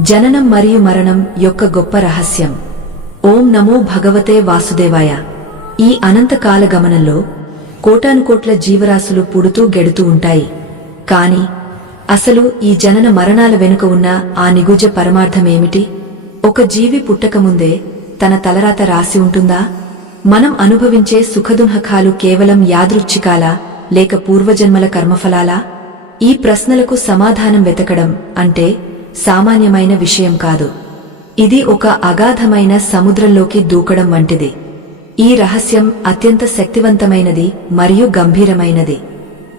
జననం మరియు మరణం యొక్క గొప్ప రహస్యం. ఓం నమో భగవతే వాసుదేవాయ. ఈ అనంతకాల గమనంలో కోటానుకోట్ల జీవరాశులు పుడుతూ గెడుతూ ఉంటాయి. కాని అసలు ఈ జనన మరణాల వెనుక ఉన్న ఆ నిగూఢ పరమార్థమేమిటి? ఒక జీవి పుట్టకముందే తన తలరాత రాసి ఉంటుందా? మనం అనుభవించే సుఖదుఃఖాలు కేవలం యాదృచ్ఛికాలా లేక పూర్వజన్మల కర్మఫలాలా? ఈ ప్రశ్నలకు సమాధానం వెతకడం అంటే సామాన్యమైన విషయం కాదు. ఇది ఒక అగాధమైన సముద్రంలోకి దూకడం వంటిది. ఈ రహస్యం అత్యంత శక్తివంతమైనది మరియు గంభీరమైనది.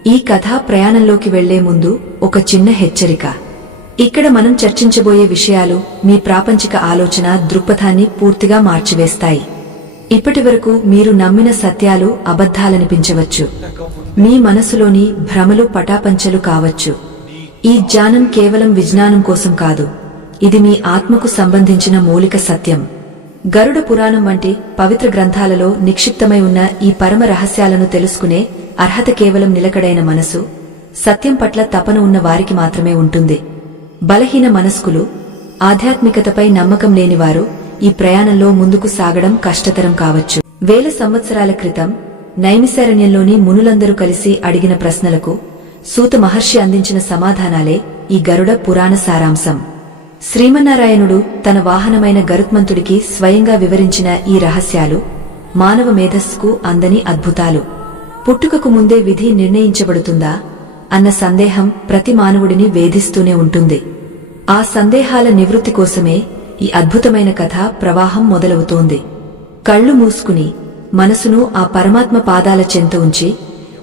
ఈ కథా ప్రయాణంలోకి వెళ్లే ముందు ఒక చిన్న హెచ్చరిక. ఇక్కడ మనం చర్చించబోయే విషయాలు మీ ప్రాపంచిక ఆలోచన దృక్పథాన్ని పూర్తిగా మార్చివేస్తాయి. ఇప్పటివరకు మీరు నమ్మిన సత్యాలు అబద్ధాలనిపించవచ్చు. మీ మనసులోని భ్రమలు పటాపంచలు కావచ్చు. ఈ జ్ఞానం కేవలం విజ్ఞానం కోసం కాదు, ఇది మీ ఆత్మకు సంబంధించిన మౌలిక సత్యం. గరుడ పురాణం వంటి పవిత్ర గ్రంథాలలో నిక్షిప్తమై ఉన్న ఈ పరమ రహస్యాలను తెలుసుకునే అర్హత కేవలం నిలకడైన మనసు, సత్యం పట్ల తపన ఉన్న వారికి మాత్రమే ఉంటుంది. బలహీన మనస్కులు, ఆధ్యాత్మికతపై నమ్మకం లేనివారు ఈ ప్రయాణంలో ముందుకు సాగడం కష్టతరం కావచ్చు. వేల సంవత్సరాల క్రితం నైమిశారణ్యంలోని మునులందరూ కలిసి అడిగిన ప్రశ్నలకు సూత మహర్షి అందించిన సమాధానాలే ఈ గరుడ పురాణ సారాంశం. శ్రీమన్నారాయణుడు తన వాహనమైన గరుత్మంతుడికి స్వయంగా వివరించిన ఈ రహస్యాలు మానవ మేధస్సుకు అందని అద్భుతాలు. పుట్టుకకు ముందే విధి నిర్ణయించబడుతుందా అన్న సందేహం ప్రతి మానవుడిని వేధిస్తూనే ఉంటుంది. ఆ సందేహాల నివృత్తి కోసమే ఈ అద్భుతమైన కథ ప్రవాహం మొదలవుతోంది. కళ్ళు మూసుకుని మనసును ఆ పరమాత్మ పాదాల చెంత ఉంచి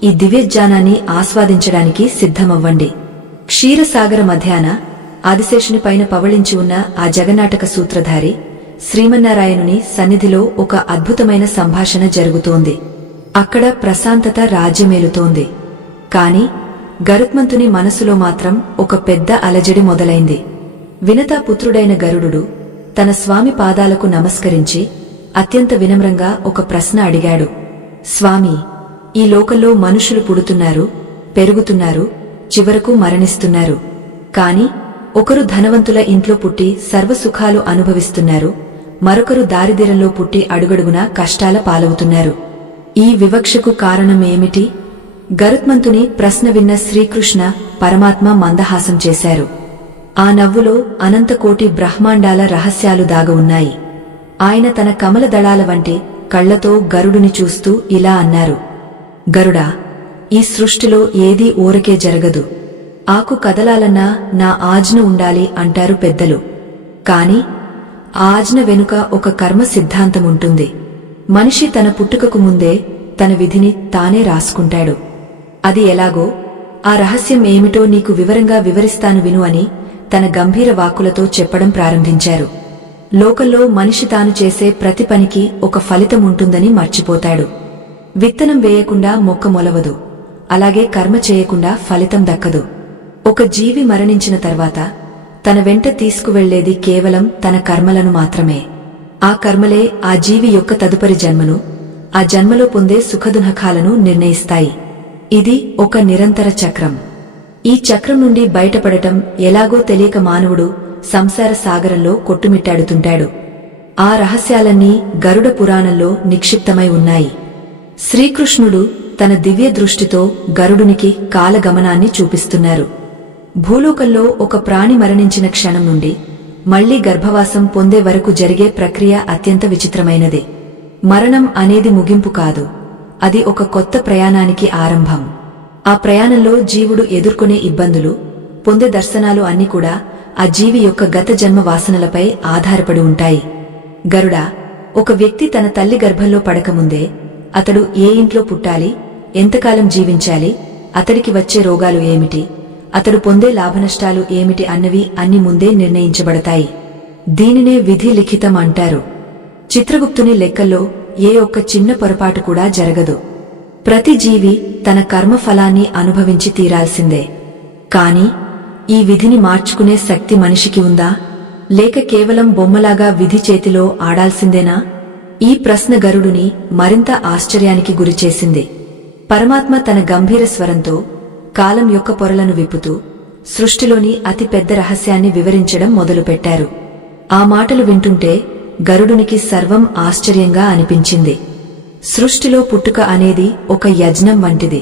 ఈ దివ్యజ్ఞానాన్ని ఆస్వాదించడానికి సిద్ధమవ్వండి. క్షీరసాగర మధ్యాన ఆదిశేషుని పైన పవళించి ఉన్న ఆ జగన్నాటక సూత్రధారి శ్రీమన్నారాయణుని సన్నిధిలో ఒక అద్భుతమైన సంభాషణ జరుగుతోంది. అక్కడ ప్రశాంతత రాజ్యమేలుతోంది. కాని గరుత్మంతుని మనసులో మాత్రం ఒక పెద్ద అలజడి మొదలైంది. వినతాపుత్రుడైన గరుడు తన స్వామి పాదాలకు నమస్కరించి అత్యంత వినమ్రంగా ఒక ప్రశ్న అడిగాడు. స్వామి, ఈ లోకంలో మనుషులు పుడుతున్నారు, పెరుగుతున్నారు, చివరకు మరణిస్తున్నారు. కాని ఒకరు ధనవంతుల ఇంట్లో పుట్టి సర్వసుఖాలు అనుభవిస్తున్నారు, మరొకరు దారిద్ర్యంలో పుట్టి అడుగడుగునా కష్టాల పాలవుతున్నారు. ఈ వివక్షకు కారణమేమిటి? గరుత్మంతుని ప్రశ్న విన్న శ్రీకృష్ణ పరమాత్మ మందహాసం చేశారు. ఆ నవ్వులో అనంతకోటి బ్రహ్మాండాల రహస్యాలు దాగ ఉన్నాయి. ఆయన తన కమల దళాల వంటి కళ్లతో గరుడుని చూస్తూ ఇలా అన్నారు. గరుడా, ఈ సృష్టిలో ఏదీ ఊరకే జరగదు. ఆకు కదలాలన్నా నా ఆజ్ఞ ఉండాలి అంటారు పెద్దలు. కాని ఆజ్ఞ వెనుక ఒక కర్మ సిద్ధాంతముంటుంది. మనిషి తన పుట్టుకకు ముందే తన విధిని తానే రాసుకుంటాడు. అది ఎలాగో, ఆ రహస్యం ఏమిటో నీకు వివరంగా వివరిస్తాను విను అని తన గంభీర వాక్కులతో చెప్పడం ప్రారంభించారు. లోకంలో మనిషి తాను చేసే ప్రతి పనికి ఒక ఫలితం ఉంటుందని మర్చిపోతాడు. విత్తనం వేయకుండా మొక్క మొలవదు, అలాగే కర్మ చేయకుండా ఫలితం దక్కదు. ఒక జీవి మరణించిన తర్వాత తన వెంట తీసుకువెళ్లేది కేవలం తన కర్మలను మాత్రమే. ఆ కర్మలే ఆ జీవి యొక్క తదుపరి జన్మను, ఆ జన్మలో పొందే సుఖదుఃఖాలను నిర్ణయిస్తాయి. ఇది ఒక నిరంతర చక్రం. ఈ చక్రం నుండి బయటపడటం ఎలాగో తెలియక మానవుడు సంసార సాగరంలో కొట్టుమిట్టాడుతుంటాడు. ఆ రహస్యాలన్నీ గరుడ పురాణంలో నిక్షిప్తమై ఉన్నాయి. శ్రీకృష్ణుడు తన దివ్య దృష్టితో గరుడునికి కాలగమనాన్ని చూపిస్తున్నారు. భూలోకంలో ఒక ప్రాణి మరణించిన క్షణం నుండి మళ్లీ గర్భవాసం పొందే వరకు జరిగే ప్రక్రియ అత్యంత విచిత్రమైనది. మరణం అనేది ముగింపు కాదు, అది ఒక కొత్త ప్రయాణానికి ఆరంభం. ఆ ప్రయాణంలో జీవుడు ఎదుర్కొనే ఇబ్బందులు, పొందే దర్శనాలు అన్నీ కూడా ఆ జీవి యొక్క గత జన్మ వాసనలపై ఆధారపడి ఉంటాయి. గరుడా, ఒక వ్యక్తి తన తల్లి గర్భంలో పడకముందే అతడు ఏ ఇంట్లో పుట్టాలి, ఎంతకాలం జీవించాలి, అతడికి వచ్చే రోగాలు ఏమిటి, అతడు పొందే లాభనష్టాలు ఏమిటి అన్నవి అన్ని ముందే నిర్ణయించబడతాయి. దీనినే విధి లిఖితం అంటారు. చిత్రగుప్తుని లెక్కల్లో ఏ ఒక్క చిన్న పొరపాటు కూడా జరగదు. ప్రతి జీవి తన కర్మఫలాన్ని అనుభవించి తీరాల్సిందే. కాని ఈ విధిని మార్చుకునే శక్తి మనిషికి ఉందా, లేక కేవలం బొమ్మలాగా విధి చేతిలో ఆడాల్సిందేనా? ఈ ప్రశ్న గరుడుని మరింత ఆశ్చర్యానికి గురిచేసింది. పరమాత్మ తన గంభీర స్వరంతో కాలం యొక్క పొరలను విప్పుతూ సృష్టిలోని అతి పెద్ద రహస్యాన్ని వివరించడం మొదలుపెట్టారు. ఆ మాటలు వింటుంటే గరుడునికి సర్వం ఆశ్చర్యంగా అనిపించింది. సృష్టిలో పుట్టుక అనేది ఒక యజ్ఞం వంటిది.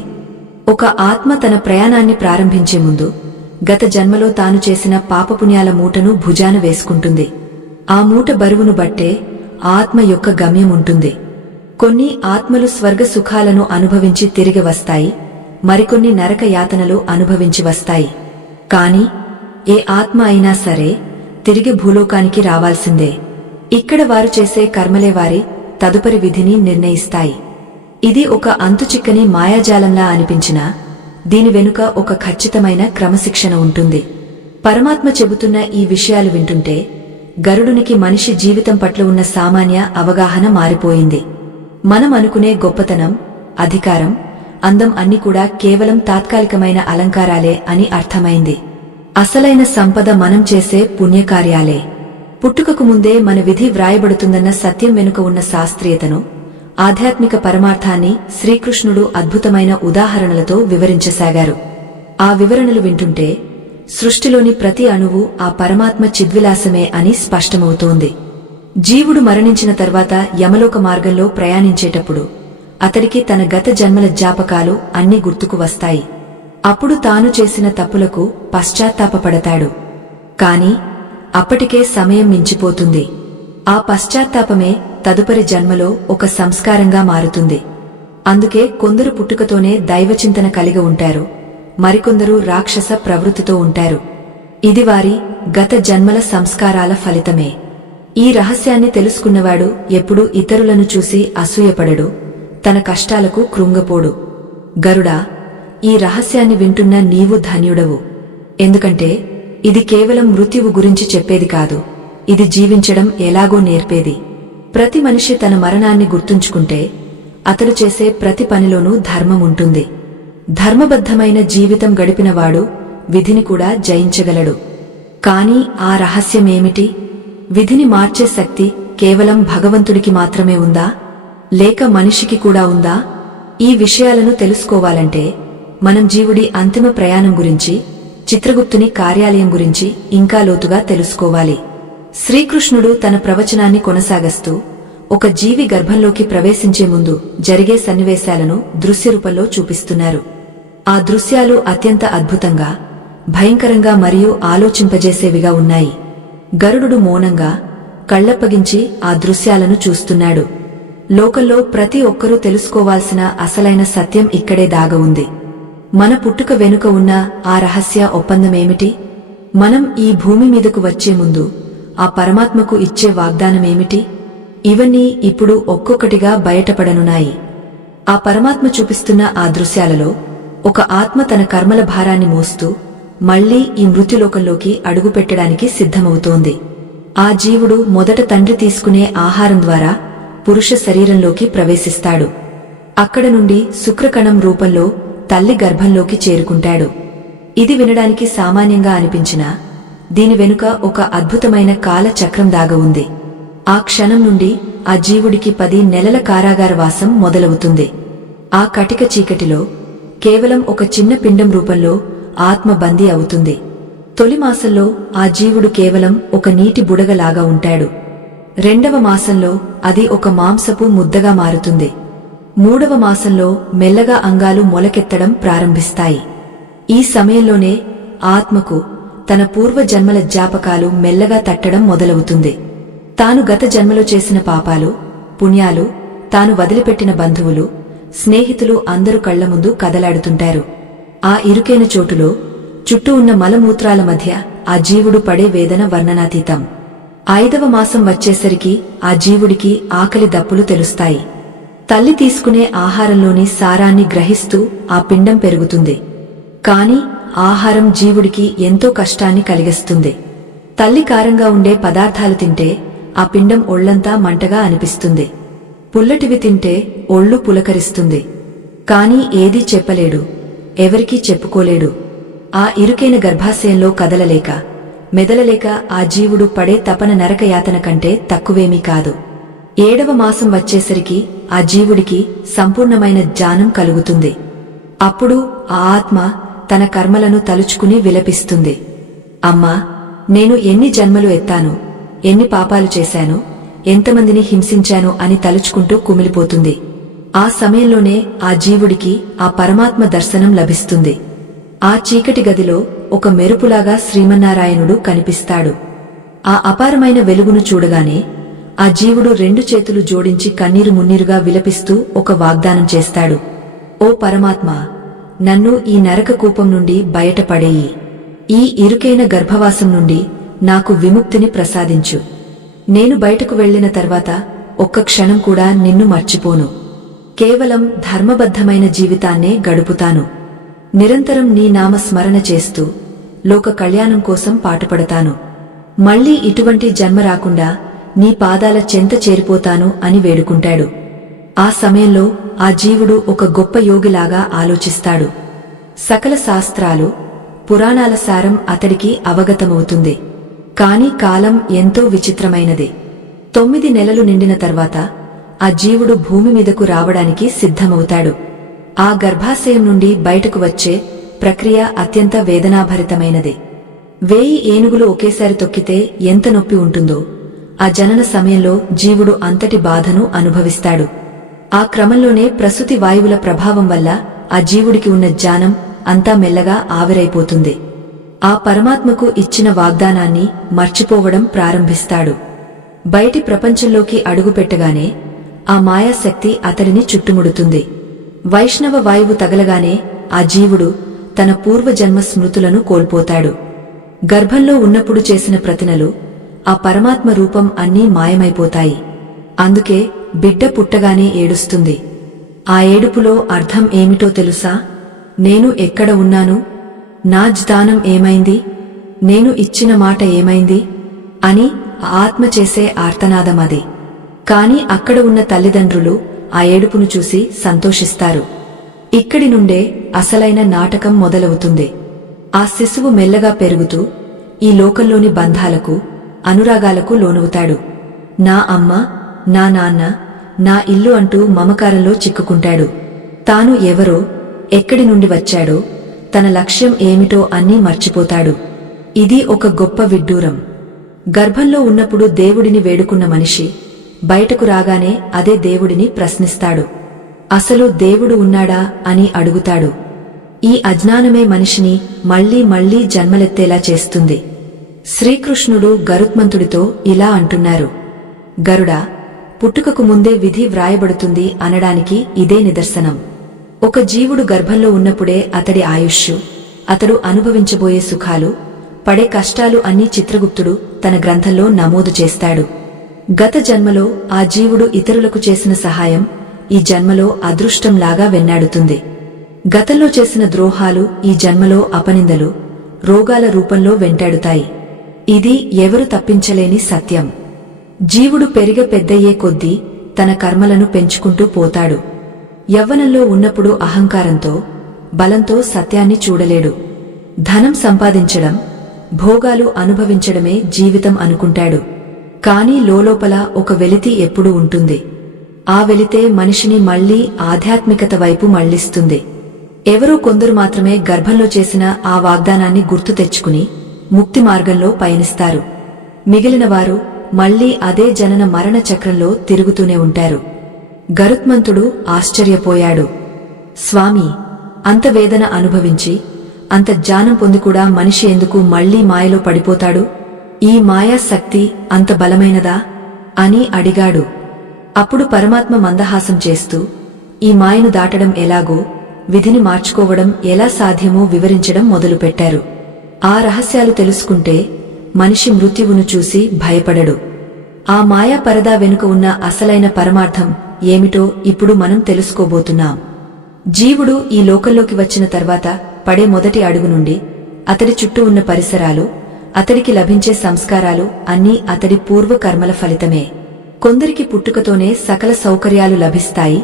ఒక ఆత్మ తన ప్రయాణాన్ని ప్రారంభించే ముందు గత జన్మలో తాను చేసిన పాపపుణ్యాల మూటను భుజాన వేసుకుంటుంది. ఆ మూట బరువును బట్టే ఆత్మ యొక్క గమ్యం ఉంటుంది. కొన్ని ఆత్మలు స్వర్గ సుఖాలను అనుభవించి తిరిగి వస్తాయి, మరికొన్ని నరక యాతనలు అనుభవించి వస్తాయి. కాని ఏ ఆత్మ అయినా సరే తిరిగి భూలోకానికి రావాల్సిందే. ఇక్కడ వారు చేసే కర్మలే వారి తదుపరి విధిని నిర్ణయిస్తాయి. ఇది ఒక అంతుచిక్కని మాయాజాలంలా అనిపించినా దీని వెనుక ఒక ఖచ్చితమైన క్రమశిక్షణ ఉంటుంది. పరమాత్మ చెబుతున్న ఈ విషయాలు వింటుంటే గరుడునికి మనిషి జీవితం పట్ల ఉన్న సామాన్య అవగాహన మారిపోయింది. మనం అనుకునే గొప్పతనం, అధికారం, అందం అన్ని కూడా కేవలం తాత్కాలికమైన అలంకారాలే అని అర్థమైంది. అసలైన సంపద మనం చేసే పుణ్యకార్యాలే. పుట్టుకకు ముందే మన విధి వ్రాయబడుతుందన్న సత్యం వెనుక ఉన్న శాస్త్రీయతను, ఆధ్యాత్మిక పరమార్థాన్ని శ్రీకృష్ణుడు అద్భుతమైన ఉదాహరణలతో వివరించసాగారు. ఆ వివరణలు వింటుంటే సృష్టిలోని ప్రతి అణువు ఆ పరమాత్మ చిద్విలాసమే అని స్పష్టమవుతోంది. జీవుడు మరణించిన తర్వాత యమలోక మార్గంలో ప్రయాణించేటప్పుడు అతడికి తన గత జన్మల జ్ఞాపకాలు అన్నీ గుర్తుకు వస్తాయి. అప్పుడు తాను చేసిన తప్పులకు పశ్చాత్తాపపడతాడు. కాని అప్పటికే సమయం మించిపోతుంది. ఆ పశ్చాత్తాపమే తదుపరి జన్మలో ఒక సంస్కారంగా మారుతుంది. అందుకే కొందరు పుట్టుకతోనే దైవచింతన కలిగి ఉంటారు, మరికొందరు రాక్షస ప్రవృత్తితో ఉంటారు. ఇది వారి గత జన్మల సంస్కారాల ఫలితమే. ఈ రహస్యాన్ని తెలుసుకున్నవాడు ఎప్పుడూ ఇతరులను చూసి అసూయపడడు, తన కష్టాలకు కృంగపోడు. గరుడా, ఈ రహస్యాన్ని వింటున్న నీవు ధన్యుడవు. ఎందుకంటే ఇది కేవలం మృత్యువు గురించి చెప్పేది కాదు, ఇది జీవించడం ఎలాగో నేర్పేది. ప్రతి మనిషి తన మరణాన్ని గుర్తుంచుకుంటే అతడు చేసే ప్రతి పనిలోనూ ధర్మం ఉంటుంది. ధర్మబద్ధమైన జీవితం గడిపినవాడు విధిని కూడా జయించగలడు. కాని ఆ రహస్యమేమిటి? విధిని మార్చే శక్తి కేవలం భగవంతుడికి మాత్రమే ఉందా, లేక మనిషికి కూడా ఉందా? ఈ విషయాలను తెలుసుకోవాలంటే మనం జీవుడి అంతిమ ప్రయాణం గురించి, చిత్రగుప్తుని కార్యాలయం గురించి ఇంకా లోతుగా తెలుసుకోవాలి. శ్రీకృష్ణుడు తన ప్రవచనాన్ని కొనసాగస్తూ ఒక జీవి గర్భంలోకి ప్రవేశించే ముందు జరిగే సన్నివేశాలను దృశ్యరూపంలో చూపిస్తున్నారు. ఆ దృశ్యాలు అత్యంత అద్భుతంగా, భయంకరంగా మరియు ఆలోచింపజేసేవిగా ఉన్నాయి. గరుడు మౌనంగా కళ్లప్పగించి ఆ దృశ్యాలను చూస్తున్నాడు. లోకంలో ప్రతి ఒక్కరూ తెలుసుకోవాల్సిన అసలైన సత్యం ఇక్కడే దాగ ఉంది. మన పుట్టుక వెనుక ఉన్న ఆ రహస్య ఒప్పందమేమిటి? మనం ఈ భూమి మీదకు వచ్చే ముందు ఆ పరమాత్మకు ఇచ్చే వాగ్దానమేమిటి? ఇవన్నీ ఇప్పుడు ఒక్కొక్కటిగా బయటపడనున్నాయి. ఆ పరమాత్మ చూపిస్తున్న ఆ దృశ్యాలలో ఒక ఆత్మ తన కర్మల భారాన్ని మోస్తూ మళ్లీ ఈ మృత్యులోకంలోకి అడుగుపెట్టడానికి సిద్ధమవుతోంది. ఆ జీవుడు మొదట తండ్రి తీసుకునే ఆహారం ద్వారా పురుష శరీరంలోకి ప్రవేశిస్తాడు. అక్కడ నుండి శుక్రకణం రూపంలో తల్లి గర్భంలోకి చేరుకుంటాడు. ఇది వినడానికి సామాన్యంగా అనిపించినా దీని వెనుక ఒక అద్భుతమైన కాల చక్రం దాగ ఉంది. ఆ క్షణం నుండి ఆ జీవుడికి 10 నెలల కారాగారవాసం మొదలవుతుంది. ఆ కటిక చీకటిలో కేవలం ఒక చిన్న పిండం రూపంలో ఆత్మ బందీ అవుతుంది. తొలి మాసంలో ఆ జీవుడు కేవలం ఒక నీటి బుడగలాగా ఉంటాడు. రెండవ మాసంలో అది ఒక మాంసపు ముద్దగా మారుతుంది. మూడవ మాసంలో మెల్లగా అంగాలు మొలకెత్తడం ప్రారంభిస్తాయి. ఈ సమయంలోనే ఆత్మకు తన పూర్వ జన్మల జ్ఞాపకాలు మెల్లగా తట్టడం మొదలవుతుంది. తాను గత జన్మలో చేసిన పాపాలు, పుణ్యాలు, తాను వదిలిపెట్టిన బంధువులు, స్నేహితులు అందరూ కళ్ల ముందు కదలాడుతుంటారు. ఆ ఇరుకైన చోటులో చుట్టూ ఉన్న మలమూత్రాల మధ్య ఆ జీవుడు పడే వేదన వర్ణనాతీతం. 5వ మాసం వచ్చేసరికి ఆ జీవుడికి ఆకలి దప్పులు తెలుస్తాయి. తల్లి తీసుకునే ఆహారంలోని సారాన్ని గ్రహిస్తూ ఆ పిండం పెరుగుతుంది. కాని ఆహారం జీవుడికి ఎంతో కష్టాన్ని కలిగిస్తుంది. తల్లి కారంగా ఉండే పదార్థాలు తింటే ఆ పిండం ఒళ్లంతా మంటగా అనిపిస్తుంది. పుల్లటివి తింటే ఒళ్ళు పులకరిస్తుంది. కాని ఏదీ చెప్పలేడు, ఎవరికీ చెప్పుకోలేడు. ఆ ఇరుకైన గర్భాశయంలో కదలలేక, మెదలలేక ఆ జీవుడు పడే తపన నరకయాతన కంటే తక్కువేమీ కాదు. 7వ మాసం వచ్చేసరికి ఆ జీవుడికి సంపూర్ణమైన జ్ఞానం కలుగుతుంది. అప్పుడు ఆ ఆత్మ తన కర్మలను తలుచుకుని విలపిస్తుంది. అమ్మా, నేను ఎన్ని జన్మలు ఎత్తాను, ఎన్ని పాపాలు చేశాను, ఎంతమందిని హింసించాను అని తలుచుకుంటూ కుమిలిపోతుంది. ఆ సమయంలోనే ఆ జీవుడికి ఆ పరమాత్మ దర్శనం లభిస్తుంది. ఆ చీకటి గదిలో ఒక మెరుపులాగా శ్రీమన్నారాయణుడు కనిపిస్తాడు. ఆ అపారమైన వెలుగును చూడగానే ఆ జీవుడు 2 చేతులు జోడించి కన్నీరు మున్నీరుగా విలపిస్తూ ఒక వాగ్దానం చేస్తాడు. ఓ పరమాత్మా, నన్ను ఈ నరక కూపం నుండి బయటపడేయి. ఈ ఇరుకైన గర్భవాసం నుండి నాకు విముక్తిని ప్రసాదించు. నేను బయటకు వెళ్లిన తర్వాత ఒక్క క్షణం కూడా నిన్ను మర్చిపోను. కేవలం ధర్మబద్ధమైన జీవితాన్నే గడుపుతాను. నిరంతరం నీ నామ స్మరణ చేస్తూ లోక కళ్యాణం కోసం పాటుపడతాను. మళ్లీ ఇటువంటి జన్మ రాకుండా నీ పాదాల చెంత చేరిపోతాను అని వేడుకుంటాడు. ఆ సమయంలో ఆ జీవుడు ఒక గొప్ప యోగిలాగా ఆలోచిస్తాడు. సకల శాస్త్రాలు, పురాణాల సారం అతడికి అవగతమవుతుంది. కాని కాలం ఎంతో విచిత్రమైనది. 9 నెలలు నిండిన తర్వాత ఆ జీవుడు భూమి మీదకు రావడానికి సిద్ధమవుతాడు. ఆ గర్భాశయం నుండి బయటకు వచ్చే ప్రక్రియ అత్యంత వేదనాభరితమైనది. 1000 ఏనుగులు ఒకేసారి తొక్కితే ఎంత నొప్పి ఉంటుందో ఆ జనన సమయంలో జీవుడు అంతటి బాధను అనుభవిస్తాడు. ఆ క్రమంలోనే ప్రసూతి వాయువుల ప్రభావం వల్ల ఆ జీవుడికి ఉన్న జ్ఞానం అంతా మెల్లగా ఆవిరైపోతుంది. ఆ పరమాత్మకు ఇచ్చిన వాగ్దానాన్ని మర్చిపోవడం ప్రారంభిస్తాడు. బయటి ప్రపంచంలోకి అడుగుపెట్టగానే ఆ మాయాశక్తి అతడిని చుట్టుముడుతుంది. వైష్ణవ వాయువు తగలగానే ఆ జీవుడు తన పూర్వజన్మ స్మృతులను కోల్పోతాడు. గర్భంలో ఉన్నప్పుడు చేసిన ప్రతినలు, ఆ పరమాత్మ రూపం అన్నీ మాయమైపోతాయి. అందుకే బిడ్డ పుట్టగానే ఏడుస్తుంది. ఆ ఏడుపులో అర్థం ఏమిటో తెలుసా? నేను ఎక్కడ ఉన్నాను? నా జ్ఞానం ఏమైంది? నేను ఇచ్చిన మాట ఏమైంది? అని ఆత్మ చేసే ఆర్తనాదమది. కాని అక్కడ ఉన్న తల్లిదండ్రులు ఆ ఏడుపును చూసి సంతోషిస్తారు. ఇక్కడి నుండే అసలైన నాటకం మొదలవుతుంది. ఆ శిశువు మెల్లగా పెరుగుతూ ఈ లోకంలోని బంధాలకు, అనురాగాలకు లోనవుతాడు. నా అమ్మ, నా నాన్న, నా ఇల్లు అంటూ మమకారంలో చిక్కుకుంటాడు. తాను ఎవరో, ఎక్కడి నుండి వచ్చాడో, తన లక్ష్యం ఏమిటో అన్నీ మర్చిపోతాడు. ఇది ఒక గొప్ప విడ్డూరం. గర్భంలో ఉన్నప్పుడు దేవుడిని వేడుకున్న మనిషి బయటకు రాగానే అదే దేవుడిని ప్రశ్నిస్తాడు. అసలు దేవుడు ఉన్నాడా అని అడుగుతాడు. ఈ అజ్ఞానమే మనిషిని మళ్లీ మళ్లీ జన్మలెత్తేలా చేస్తుంది. శ్రీకృష్ణుడు గరుత్మంతుడితో ఇలా అంటున్నారు. గరుడా, పుట్టుకకు ముందే విధి వ్రాయబడుతుంది అనడానికి ఇదే నిదర్శనం. ఒక జీవుడు గర్భంలో ఉన్నప్పుడే అతడి ఆయుష్షు, అతడు అనుభవించబోయే సుఖాలు, పడే కష్టాలు అన్నీ చిత్రగుప్తుడు తన గ్రంథంలో నమోదు చేస్తాడు. గత జన్మలో ఆ జీవుడు ఇతరులకు చేసిన సహాయం ఈ జన్మలో అదృష్టంలాగా వెన్నాడుతుంది. గతంలో చేసిన ద్రోహాలు ఈ జన్మలో అపనిందలు, రోగాల రూపంలో వెంటాడుతాయి. ఇది ఎవరు తప్పించలేని సత్యం. జీవుడు పెద్దయ్యే కొద్దీ తన కర్మలను పెంచుకుంటూ పోతాడు. యవ్వనంలో ఉన్నప్పుడు అహంకారంతో, బలంతో సత్యాన్ని చూడలేడు. ధనం సంపాదించడం, భోగాలు అనుభవించడమే జీవితం అనుకుంటాడు. కాని లోలోపల ఒక వెలితి ఎప్పుడూ ఉంటుంది. ఆ వెలితే మనిషిని మళ్లీ ఆధ్యాత్మికత వైపు మళ్లిస్తుంది. ఎవరో కొందరు మాత్రమే గర్భంలో చేసిన ఆ వాగ్దానాన్ని గుర్తు తెచ్చుకుని ముక్తి మార్గంలో పయనిస్తారు. మిగిలినవారు మళ్లీ అదే జనన మరణ చక్రంలో తిరుగుతూనే ఉంటారు. గరుత్మంతుడు ఆశ్చర్యపోయాడు. స్వామి, అంత వేదన అనుభవించి, అంత జ్ఞానం పొంది కూడా మనిషి ఎందుకు మళ్లీ మాయలో పడిపోతాడు? ఈ మాయాశక్తి అంత బలమైనదా అని అడిగాడు. అప్పుడు పరమాత్మ మందహాసం చేస్తూ ఈ మాయను దాటడం ఎలాగో, విధిని మార్చుకోవడం ఎలా సాధ్యమో వివరించడం మొదలుపెట్టారు. ఆ రహస్యాలు తెలుసుకుంటే మనిషి మృత్యువును చూసి భయపడడు. ఆ మాయా పరదా వెనుక ఉన్న అసలైన పరమార్థం ఏమిటో ఇప్పుడు మనం తెలుసుకోబోతున్నాం. జీవుడు ఈ లోకంలోకి వచ్చిన తర్వాత పడే మొదటి అడుగు నుండి అతడి చుట్టూ ఉన్న పరిసరాలు, అతడికి లభించే సంస్కారాలు అన్నీ అతడి పూర్వకర్మల ఫలితమే. కొందరికి పుట్టుకతోనే సకల సౌకర్యాలు లభిస్తాయి,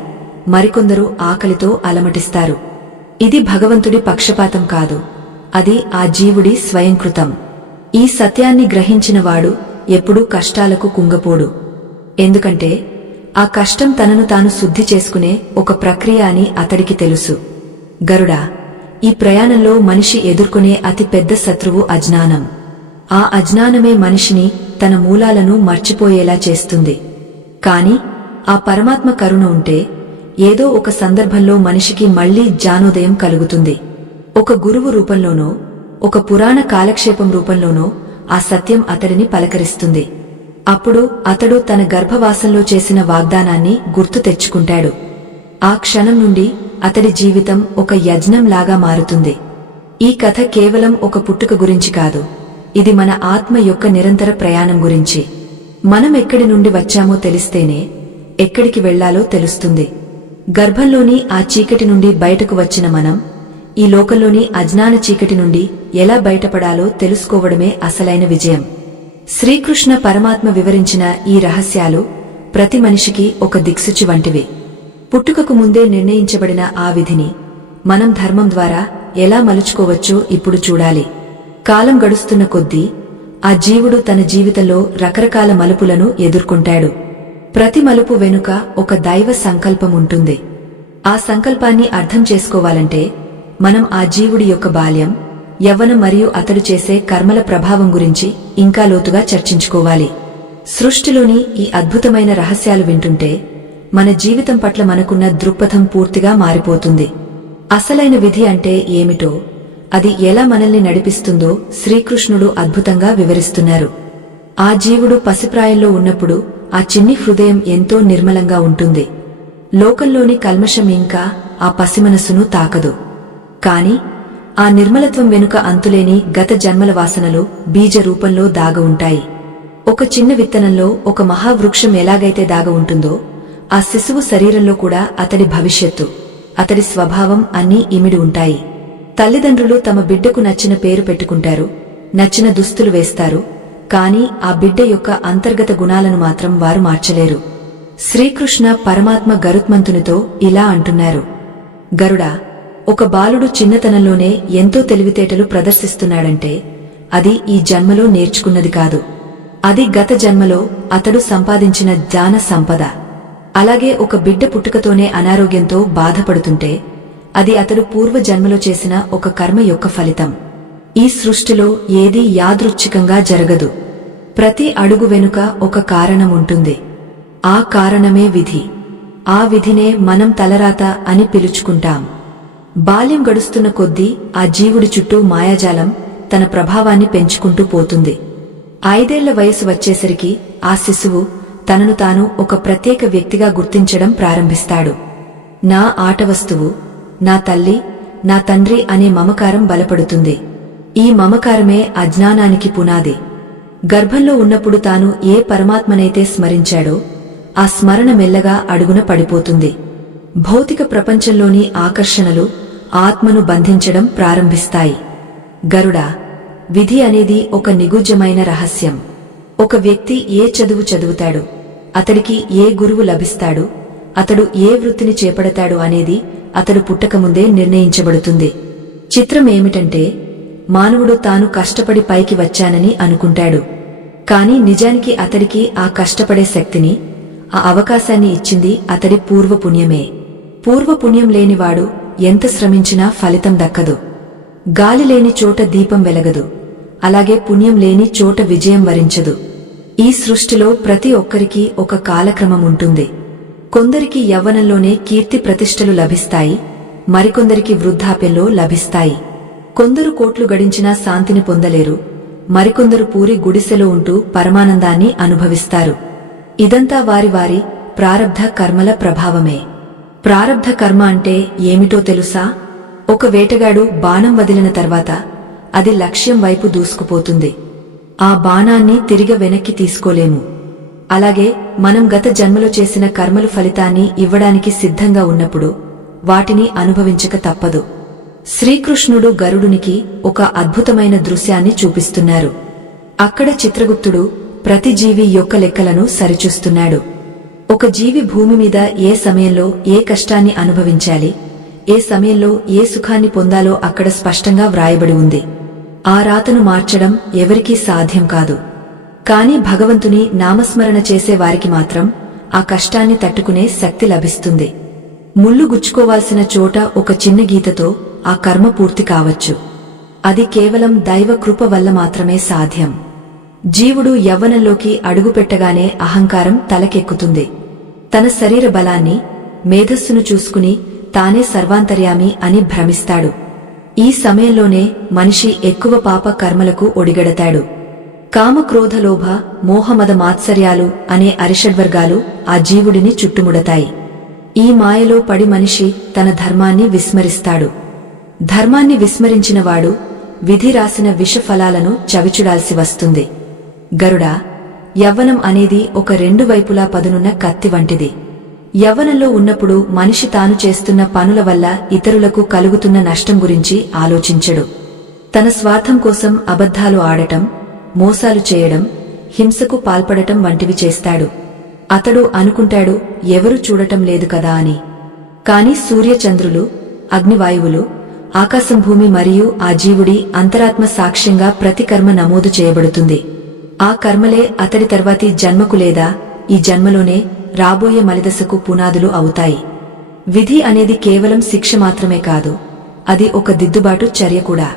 మరికొందరు ఆకలితో అలమటిస్తారు. ఇది భగవంతుడి పక్షపాతం కాదు, అది ఆ జీవుడి స్వయంకృతం. ఈ సత్యాన్ని గ్రహించినవాడు ఎప్పుడూ కష్టాలకు కుంగపోడు. ఎందుకంటే ఆ కష్టం తనను తాను శుద్ధి చేసుకునే ఒక ప్రక్రియ అని అతడికి తెలుసు. గరుడా, ఈ ప్రయాణంలో మనిషి ఎదుర్కొనే అతి పెద్ద శత్రువు అజ్ఞానం. ఆ అజ్ఞానమే మనిషిని తన మూలాలను మర్చిపోయేలా చేస్తుంది. కాని ఆ పరమాత్మ కరుణ ఉంటే ఏదో ఒక సందర్భంలో మనిషికి మళ్లీ జ్ఞానోదయం కలుగుతుంది. ఒక గురువు రూపంలోనో, ఒక పురాణ కాలక్షేపం రూపంలోనో ఆ సత్యం అతడిని పలకరిస్తుంది. అప్పుడు అతడు తన గర్భవాసంలో చేసిన వాగ్దానాన్ని గుర్తు తెచ్చుకుంటాడు. ఆ క్షణం నుండి అతడి జీవితం ఒక యజ్ఞంలాగా మారుతుంది. ఈ కథ కేవలం ఒక పుట్టుక గురించి కాదు, ఇది మన ఆత్మ యొక్క నిరంతర ప్రయాణం గురించి. మనం ఎక్కడి నుండి వచ్చామో తెలిస్తేనే ఎక్కడికి వెళ్లాలో తెలుస్తుంది. గర్భంలోని ఆ చీకటి నుండి బయటకు వచ్చిన మనం ఈ లోకంలోని అజ్ఞాన చీకటి నుండి ఎలా బయటపడాలో తెలుసుకోవడమే అసలైన విజయం. శ్రీకృష్ణ పరమాత్మ వివరించిన ఈ రహస్యాలు ప్రతి మనిషికి ఒక దిక్సూచి వంటివి. పుట్టుకకు ముందే నిర్ణయించబడిన ఆ విధిని మనం ధర్మం ద్వారా ఎలా మలుచుకోవచ్చో ఇప్పుడు చూడాలి. కాలం గడుస్తున్న కొద్దీ ఆ జీవుడు తన జీవితంలో రకరకాల మలుపులను ఎదుర్కొంటాడు. ప్రతి మలుపు వెనుక ఒక దైవ సంకల్పం ఉంటుంది. ఆ సంకల్పాన్ని అర్థం చేసుకోవాలంటే మనం ఆ జీవుడి యొక్క బాల్యం, యవ్వనం మరియు అతడు చేసే కర్మల ప్రభావం గురించి ఇంకా లోతుగా చర్చించుకోవాలి. సృష్టిలోని ఈ అద్భుతమైన రహస్యాలు వింటుంటే మన జీవితం పట్ల మనకున్న దృక్పథం పూర్తిగా మారిపోతుంది. అసలైన విధి అంటే ఏమిటో, అది ఎలా మనల్ని నడిపిస్తుందో శ్రీకృష్ణుడు అద్భుతంగా వివరిస్తున్నారు. ఆ జీవుడు పసిప్రాయంలో ఉన్నప్పుడు ఆ చిన్ని హృదయం ఎంతో నిర్మలంగా ఉంటుంది. లోకంలోని కల్మషం ఇంకా ఆ పసిమనస్సును తాకదు. కాని ఆ నిర్మలత్వం వెనుక అంతులేని గత జన్మల వాసనలు బీజ రూపంలో దాగ ఉంటాయి. ఒక చిన్న విత్తనంలో ఒక మహావృక్షం ఎలాగైతే దాగ ఉంటుందో, ఆ శిశువు శరీరంలో కూడా అతడి భవిష్యత్తు, అతడి స్వభావం అన్నీ ఇమిడి ఉంటాయి. తల్లిదండ్రులు తమ బిడ్డకు నచ్చిన పేరు పెట్టుకుంటారు, నచ్చిన దుస్తులు వేస్తారు. కాని ఆ బిడ్డ యొక్క అంతర్గత గుణాలను మాత్రం వారు మార్చలేరు. శ్రీకృష్ణ పరమాత్మ గరుత్మంతునితో ఇలా అంటున్నారు: గరుడా, ఒక బాలుడు చిన్నతనంలోనే ఎంతో తెలివితేటలు ప్రదర్శిస్తున్నాడంటే అది ఈ జన్మలో నేర్చుకున్నది కాదు, అది గత జన్మలో అతడు సంపాదించిన జ్ఞాన సంపద. అలాగే ఒక బిడ్డ పుట్టుకతోనే అనారోగ్యంతో బాధపడుతుంటే అది అతడు పూర్వ జన్మలో చేసిన ఒక కర్మ యొక్క ఫలితం. ఈ సృష్టిలో ఏదీ యాదృచ్ఛికంగా జరగదు. ప్రతి అడుగు వెనుక ఒక కారణం ఉంటుంది. ఆ కారణమే విధి. ఆ విధినే మనం తలరాత అని పిలుచుకుంటాం. బాల్యం గడుస్తున్న కొద్దీ ఆ జీవుడి చుట్టూ మాయాజాలం తన ప్రభావాన్ని పెంచుకుంటూ పోతుంది. 5 ఏళ్ల వయసు వచ్చేసరికి ఆ శిశువు తనను తాను ఒక ప్రత్యేక వ్యక్తిగా గుర్తించడం ప్రారంభిస్తాడు. నా ఆట వస్తువు, నా తల్లి, నా తండ్రి అనే మమకారం బలపడుతుంది. ఈ మమకారమే అజ్ఞానానికి పునాది. గర్భంలో ఉన్నప్పుడు తాను ఏ పరమాత్మనైతే స్మరించాడో ఆ స్మరణ మెల్లగా అడుగున పడిపోతుంది. భౌతిక ప్రపంచంలోని ఆకర్షణలు ఆత్మను బంధించడం ప్రారంభిస్తాయి. గరుడా, విధి అనేది ఒక నిగూఢమైన రహస్యం. ఒక వ్యక్తి ఏ చదువు చదువుతాడు, అతడికి ఏ గురువు లభిస్తాడు, అతడు ఏ వృత్తిని చేపడతాడు అనేది అతడు పుట్టకముందే నిర్ణయించబడుతుంది. చిత్రం ఏమిటంటే, మానవుడు తాను కష్టపడి పైకి వచ్చానని అనుకుంటాడు. కాని నిజానికి అతడికి ఆ కష్టపడే శక్తిని, ఆ అవకాశాన్ని ఇచ్చింది అతడి పూర్వపుణ్యమే. పూర్వపుణ్యం లేనివాడు ఎంత శ్రమించినా ఫలితం దక్కదు. గాలి లేని చోట దీపం వెలగదు, అలాగే పుణ్యం లేని చోట విజయం వరించదు. ఈ సృష్టిలో ప్రతి ఒక్కరికి ఒక కాలక్రమం ఉంటుంది. కొందరికి యవ్వనంలోనే కీర్తి ప్రతిష్టలు లభిస్తాయి, మరికొందరికి వృద్ధాప్యంలో లభిస్తాయి. కొందరు కోట్లు గడించినా శాంతిని పొందలేరు, మరికొందరు పూరి గుడిసెలో ఉంటూ పరమానందాన్ని అనుభవిస్తారు. ఇదంతా వారి వారి ప్రారబ్ధ కర్మల ప్రభావమే. ప్రారబ్ధ కర్మ అంటే ఏమిటో తెలుసా? ఒక వేటగాడు బాణం వదిలిన తర్వాత అది లక్ష్యం వైపు దూసుకుపోతుంది. ఆ బాణాన్ని తిరిగి వెనక్కి తీసుకోలేము. అలాగే మనం గత జన్మలో చేసిన కర్మలు ఫలితాన్ని ఇవ్వడానికి సిద్ధంగా ఉన్నప్పుడు వాటిని అనుభవించక తప్పదు. శ్రీకృష్ణుడు గరుడునికి ఒక అద్భుతమైన దృశ్యాన్ని చూపిస్తున్నారు. అక్కడ చిత్రగుప్తుడు ప్రతి జీవి యొక్క లెక్కలను సరిచూస్తున్నాడు. ఒక జీవి భూమి మీద ఏ సమయంలో ఏ కష్టాన్ని అనుభవించాలి, ఏ సమయంలో ఏ సుఖాన్ని పొందాలో అక్కడ స్పష్టంగా వ్రాయబడి ఉంది. ఆ రాతను మార్చడం ఎవరికీ సాధ్యం కాదు. కాని భగవంతుని నామస్మరణ చేసే వారికి మాత్రం ఆ కష్టాన్ని తట్టుకునే శక్తి లభిస్తుంది. ముళ్ళు గుచ్చుకోవాల్సిన చోట ఒక చిన్న గీతతో ఆ కర్మ పూర్తి కావచ్చు. అది కేవలం దైవ కృప వల్ల మాత్రమే సాధ్యం. జీవుడు యవ్వనంలోకి అడుగుపెట్టగానే అహంకారం తలకెక్కుతుంది. తన శరీర బలాన్ని, మేధస్సును చూసుకుని తానే సర్వాంతర్యామి అని భ్రమిస్తాడు. ఈ సమయంలోనే మనిషి ఎక్కువ పాప కర్మలకు ఒడిగడతాడు. కామ, క్రోధ, లోభ, మోహమద మాత్సర్యాలు అనే అరిషడ్వర్గాలు ఆ జీవుడిని చుట్టుముడతాయి. ఈ మాయలో పడి మనిషి తన ధర్మాన్ని విస్మరిస్తాడు. ధర్మాన్ని విస్మరించినవాడు విధి రాసిన విషఫలాలను చవిచూడాల్సి వస్తుంది. గరుడా, యవ్వనం అనేది ఒక రెండు వైపులా పదునున్న కత్తి వంటిది. యవ్వనంలో ఉన్నప్పుడు మనిషి తాను చేస్తున్న పనుల వల్ల ఇతరులకు కలుగుతున్న నష్టం గురించి ఆలోచించడు. తన స్వార్థం కోసం అబద్ధాలు ఆడటం, మోసాలు చేయడం, హింసకు పాల్పడటం వంటివి చేస్తాడు. అతడు అనుకుంటాడు, ఎవరూ చూడటం లేదు కదా అని. కాని సూర్యచంద్రులు, అగ్నివాయువులు, ఆకాశం, భూమి మరియు ఆ జీవుడి అంతరాత్మ సాక్ష్యంగా ప్రతి కర్మ నమోదు చేయబడుతుంది. ఆ కర్మలే అతడి తర్వాతి జన్మకు లేదా ఈ జన్మలోనే రాబోయే మలిదశకు పునాదులు అవుతాయి. విధి అనేది కేవలం శిక్ష మాత్రమే కాదు, అది ఒక దిద్దుబాటు చర్య కూడా.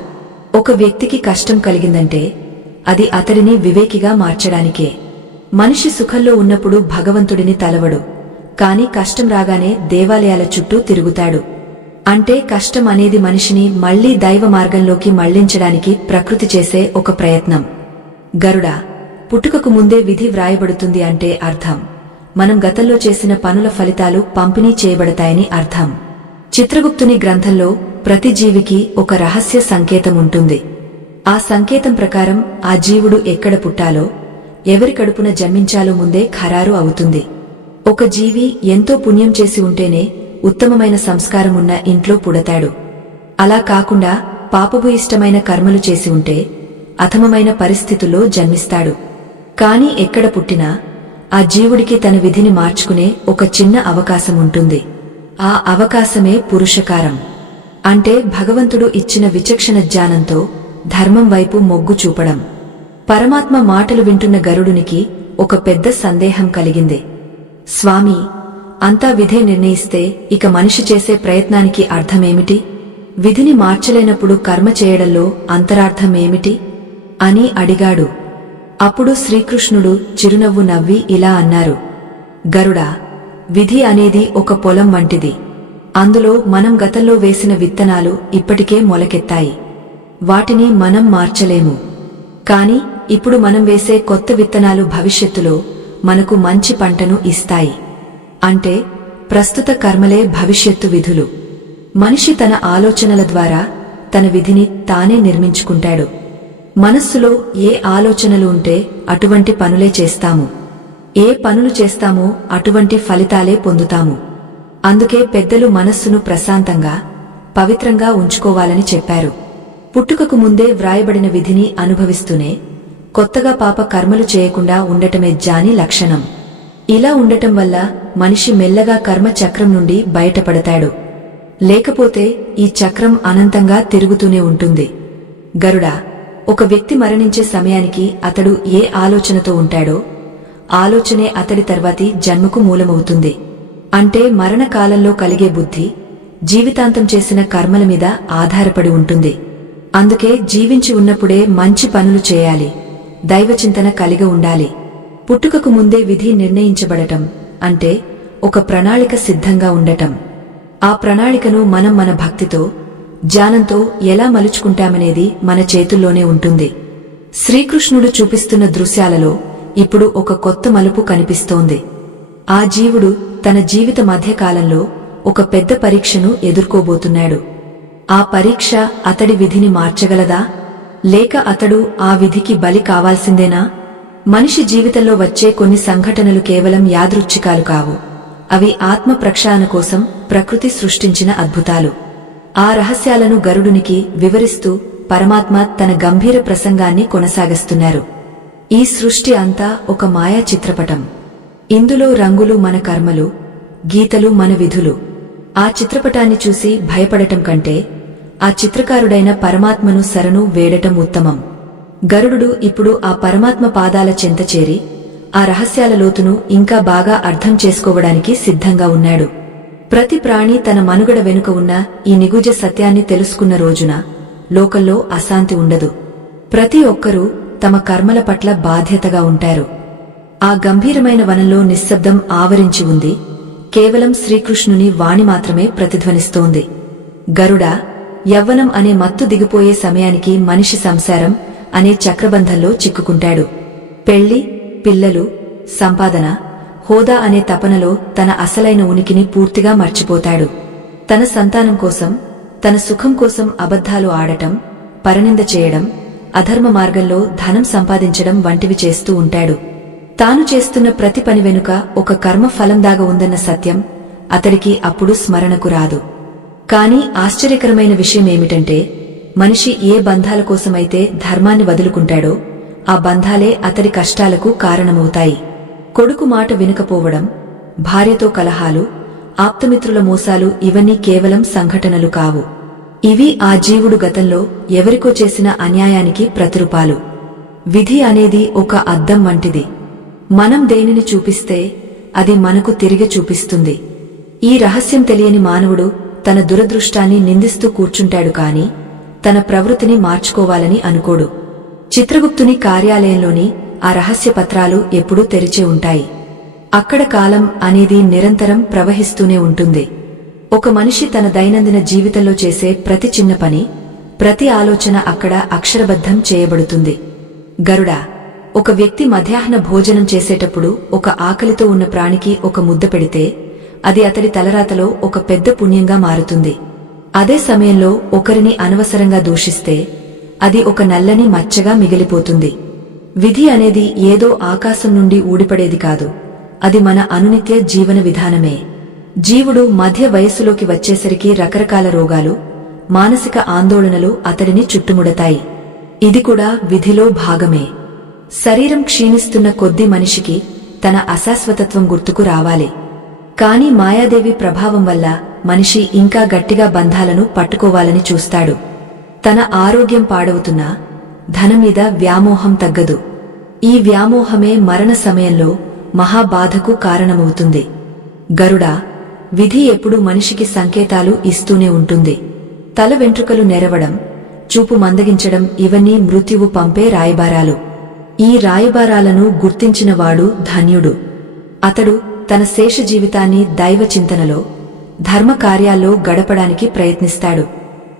ఒక వ్యక్తికి కష్టం కలిగిందంటే అది అతడిని వివేకిగా మార్చడానికే. మనిషి సుఖంలో ఉన్నప్పుడు భగవంతుడిని తలవడు, కాని కష్టం రాగానే దేవాలయాల చుట్టూ తిరుగుతాడు. అంటే కష్టం అనేది మనిషిని మళ్లీ దైవ మార్గంలోకి మళ్లించడానికి ప్రకృతి చేసే ఒక ప్రయత్నం. గరుడా, పుట్టుకకు ముందే విధి వ్రాయబడుతుంది అంటే అర్థం మనం గతంలో చేసిన పనుల ఫలితాలు పంపిణీ చేయబడతాయని అర్థం. చిత్రగుప్తుని గ్రంథంలో ప్రతి జీవికి ఒక రహస్య సంకేతం ఉంటుంది. ఆ సంకేతం ప్రకారం ఆ జీవుడు ఎక్కడ పుట్టాలో, ఎవరి కడుపున జన్మించాలో ముందే ఖరారు అవుతుంది. ఒక జీవి ఎంతో పుణ్యం చేసి ఉంటేనే ఉత్తమమైన సంస్కారం ఉన్న ఇంట్లో పుడతాడు. అలా కాకుండా పాపభూయిష్టమైన కర్మలు చేసి ఉంటే అధమమైన పరిస్థితుల్లో జన్మిస్తాడు. కాని ఎక్కడ పుట్టినా ఆ జీవుడికి తన విధిని మార్చుకునే ఒక చిన్న అవకాశం ఉంటుంది. ఆ అవకాశమే పురుషకారం. అంటే భగవంతుడు ఇచ్చిన విచక్షణ జ్ఞానంతో ధర్మం వైపు మొగ్గు చూపడం. పరమాత్మ మాటలు వింటున్న గరుడునికి ఒక పెద్ద సందేహం కలిగింది. స్వామీ, అంతా విధే నిర్ణయిస్తే ఇక మనిషి చేసే ప్రయత్నానికి అర్థమేమిటి? విధిని మార్చలేనప్పుడు కర్మ చేయడంలో అంతరార్థమేమిటి అని అడిగాడు. అప్పుడు శ్రీకృష్ణుడు చిరునవ్వు నవ్వి ఇలా అన్నారు, గరుడా, విధి అనేది ఒక పొలం వంటిది. అందులో మనం గతంలో వేసిన విత్తనాలు ఇప్పటికే మొలకెత్తాయి. వాటిని మనం మార్చలేము. కాని ఇప్పుడు మనం వేసే కొత్త విత్తనాలు భవిష్యత్తులో మనకు మంచి పంటను ఇస్తాయి. అంటే ప్రస్తుత కర్మలే భవిష్యత్తు విధులు. మనిషి తన ఆలోచనల ద్వారా తన విధిని తానే నిర్మించుకుంటాడు. మనస్సులో ఏ ఆలోచనలు ఉంటే అటువంటి పనులే చేస్తాము. ఏ పనులు చేస్తామో అటువంటి ఫలితాలే పొందుతాము. అందుకే పెద్దలు మనస్సును ప్రశాంతంగా, పవిత్రంగా ఉంచుకోవాలని చెప్పారు. పుట్టుకకు ముందే వ్రాయబడిన విధిని అనుభవిస్తూనే కొత్తగా పాప కర్మలు చేయకుండా ఉండటమే జ్ఞాని లక్షణం. ఇలా ఉండటం వల్ల మనిషి మెల్లగా కర్మ చక్రం నుండి బయటపడతాడు. లేకపోతే ఈ చక్రం అనంతంగా తిరుగుతూనే ఉంటుంది. గరుడా, ఒక వ్యక్తి మరణించే సమయానికి అతడు ఏ ఆలోచనతో ఉంటాడో ఆలోచనే అతడి తర్వాతి జన్మకు మూలమవుతుంది. అంటే మరణకాలంలో కలిగే బుద్ధి జీవితాంతం చేసిన కర్మల మీద ఆధారపడి ఉంటుంది. అందుకే జీవించి ఉన్నప్పుడే మంచి పనులు చేయాలి, దైవచింతన కలిగి ఉండాలి. పుట్టుకకు ముందే విధి నిర్ణయించబడటం అంటే ఒక ప్రణాళిక సిద్ధంగా ఉండటం. ఆ ప్రణాళికను మనం మన భక్తితో, జ్ఞానంతో ఎలా మలుచుకుంటామనేది మన చేతుల్లోనే ఉంటుంది. శ్రీకృష్ణుడు చూపిస్తున్న దృశ్యాలలో ఇప్పుడు ఒక కొత్త మలుపు కనిపిస్తోంది. ఆ జీవుడు తన జీవిత మధ్యకాలంలో ఒక పెద్ద పరీక్షను ఎదుర్కోబోతున్నాడు. ఆ పరీక్ష అతడి విధిని మార్చగలదా, లేక అతడు ఆ విధికి బలి కావాల్సిందేనా? మనిషి జీవితంలో వచ్చే కొన్ని సంఘటనలు కేవలం యాదృచ్ఛికాలు కావు. అవి ఆత్మ ప్రక్షాళన కోసం ప్రకృతి సృష్టించిన అద్భుతాలు. ఆ రహస్యాలను గరుడునికి వివరిస్తూ పరమాత్మ తన గంభీర ప్రసంగాన్ని కొనసాగిస్తున్నారు. ఈ సృష్టి అంతా ఒక మాయా చిత్రపటం. ఇందులో రంగులు మన కర్మలు, గీతలు మన విధులు. ఆ చిత్రపటాన్ని చూసి భయపడటం కంటే ఆ చిత్రకారుడైన పరమాత్మను శరణు వేడటం ఉత్తమం. గరుడు ఇప్పుడు ఆ పరమాత్మ పాదాల చెంత చేరి ఆ రహస్యాల లోతును ఇంకా బాగా అర్థం చేసుకోవడానికి సిద్ధంగా ఉన్నాడు. ప్రతి ప్రాణి తన మనుగడ వెనుక ఉన్న ఈ నిగూఢ సత్యాన్ని తెలుసుకున్న రోజున లోకంలో అశాంతి ఉండదు. ప్రతి ఒక్కరూ తమ కర్మల పట్ల బాధ్యతగా ఉంటారు. ఆ గంభీరమైన వనంలో నిశ్శబ్దం ఆవరించి ఉంది. కేవలం శ్రీకృష్ణుని వాణి మాత్రమే ప్రతిధ్వనిస్తోంది. గరుడా, యవ్వనం అనే మత్తు దిగిపోయే సమయానికి మనిషి సంసారం అనే చక్రబంధంలో చిక్కుకుంటాడు. పెళ్లి, పిల్లలు, సంపాదన, హోదా అనే తపనలో తన అసలైన ఉనికిని పూర్తిగా మర్చిపోతాడు. తన సంతానం కోసం, తన సుఖం కోసం అబద్ధాలు ఆడటం, పరనింద చేయడం, అధర్మ మార్గంలో ధనం సంపాదించడం వంటివి చేస్తూ ఉంటాడు. తాను చేస్తున్న ప్రతి పని వెనుక ఒక కర్మ ఫలం దాగా ఉందన్న సత్యం అతడికి అప్పుడు స్మరణకు రాదు. కాని ఆశ్చర్యకరమైన విషయమేమిటంటే, మనిషి ఏ బంధాల కోసమైతే ధర్మాన్ని వదులుకుంటాడో ఆ బంధాలే అతడి కష్టాలకు కారణమవుతాయి. కొడుకు మాట వినకపోవడం, భార్యతో కలహాలు, ఆప్తమిత్రుల మోసాలు ఇవన్నీ కేవలం సంఘటనలు కావు. ఇవి ఆ జీవుడు గతంలో ఎవరికో చేసిన అన్యాయానికి ప్రతిరూపాలు. విధి అనేది ఒక అద్దం వంటిది. మనం దేనిని చూపిస్తే అది మనకు తిరిగి చూపిస్తుంది. ఈ రహస్యం తెలియని మానవుడు తన దురదృష్టాన్ని నిందిస్తూ కూర్చుంటాడు కాని తన ప్రవృత్తిని మార్చుకోవాలని అనుకోడు. చిత్రగుప్తుని కార్యాలయంలోని ఆ రహస్య పత్రాలు ఎప్పుడూ తెరిచే ఉంటాయి. అక్కడ కాలం అనేది నిరంతరం ప్రవహిస్తూనే ఉంటుంది. ఒక మనిషి తన దైనందిన జీవితంలో చేసే ప్రతి చిన్న పని, ప్రతి ఆలోచన అక్కడ అక్షరబద్ధం చేయబడుతుంది. గరుడా, ఒక వ్యక్తి మధ్యాహ్న భోజనం చేసేటప్పుడు ఒక ఆకలితో ఉన్న ప్రాణికి ఒక ముద్ద పెడితే అది అతడి తలరాతలో ఒక పెద్ద పుణ్యంగా మారుతుంది. అదే సమయంలో ఒకరిని అనవసరంగా దూషిస్తే అది ఒక నల్లని మచ్చగా మిగిలిపోతుంది. విధి అనేది ఏదో ఆకాశం నుండి ఊడిపడేది కాదు. అది మన అనునిత్య జీవన విధానమే. జీవుడు మధ్య వయస్సులోకి వచ్చేసరికి రకరకాల రోగాలు, మానసిక ఆందోళనలు అతడిని చుట్టుముడతాయి. ఇది కూడా విధిలో భాగమే. శరీరం క్షీణిస్తున్న కొద్దీ మనిషికి తన అశాశ్వతత్వం గుర్తుకు రావాలి. కాని మాయాదేవి ప్రభావం వల్ల మనిషి ఇంకా గట్టిగా బంధాలను పట్టుకోవాలని చూస్తాడు. తన ఆరోగ్యం పాడవుతున్నా ధనం మీద వ్యామోహం తగ్గదు. ఈ వ్యామోహమే మరణ సమయంలో మహాబాధకు కారణమవుతుంది. గరుడా, విధి ఎప్పుడూ మనిషికి సంకేతాలు ఇస్తూనే ఉంటుంది. తల వెంట్రుకలు నెరవడం, చూపు మందగించడం ఇవన్నీ మృత్యువు పంపే రాయబారాలు. ఈ రాయబారాలను గుర్తించినవాడు ధన్యుడు. అతడు తన శేష జీవితాన్ని దైవ చింతనలో, ధర్మ కార్యాల్లో గడపడానికి ప్రయత్నిస్తాడు.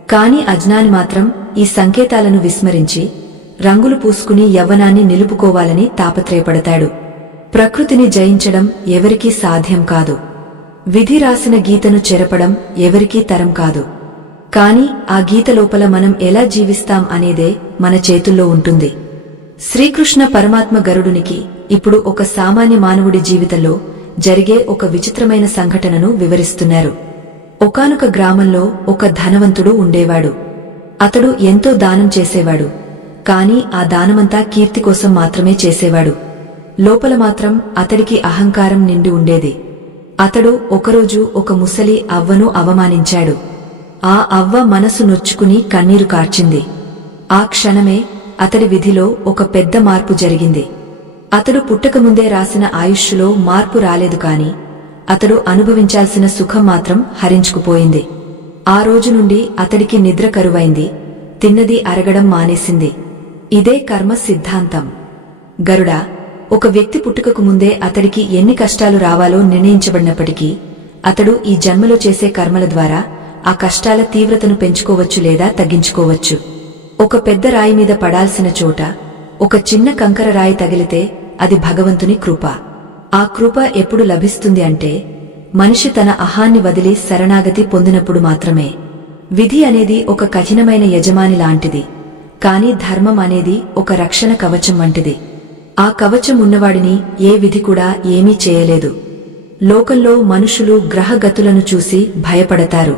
కాని అజ్ఞాని మాత్రం ఈ సంకేతాలను విస్మరించి రంగులు పూసుకుని యవ్వనాన్ని నిలుపుకోవాలని తాపత్రయపడతాడు. ప్రకృతిని జయించడం ఎవరికీ సాధ్యం కాదు. విధి రాసిన గీతను చెరపడం ఎవరికీ తరం కాదు. కాని ఆ గీత లోపల మనం ఎలా జీవిస్తాం అనేదే మన చేతుల్లో ఉంటుంది. శ్రీకృష్ణ పరమాత్మ గరుడునికి ఇప్పుడు ఒక సామాన్య మానవుడి జీవితంలో జరిగే ఒక విచిత్రమైన సంఘటనను వివరిస్తున్నారు. ఒకానొక గ్రామంలో ఒక ధనవంతుడు ఉండేవాడు. అతడు ఎంతో దానం చేసేవాడు. కాని ఆ దానమంతా కీర్తి కోసం మాత్రమే చేసేవాడు. లోపల మాత్రం అతడికి అహంకారం నిండి ఉండేది. అతడు ఒకరోజు ఒక ముసలి అవ్వను అవమానించాడు. ఆ అవ్వ మనసు నొచ్చుకుని కన్నీరు కార్చింది. ఆ క్షణమే అతడి విధిలో ఒక పెద్ద మార్పు జరిగింది. అతడు పుట్టకముందే రాసిన ఆయుష్షులో మార్పు రాలేదు కాని అతడు అనుభవించాల్సిన సుఖం మాత్రం హరించుకుపోయింది. ఆ రోజు నుండి అతడికి నిద్ర కరువైంది. తిన్నది అరగడం మానేసింది. ఇదే కర్మ సిద్ధాంతం. గరుడా, ఒక వ్యక్తి పుట్టుకకు ముందే అతడికి ఎన్ని కష్టాలు రావాలో నిర్ణయించబడినప్పటికీ అతడు ఈ జన్మలో చేసే కర్మల ద్వారా ఆ కష్టాల తీవ్రతను పెంచుకోవచ్చు లేదా తగ్గించుకోవచ్చు. ఒక పెద్ద రాయి మీద పడాల్సిన చోట ఒక చిన్న కంకర రాయి తగిలితే అది భగవంతుని కృప. ఆ కృప ఎప్పుడు లభిస్తుంది అంటే మనిషి తన అహాన్ని వదిలి శరణాగతి పొందినప్పుడు మాత్రమే. విధి అనేది ఒక కఠినమైన యజమాని లాంటిది. కాని ధర్మం అనేది ఒక రక్షణ కవచం వంటిది. ఆ కవచం ఉన్నవాడిని ఏ విధి కూడా ఏమీ చేయలేదు. లోకంలో మనుషులు గ్రహగతులను చూసి భయపడతారు.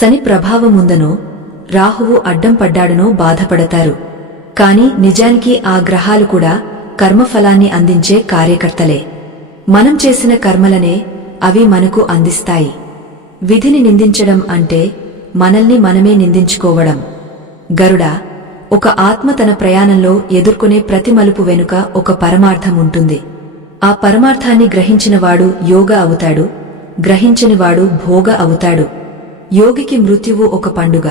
శని ప్రభావం ఉందనో, రాహువు అడ్డం పడ్డాడనో బాధపడతారు. కాని నిజానికి ఆ గ్రహాలు కూడా కర్మఫలాన్ని అందించే కార్యకర్తలే. మనం చేసిన కర్మలనే అవి మనకు అందిస్తాయి. విధిని నిందించడం అంటే మనల్ని మనమే నిందించుకోవడం. గరుడా, ఒక ఆత్మ తన ప్రయాణంలో ఎదుర్కొనే ప్రతి మలుపు వెనుక ఒక పరమార్థం ఉంటుంది. ఆ పరమార్థాన్ని గ్రహించినవాడు యోగా అవుతాడు. గ్రహించనివాడు భోగ అవుతాడు. యోగికి మృత్యువు ఒక పండుగ,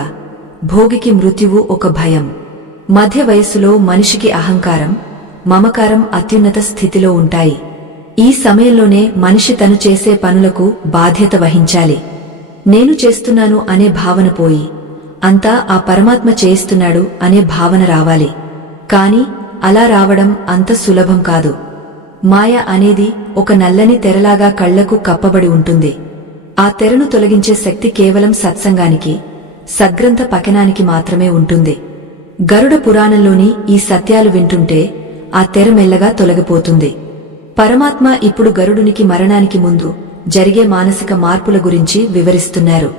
భోగికి మృత్యువు ఒక భయం. మధ్య వయస్సులో మనిషికి అహంకారం, మమకారం అత్యున్నత స్థితిలో ఉంటాయి. ఈ సమయంలోనే మనిషి తను చేసే పనులకు బాధ్యత వహించాలి. నేను చేస్తున్నాను అనే భావన పోయి అంతా ఆ పరమాత్మ చేయిస్తున్నాడు అనే భావన రావాలి. కాని అలా రావడం అంత సులభం కాదు. మాయ అనేది ఒక నల్లని తెరలాగా కళ్లకు కప్పబడి ఉంటుంది. ఆ తెరను తొలగించే శక్తి కేవలం సత్సంగానికి, సద్గ్రంథ పఠనానికి మాత్రమే ఉంటుంది. గరుడ పురాణంలోని ఈ సత్యాలు వింటుంటే ఆ తెర మెల్లగా తొలగిపోతుంది. పరమాత్మ ఇప్పుడు గరుడునికి మరణానికి ముందు జరిగే మానసిక మార్పుల గురించి వివరిస్తున్నారు.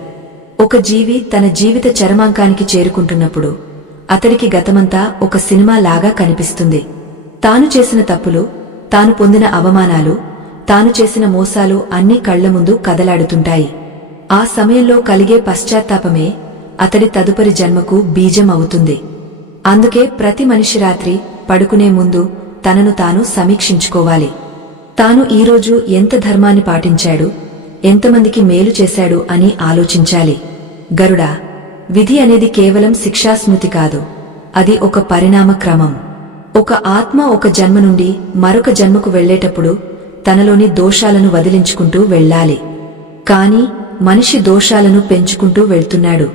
ఒక జీవి తన జీవిత చరమాంకానికి చేరుకుంటున్నప్పుడు అతడికి గతమంతా ఒక సినిమా లాగా కనిపిస్తుంది. తాను చేసిన తప్పులు, తాను పొందిన అవమానాలు, తాను చేసిన మోసాలు అన్నీ కళ్ల ముందు కదలాడుతుంటాయి. ఆ సమయంలో కలిగే పశ్చాత్తాపమే అతడి తదుపరి జన్మకు బీజం అవుతుంది. అందుకే ప్రతి మనిషి రాత్రి పడుకునే ముందు తనను తాను సమీక్షించుకోవాలి. తాను ఈరోజు ఎంత ధర్మాన్ని పాటించాడు, ఎంతమందికి మేలు చేశాడు అని ఆలోచించాలి. గరుడా, విధి అనేది కేవలం శిక్షాస్మృతి కాదు, అది ఒక పరిణామ క్రమం. ఒక ఆత్మ ఒక జన్మ నుండి మరొక జన్మకు వెళ్లేటప్పుడు తనలోని దోషాలను వదిలించుకుంటూ వెళ్ళాలి. కాని మనిషి దోషాలను పెంచుకుంటూ వెళ్తున్నాడు.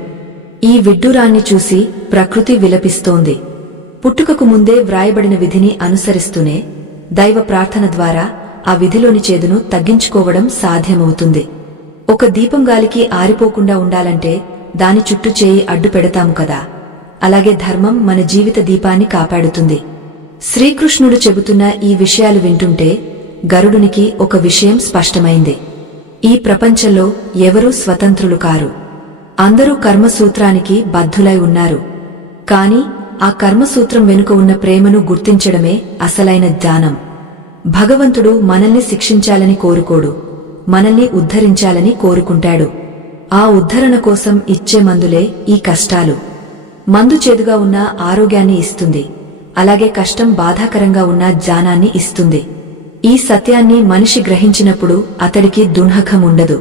ఈ విడ్డూరాన్ని చూసి ప్రకృతి విలపిస్తోంది. పుట్టుకకు ముందే వ్రాయబడిన విధిని అనుసరిస్తూనే దైవ ప్రార్థన ద్వారా ఆ విధిలోని చేదును తగ్గించుకోవడం సాధ్యమవుతుంది. ఒక దీపం గాలికి ఆరిపోకుండా ఉండాలంటే దాని చుట్టూ చేయి అడ్డు పెడతాము కదా, అలాగే ధర్మం మన జీవిత దీపాన్ని కాపాడుతుంది. శ్రీకృష్ణుడు చెబుతున్న ఈ విషయాలు వింటుంటే గరుడునికి ఒక విషయం స్పష్టమైంది. ఈ ప్రపంచంలో ఎవరూ స్వతంత్రులు కారు. అందరూ కర్మసూత్రానికి బద్ధులై ఉన్నారు. కాని ఆ కర్మసూత్రం వెనుక ఉన్న ప్రేమను గుర్తించడమే అసలైన జ్ఞానం. భగవంతుడు మనల్ని శిక్షించాలని కోరుకోడు, మనల్ని ఉద్ధరించాలని కోరుకుంటాడు. ఆ ఉద్ధరణ కోసం ఇచ్చే మందులే ఈ కష్టాలు. మందు చేదుగా ఉన్న ఆరోగ్యాన్ని ఇస్తుంది, అలాగే కష్టం బాధాకరంగా ఉన్న జ్ఞానాన్ని ఇస్తుంది. ఈ సత్యాన్ని మనిషి గ్రహించినప్పుడు అతడికి దున్హకం ఉండదు.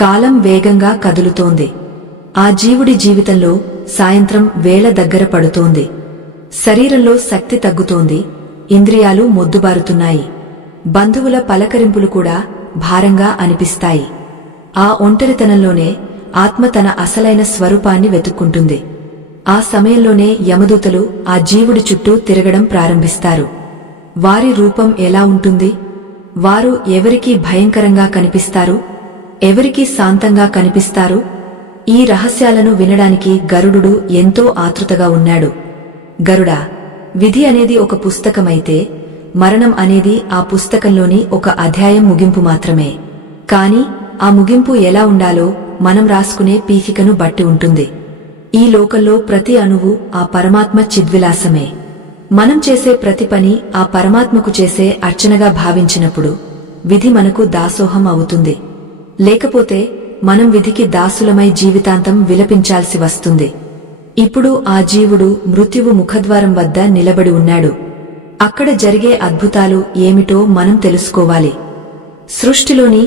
కాలం వేగంగా కదులుతోంది. ఆ జీవుడి జీవితంలో సాయంత్రం వేళ దగ్గర పడుతోంది. శరీరంలో శక్తి తగ్గుతోంది, ఇంద్రియాలు మొద్దుబారుతున్నాయి. బంధువుల పలకరింపులు కూడా భారంగా అనిపిస్తాయి. ఆ ఒంటరితనంలోనే ఆత్మ తన అసలైన స్వరూపాన్ని వెతుక్కుంటుంది. ఆ సమయంలోనే యమదూతలు ఆ జీవుడి చుట్టూ తిరగడం ప్రారంభిస్తారు. వారి రూపం ఎలా ఉంటుంది? వారు ఎవరికి భయంకరంగా కనిపిస్తారు, ఎవరికి శాంతంగా కనిపిస్తారు? ఈ రహస్యాలను వినడానికి గరుడు ఎంతో ఆతృతగా ఉన్నాడు. గరుడా, విధి అనేది ఒక పుస్తకమైతే మరణం అనేది ఆ పుస్తకంలోని ఒక అధ్యాయం ముగింపు మాత్రమే. కాని ఆ ముగింపు ఎలా ఉండాలో మనం రాసుకునే పీఠికను బట్టి ఉంటుంది. ఈ లోకంలో ప్రతి అణువు ఆ పరమాత్మ చిద్విలాసమే. మనం చేసే ప్రతి పని ఆ పరమాత్మకు చేసే అర్చనగా భావించినప్పుడు విధి మనకు దాసోహం అవుతుంది. లేకపోతే మనం విధికి దాసులమై జీవితాంతం విలపించాల్సి వస్తుంది. ఇప్పుడు ఆ జీవుడు మృత్యువు ముఖద్వారం వద్ద నిలబడి ఉన్నాడు. అక్కడ జరిగే అద్భుతాలు ఏమిటో మనం తెలుసుకోవాలి. సృష్టిలోని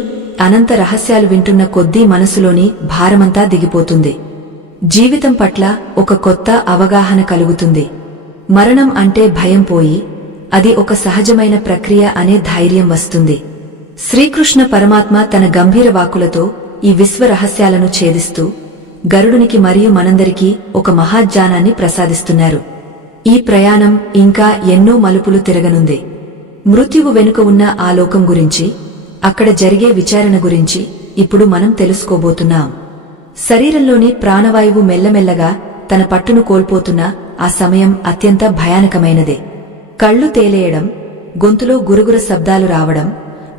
అనంత రహస్యాలు వింటున్న కొద్దీ మనసులోని భారమంతా దిగిపోతుంది. జీవితం పట్ల ఒక కొత్త అవగాహన కలుగుతుంది. మరణం అంటే భయం పోయి అది ఒక సహజమైన ప్రక్రియ అనే ధైర్యం వస్తుంది. శ్రీకృష్ణ పరమాత్మ తన గంభీర వాక్కులతో ఈ విశ్వ రహస్యాలను ఛేదిస్తూ గరుడునికి మరియు మనందరికీ ఒక మహాజ్ఞానాన్ని ప్రసాదిస్తున్నారు. ఈ ప్రయాణం ఇంకా ఎన్నో మలుపులు తిరగనుంది. మృత్యువు వెనుక ఉన్న ఆ లోకం గురించి, అక్కడ జరిగే విచారణ గురించి ఇప్పుడు మనం తెలుసుకోబోతున్నాం. శరీరంలోని ప్రాణవాయువు మెల్లమెల్లగా తన పట్టును కోల్పోతున్న ఆ సమయం అత్యంత భయానకమైనదే. కళ్ళు తేలేయడం, గొంతులో గురుగుర శబ్దాలు రావడం,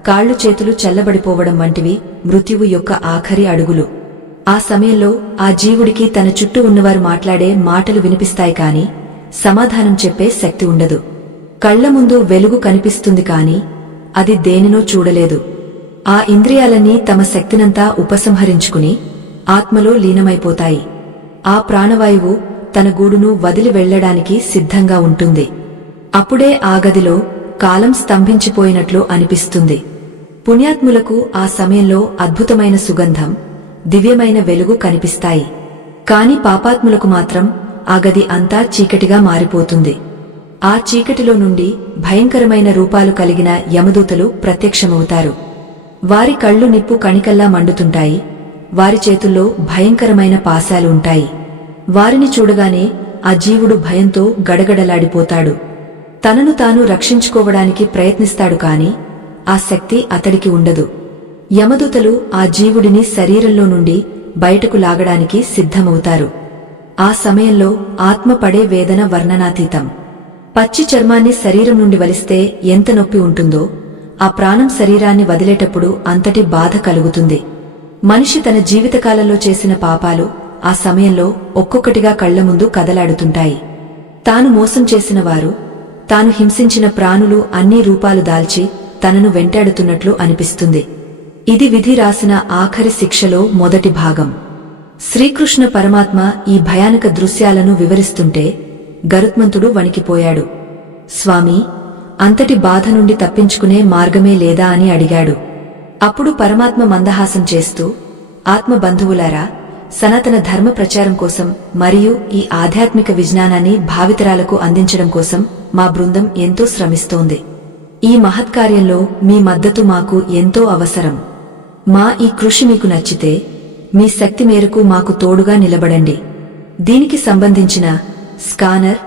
కాళ్లు చేతులు చల్లబడిపోవడం వంటివి మృత్యువు యొక్క ఆఖరి అడుగులు. ఆ సమయంలో ఆ జీవుడికి తన చుట్టూ ఉన్నవారు మాట్లాడే మాటలు వినిపిస్తాయి కాని సమాధానం చెప్పే శక్తి ఉండదు. కళ్ల ముందు వెలుగు కనిపిస్తుంది కాని అది దేనినో చూడలేదు. ఆ ఇంద్రియాలన్నీ తమ శక్తినంతా ఉపసంహరించుకుని ఆత్మలో లీనమైపోతాయి. ఆ ప్రాణవాయువు తన గూడును వదిలి వెళ్లడానికి సిద్ధంగా ఉంటుంది. అప్పుడే ఆ గదిలో కాలం స్తంభించిపోయినట్లు అనిపిస్తుంది. పుణ్యాత్ములకు ఆ సమయంలో అద్భుతమైన సుగంధం, దివ్యమైన వెలుగు కనిపిస్తాయి. కాని పాపాత్ములకు మాత్రం ఆ గది అంతా చీకటిగా మారిపోతుంది. ఆ చీకటిలో నుండి భయంకరమైన రూపాలు కలిగిన యమదూతలు ప్రత్యక్షమవుతారు. వారి కళ్ళు నిప్పు కణికల్లా మండుతుంటాయి. వారి చేతుల్లో భయంకరమైన పాశాలు ఉంటాయి. వారిని చూడగానే ఆ జీవుడు భయంతో గడగడలాడిపోతాడు. తనను తాను రక్షించుకోవడానికి ప్రయత్నిస్తాడు కాని ఆ శక్తి అతడికి ఉండదు. యమదూతలు ఆ జీవుడిని శరీరంలో నుండి బయటకు లాగడానికి సిద్ధమవుతారు. ఆ సమయంలో ఆత్మ పడే వేదన వర్ణనాతీతం. పచ్చి చర్మాన్ని శరీరం నుండి వలిస్తే ఎంత నొప్పి ఉంటుందో, ఆ ప్రాణం శరీరాన్ని వదిలేటప్పుడు అంతటి బాధ కలుగుతుంది. మనిషి తన జీవితకాలంలో చేసిన పాపాలు ఆ సమయంలో ఒక్కొక్కటిగా కళ్ల ముందు కదలాడుతుంటాయి. తాను మోసం చేసిన వారు, తాను హింసించిన ప్రాణులు అన్ని రూపాలు దాల్చి తనను వెంటాడుతున్నట్లు అనిపిస్తుంది. ఇది విధి రాసిన ఆఖరి శిక్షలో మొదటి భాగం. శ్రీకృష్ణ పరమాత్మ ఈ భయానక దృశ్యాలను వివరిస్తుంటే గరుత్మంతుడు వణికిపోయాడు. స్వామీ, అంతటి బాధ నుండి తప్పించుకునే మార్గమే లేదా అని అడిగాడు. అప్పుడు పరమాత్మ మందహాసం చేస్తూ, ఆత్మ బంధువులారా, సనాతన ధర్మ ప్రచారం కోసం మరియు ఈ ఆధ్యాత్మిక విజ్ఞానాన్ని భావితరాలకు అందించడం కోసం మా బృందం ఎంతో శ్రమిస్తోంది. ఈ మహత్కార్యంలో మీ మద్దతు మాకు ఎంతో అవసరం. మా ఈ కృషి మీకు నచ్చితే మీ శక్తి మేరకు మాకు తోడుగా నిలబడండి. దీనికి సంబంధించిన స్కానర్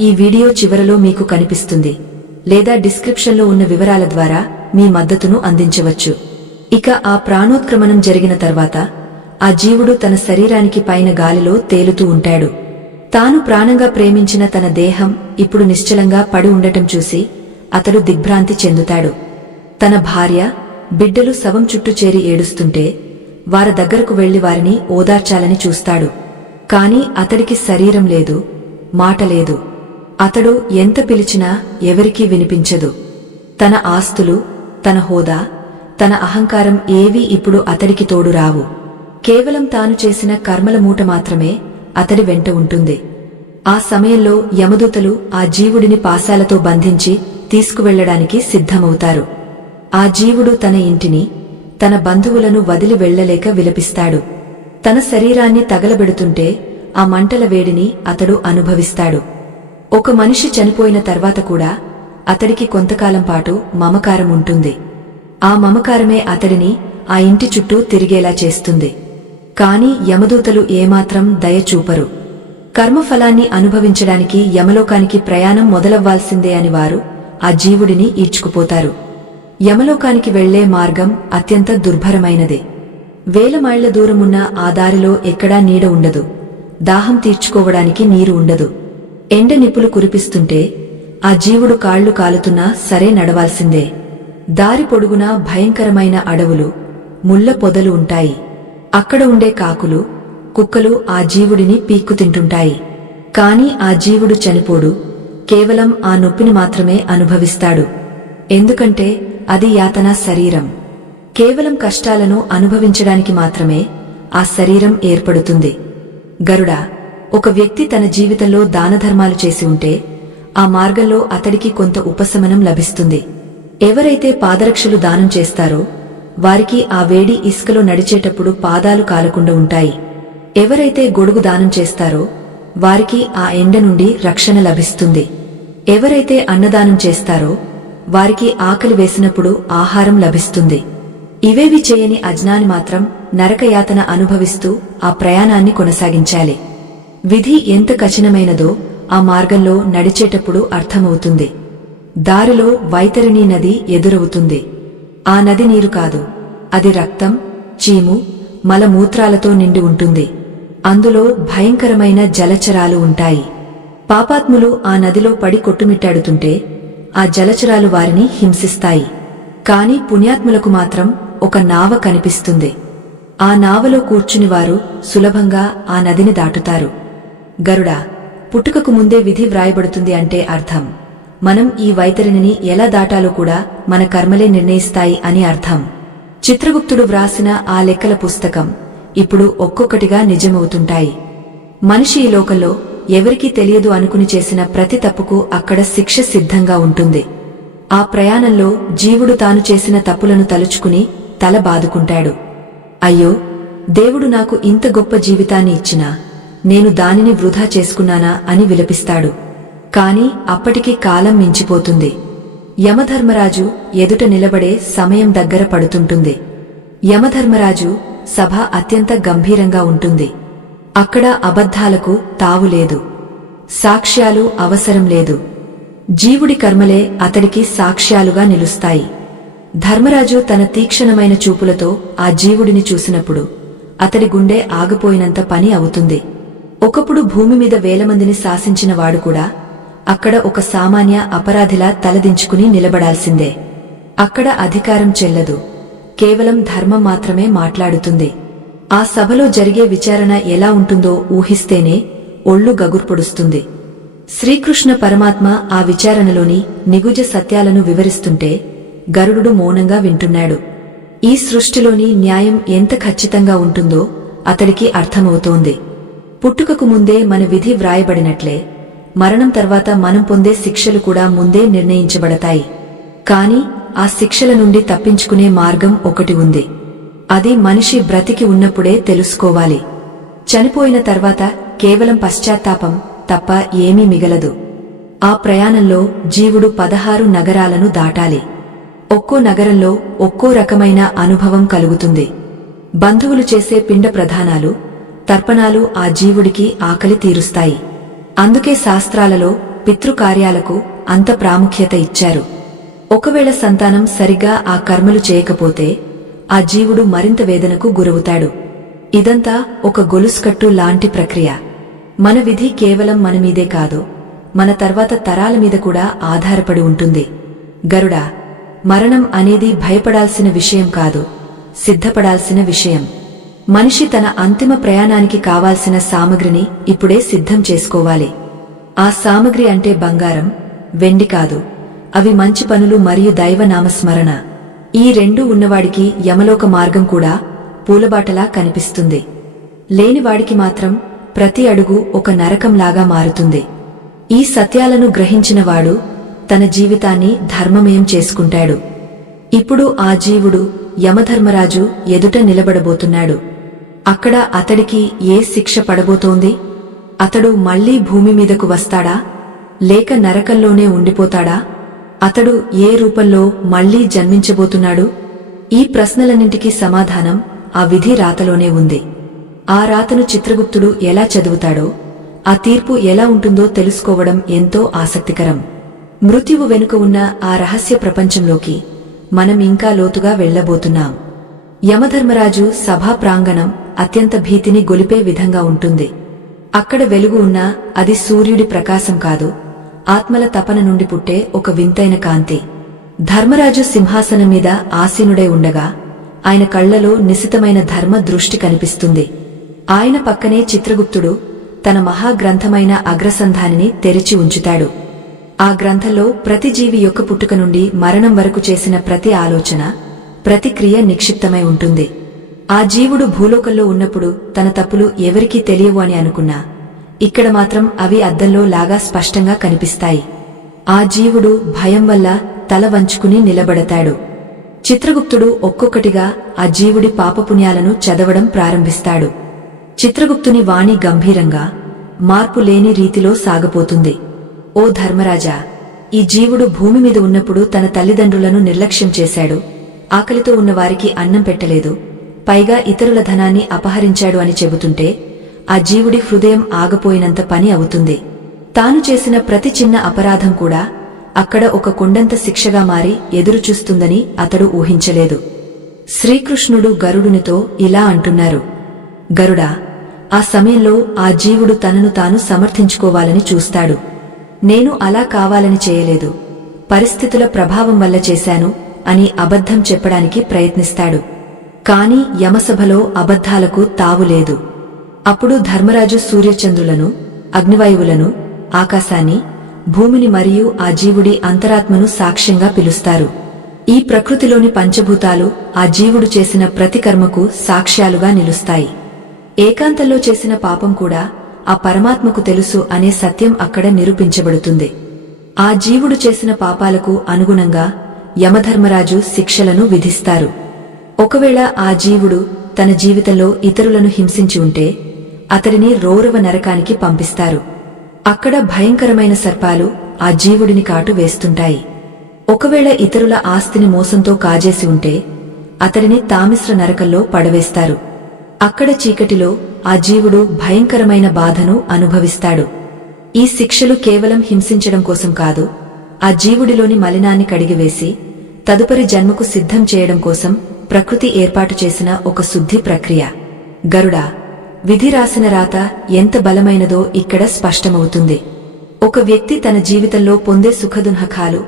ఈ వీడియో చివరలో మీకు కనిపిస్తుంది, లేదా డిస్క్రిప్షన్లో ఉన్న వివరాల ద్వారా మీ మద్దతును అందించవచ్చు. ఇక ఆ ప్రాణోత్క్రమణం జరిగిన తర్వాత ఆ జీవుడు తన శరీరానికి పైన గాలిలో తేలుతూ ఉంటాడు. తాను ప్రాణంగా ప్రేమించిన తన దేహం ఇప్పుడు నిశ్చలంగా పడి ఉండటం చూసి అతడు దిగ్భ్రాంతి చెందుతాడు. తన భార్య, బిడ్డలు శవం చుట్టూ చేరి ఏడుస్తుంటే వారి దగ్గరకు వెళ్లి వారిని ఓదార్చాలని చూస్తాడు. కాని అతడికి శరీరం లేదు, మాట లేదు. అతడు ఎంత పిలిచినా ఎవరికీ వినిపించదు. తన ఆస్తులు, తన హోదా, తన అహంకారం ఏవీ ఇప్పుడు అతడికి తోడు రావు. కేవలం తాను చేసిన కర్మల మూట మాత్రమే అతడి వెంట ఉంటుంది. ఆ సమయంలో యమదూతలు ఆ జీవుడిని పాశాలతో బంధించి తీసుకువెళ్లడానికి సిద్ధమవుతారు. ఆ జీవుడు తన ఇంటిని, తన బంధువులను వదిలి వెళ్లలేక విలపిస్తాడు. తన శరీరాన్ని తగలబెడుతుంటే ఆ మంటల వేడిని అతడు అనుభవిస్తాడు. ఒక మనిషి చనిపోయిన తర్వాత కూడా అతడికి కొంతకాలం పాటు మమకారం ఉంటుంది. ఆ మమకారమే అతడిని ఆ ఇంటి చుట్టూ తిరిగేలా చేస్తుంది. కాని యమదూతలు ఏమాత్రం దయ చూపరు. కర్మఫలాన్ని అనుభవించడానికి యమలోకానికి ప్రయాణం మొదలవ్వాల్సిందే అని వారు ఆ జీవుడిని ఈడ్చుకుపోతారు. యమలోకానికి వెళ్లే మార్గం అత్యంత దుర్భరమైనది. వేల మైళ్ల దూరమున్న ఆ దారిలో ఎక్కడా నీడ ఉండదు. దాహం తీర్చుకోవడానికి నీరు ఉండదు. ఎండ నిప్పులు కురిపిస్తుంటే ఆ జీవుడు కాళ్లు కాలుతున్నా సరే నడవాల్సిందే. దారి పొడుగునా భయంకరమైన అడవులు, ముళ్ల పొదలు ఉంటాయి. అక్కడ ఉండే కాకులు, కుక్కలు ఆ జీవుడిని పీక్కు తింటుంటాయి. కాని ఆ జీవుడు చనిపోడు, కేవలం ఆ నొప్పిని మాత్రమే అనుభవిస్తాడు. ఎందుకంటే అది యాతనా శరీరం. కేవలం కష్టాలను అనుభవించడానికి మాత్రమే ఆ శరీరం ఏర్పడుతుంది. గరుడా, ఒక వ్యక్తి తన జీవితంలో దానధర్మాలు చేసి ఉంటే ఆ మార్గంలో అతడికి కొంత ఉపశమనం లభిస్తుంది. ఎవరైతే పాదరక్షలు దానం చేస్తారో వారికి ఆ వేడి ఇసుకలో నడిచేటప్పుడు పాదాలు కాలకుండా ఉంటాయి. ఎవరైతే గొడుగు దానం చేస్తారో వారికి ఆ ఎండ నుండి రక్షణ లభిస్తుంది. ఎవరైతే అన్నదానం చేస్తారో వారికి ఆకలి వేసినప్పుడు ఆహారం లభిస్తుంది. ఇవేవి చేయని అజ్ఞాని మాత్రం నరకయాతన అనుభవిస్తూ ఆ ప్రయాణాన్ని కొనసాగించాలి. విధి ఎంత కఠినమైనదో ఆ మార్గంలో నడిచేటప్పుడు అర్థమవుతుంది. దారిలో వైతరిణీ నది ఎదురవుతుంది. ఆ నది నీరు కాదు, అది రక్తం, చీము, మలమూత్రాలతో నిండి ఉంటుంది. అందులో భయంకరమైన జలచరాలు ఉంటాయి. పాపాత్ములు ఆ నదిలో పడి కొట్టుమిట్టాడుతుంటే ఆ జలచరాలు వారిని హింసిస్తాయి. కాని పుణ్యాత్ములకు మాత్రం ఒక నావ కనిపిస్తుంది. ఆ నావలో కూర్చుని వారు సులభంగా ఆ నదిని దాటుతారు. గరుడా, పుట్టుకకు ముందే విధి వ్రాయబడుతుంది అంటే అర్థం మనం ఈ వైతరిణిని ఎలా దాటాలో కూడా మన కర్మలే నిర్ణయిస్తాయి అని అర్థం. చిత్రగుప్తుడు వ్రాసిన ఆ లెక్కల పుస్తకం ఇప్పుడు ఒక్కొక్కటిగా నిజమవుతుంటాయి. మనిషి ఈ లోకంలో ఎవరికీ తెలియదు అనుకుని చేసిన ప్రతి తప్పుకు అక్కడ శిక్ష సిద్ధంగా ఉంటుంది. ఆ ప్రయాణంలో జీవుడు తాను చేసిన తప్పులను తలుచుకుని తల బాదుకుంటాడు. అయ్యో, దేవుడు నాకు ఇంత గొప్ప జీవితాన్ని ఇచ్చినా నేను దానిని వృధా చేసుకున్నానా అని విలపిస్తాడు. కాని అప్పటికి కాలం మించిపోతుంది. యమధర్మరాజు ఎదుట నిలబడే సమయం దగ్గర పడుతుంటుంది. యమధర్మరాజు సభ అత్యంత గంభీరంగా ఉంటుంది. అక్కడ అబద్ధాలకు తావులేదు. సాక్ష్యాలు అవసరం లేదు. జీవుడి కర్మలే అతడికి సాక్ష్యాలుగా నిలుస్తాయి. ధర్మరాజు తన తీక్షణమైన చూపులతో ఆ జీవుడిని చూసినప్పుడు అతడి గుండె ఆగిపోయినంత పని అవుతుంది. ఒకప్పుడు భూమి మీద వేలమందిని శాసించిన వాడు కూడా అక్కడ ఒక సామాన్య అపరాధిలా తలదించుకుని నిలబడాల్సిందే. అక్కడ అధికారం చెల్లదు, కేవలం ధర్మం మాత్రమే మాట్లాడుతుంది. ఆ సభలో జరిగే విచారణ ఎలా ఉంటుందో ఊహిస్తేనే ఒళ్ళు గగుర్పొడుస్తుంది. శ్రీకృష్ణ పరమాత్మ ఆ విచారణలోని నిగుజ సత్యాలను వివరిస్తుంటే గరుడు మౌనంగా వింటున్నాడు. ఈ సృష్టిలోని న్యాయం ఎంత ఖచ్చితంగా ఉంటుందో అతడికి అర్థమవుతోంది. పుట్టుకకు ముందే మన విధి వ్రాయబడినట్లే మరణం తర్వాత మనం పొందే శిక్షలు కూడా ముందే నిర్ణయించబడతాయి. కాని ఆ శిక్షల నుండి తప్పించుకునే మార్గం ఒకటి ఉంది. అది మనిషి బ్రతికి ఉన్నప్పుడే తెలుసుకోవాలి. చనిపోయిన తర్వాత కేవలం పశ్చాత్తాపం తప్ప ఏమీ మిగలదు. ఆ ప్రయాణంలో జీవుడు 16 నగరాలను దాటాలి. ఒక్కో నగరంలో ఒక్కో రకమైన అనుభవం కలుగుతుంది. బంధువులు చేసే పిండ ప్రధానాలు, తర్పణాలు ఆ జీవుడికి ఆకలి తీరుస్తాయి. అందుకే శాస్త్రాలలో పితృకార్యాలకు అంత ప్రాముఖ్యత ఇచ్చారు. ఒకవేళ సంతానం సరిగా ఆ కర్మలు చేయకపోతే ఆ జీవుడు మరింత వేదనకు గురవుతాడు. ఇదంతా ఒక గొలుసుకట్టు లాంటి ప్రక్రియ. మన విధి కేవలం మనమీదే కాదు, మన తర్వాత తరాల మీద కూడా ఆధారపడి ఉంటుంది. గరుడా, మరణం అనేది భయపడాల్సిన విషయం కాదు, సిద్ధపడాల్సిన విషయం. మనిషి తన అంతిమ ప్రయాణానికి కావాల్సిన సామగ్రిని ఇప్పుడే సిద్ధం చేసుకోవాలి. ఆ సామగ్రి అంటే బంగారం, వెండి కాదు. అవి మంచి పనులు మరియు దైవనామస్మరణ. ఈ రెండూ ఉన్నవాడికి యమలోక మార్గం కూడా పూలబాటలా కనిపిస్తుంది. లేనివాడికి మాత్రం ప్రతి అడుగు ఒక నరకంలాగా మారుతుంది. ఈ సత్యాలను గ్రహించినవాడు తన జీవితాన్ని ధర్మమయం చేసుకుంటాడు. ఇప్పుడు ఆ జీవుడు యమధర్మరాజు ఎదుట నిలబడబోతున్నాడు. అక్కడ అతడికి ఏ శిక్ష పడబోతోంది? అతడు మళ్లీ భూమి మీదకు వస్తాడా, లేక నరకంలోనే ఉండిపోతాడా? అతడు ఏ రూపంలో మళ్లీ జన్మించబోతున్నాడు? ఈ ప్రశ్నలన్నింటికీ సమాధానం ఆ విధి రాతలోనే ఉంది. ఆ రాతను చిత్రగుప్తుడు ఎలా చదువుతాడో, ఆ తీర్పు ఎలా ఉంటుందో తెలుసుకోవడం ఎంతో ఆసక్తికరం. మృత్యువు వెనుక ఉన్న ఆ రహస్య ప్రపంచంలోకి మనం ఇంకా లోతుగా వెళ్లబోతున్నాం. యమధర్మరాజు సభా ప్రాంగణం అత్యంత భీతిని గొలిపే విధంగా ఉంటుంది. అక్కడ వెలుగు ఉన్నా అది సూర్యుడి ప్రకాశం కాదు, ఆత్మల తపన నుండి పుట్టే ఒక వింతైన కాంతి. ధర్మరాజు సింహాసనం మీద ఆసీనుడై ఉండగా ఆయన కళ్లలో నిశితమైన ధర్మ దృష్టి కనిపిస్తుంది. ఆయన పక్కనే చిత్రగుప్తుడు తన మహాగ్రంథమైన అగ్రసంధానిని తెరిచి ఉంచుతాడు. ఆ గ్రంథంలో ప్రతి జీవి యొక్క పుట్టుక నుండి మరణం వరకు చేసిన ప్రతి ఆలోచన, ప్రతిక్రియ నిక్షిప్తమై ఉంటుంది. ఆ జీవుడు భూలోకంలో ఉన్నప్పుడు తన తప్పులు ఎవరికీ తెలియవు అని అనుకున్నా, ఇక్కడ మాత్రం అవి అద్దంలో లాగా స్పష్టంగా కనిపిస్తాయి. ఆ జీవుడు భయం వల్ల తల వంచుకుని నిలబడతాడు. చిత్రగుప్తుడు ఒక్కొక్కటిగా ఆ జీవుడి పాపపుణ్యాలను చదవడం ప్రారంభిస్తాడు. చిత్రగుప్తుని వాణి గంభీరంగా, మార్పు లేని రీతిలో సాగపోతుంది. ఓ ధర్మరాజా, ఈ జీవుడు భూమి మీద ఉన్నప్పుడు తన తల్లిదండ్రులను నిర్లక్ష్యం చేశాడు, ఆకలితో ఉన్నవారికి అన్నం పెట్టలేదు, పైగా ఇతరుల ధనాన్ని అపహరించాడు అని చెబుతుంటే ఆ జీవుడి హృదయం ఆగపోయినంత పని అవుతుంది. తాను చేసిన ప్రతి చిన్న అపరాధం కూడా అక్కడ ఒక కొండంత శిక్షగా మారి ఎదురుచూస్తుందని అతడు ఊహించలేదు. శ్రీకృష్ణుడు గరుడునితో ఇలా అంటున్నారు: గరుడా, ఆ సమయంలో ఆ జీవుడు తనను తాను సమర్థించుకోవాలని చూస్తాడు. నేను అలా కావాలని చేయలేదు, పరిస్థితుల ప్రభావం వల్ల చేశాను అని అబద్ధం చెప్పడానికి ప్రయత్నిస్తాడు. కాని యమసభలో అబద్ధాలకు తావులేదు. అప్పుడు ధర్మరాజు సూర్యచంద్రులను, అగ్నివాయువులను, ఆకాశాన్ని, భూమిని మరియు ఆ జీవుడి అంతరాత్మను సాక్ష్యంగా పిలుస్తారు. ఈ ప్రకృతిలోని పంచభూతాలు ఆ జీవుడు చేసిన ప్రతి కర్మకు సాక్ష్యాలుగా నిలుస్తాయి. ఏకాంతంలో చేసిన పాపం కూడా ఆ పరమాత్మకు తెలుసు అనే సత్యం అక్కడ నిరూపించబడుతుంది. ఆ జీవుడు చేసిన పాపాలకు అనుగుణంగా యమధర్మరాజు శిక్షలను విధిస్తారు. ఒకవేళ ఆ జీవుడు తన జీవితంలో ఇతరులను హింసించి ఉంటే అతడిని రౌరవ నరకానికి పంపిస్తారు. అక్కడ భయంకరమైన సర్పాలు ఆ జీవుడిని కాటు వేస్తుంటాయి. ఒకవేళ ఇతరుల ఆస్తిని మోసంతో కాజేసి ఉంటే అతడిని తామిశ్ర నరకంలో పడవేస్తారు. అక్కడ చీకటిలో ఆ జీవుడు భయంకరమైన బాధను అనుభవిస్తాడు. ఈ శిక్షలు కేవలం హింసించడం కోసం కాదు, ఆ జీవుడిలోని మలినాన్ని కడిగివేసి తదుపరి జన్మకు సిద్ధం చేయడం కోసం ప్రకృతి ఏర్పాటు చేసిన ఒక శుద్ధి ప్రక్రియ. గరుడా, విధి రాసిన రాత ఎంత బలమైనదో ఇక్కడ స్పష్టమవుతుంది. ఒక వ్యక్తి తన జీవితంలో పొందే సుఖదుఃఖాలు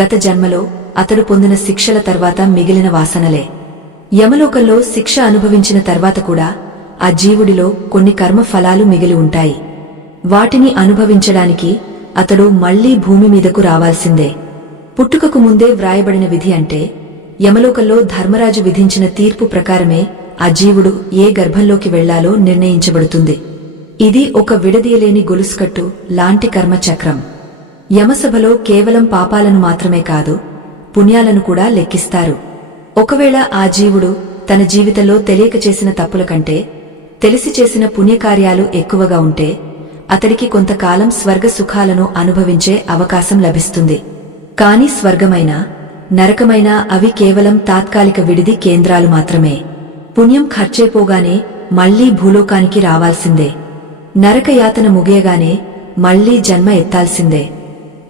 గత జన్మలో అతడు పొందిన శిక్షల తర్వాత మిగిలిన వాసనలే. యమలోకంలో శిక్ష అనుభవించిన తర్వాత కూడా ఆ జీవుడిలో కొన్ని కర్మ ఫలాలు మిగిలి ఉంటాయి. వాటిని అనుభవించడానికి అతడు మళ్లీ భూమి మీదకు రావాల్సిందే. పుట్టుకకు ముందే వ్రాయబడిన విధి అంటే యమలోకంలో ధర్మరాజు విధించిన తీర్పు ప్రకారమే ఆ జీవుడు ఏ గర్భంలోకి వెళ్లాలో నిర్ణయించబడుతుంది. ఇది ఒక విడదీయలేని గొలుసుకట్టు లాంటి కర్మచక్రం. యమసభలో కేవలం పాపాలను మాత్రమే కాదు, పుణ్యాలను కూడా లెక్కిస్తారు. ఒకవేళ ఆ జీవుడు తన జీవితంలో తెలియక చేసిన తప్పుల కంటే తెలిసి చేసిన పుణ్యకార్యాలు ఎక్కువగా ఉంటే అతడికి కొంతకాలం స్వర్గ సుఖాలను అనుభవించే అవకాశం లభిస్తుంది. కాని స్వర్గమైనా నరకమైనా అవి కేవలం తాత్కాలిక విడిది కేంద్రాలు మాత్రమే. పుణ్యం ఖర్చైపోగానే మళ్లీ భూలోకానికి రావాల్సిందే. నరకయాతన ముగియగానే మళ్లీ జన్మ ఎత్తాల్సిందే.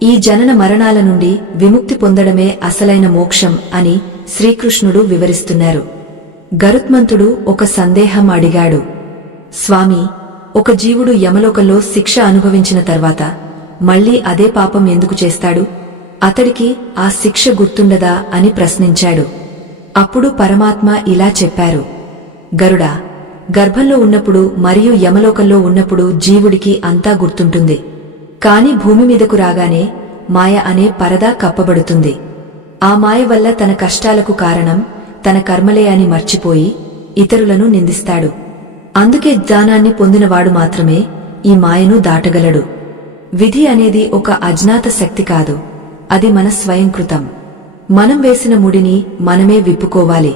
ఈ జనన మరణాల నుండి విముక్తి పొందడమే అసలైన మోక్షం అని శ్రీకృష్ణుడు వివరిస్తున్నారు. గరుత్మంతుడు ఒక సందేహం అడిగాడు. స్వామీ, ఒక జీవుడు యమలోకంలో శిక్ష అనుభవించిన తర్వాత మళ్లీ అదే పాపం ఎందుకు చేస్తాడు? అతడికి ఆ శిక్ష గుర్తుండదా అని ప్రశ్నించాడు. అప్పుడు పరమాత్మ ఇలా చెప్పారు. గరుడా, గర్భంలో ఉన్నప్పుడు మరియు యమలోకంలో ఉన్నప్పుడు జీవుడికి అంతా గుర్తుంటుంది. కాని భూమి మీదకు రాగానే మాయ అనే పరదా కప్పబడుతుంది. ఆ మాయ వల్ల తన కష్టాలకు కారణం తన కర్మలే అని మర్చిపోయి ఇతరులను నిందిస్తాడు. అందుకే జ్ఞానాన్ని పొందినవాడు మాత్రమే ఈ మాయను దాటగలడు. విధి అనేది ఒక అజ్ఞాత శక్తి కాదు, అది మన స్వయంకృతం. మనం వేసిన ముడిని మనమే విప్పుకోవాలి.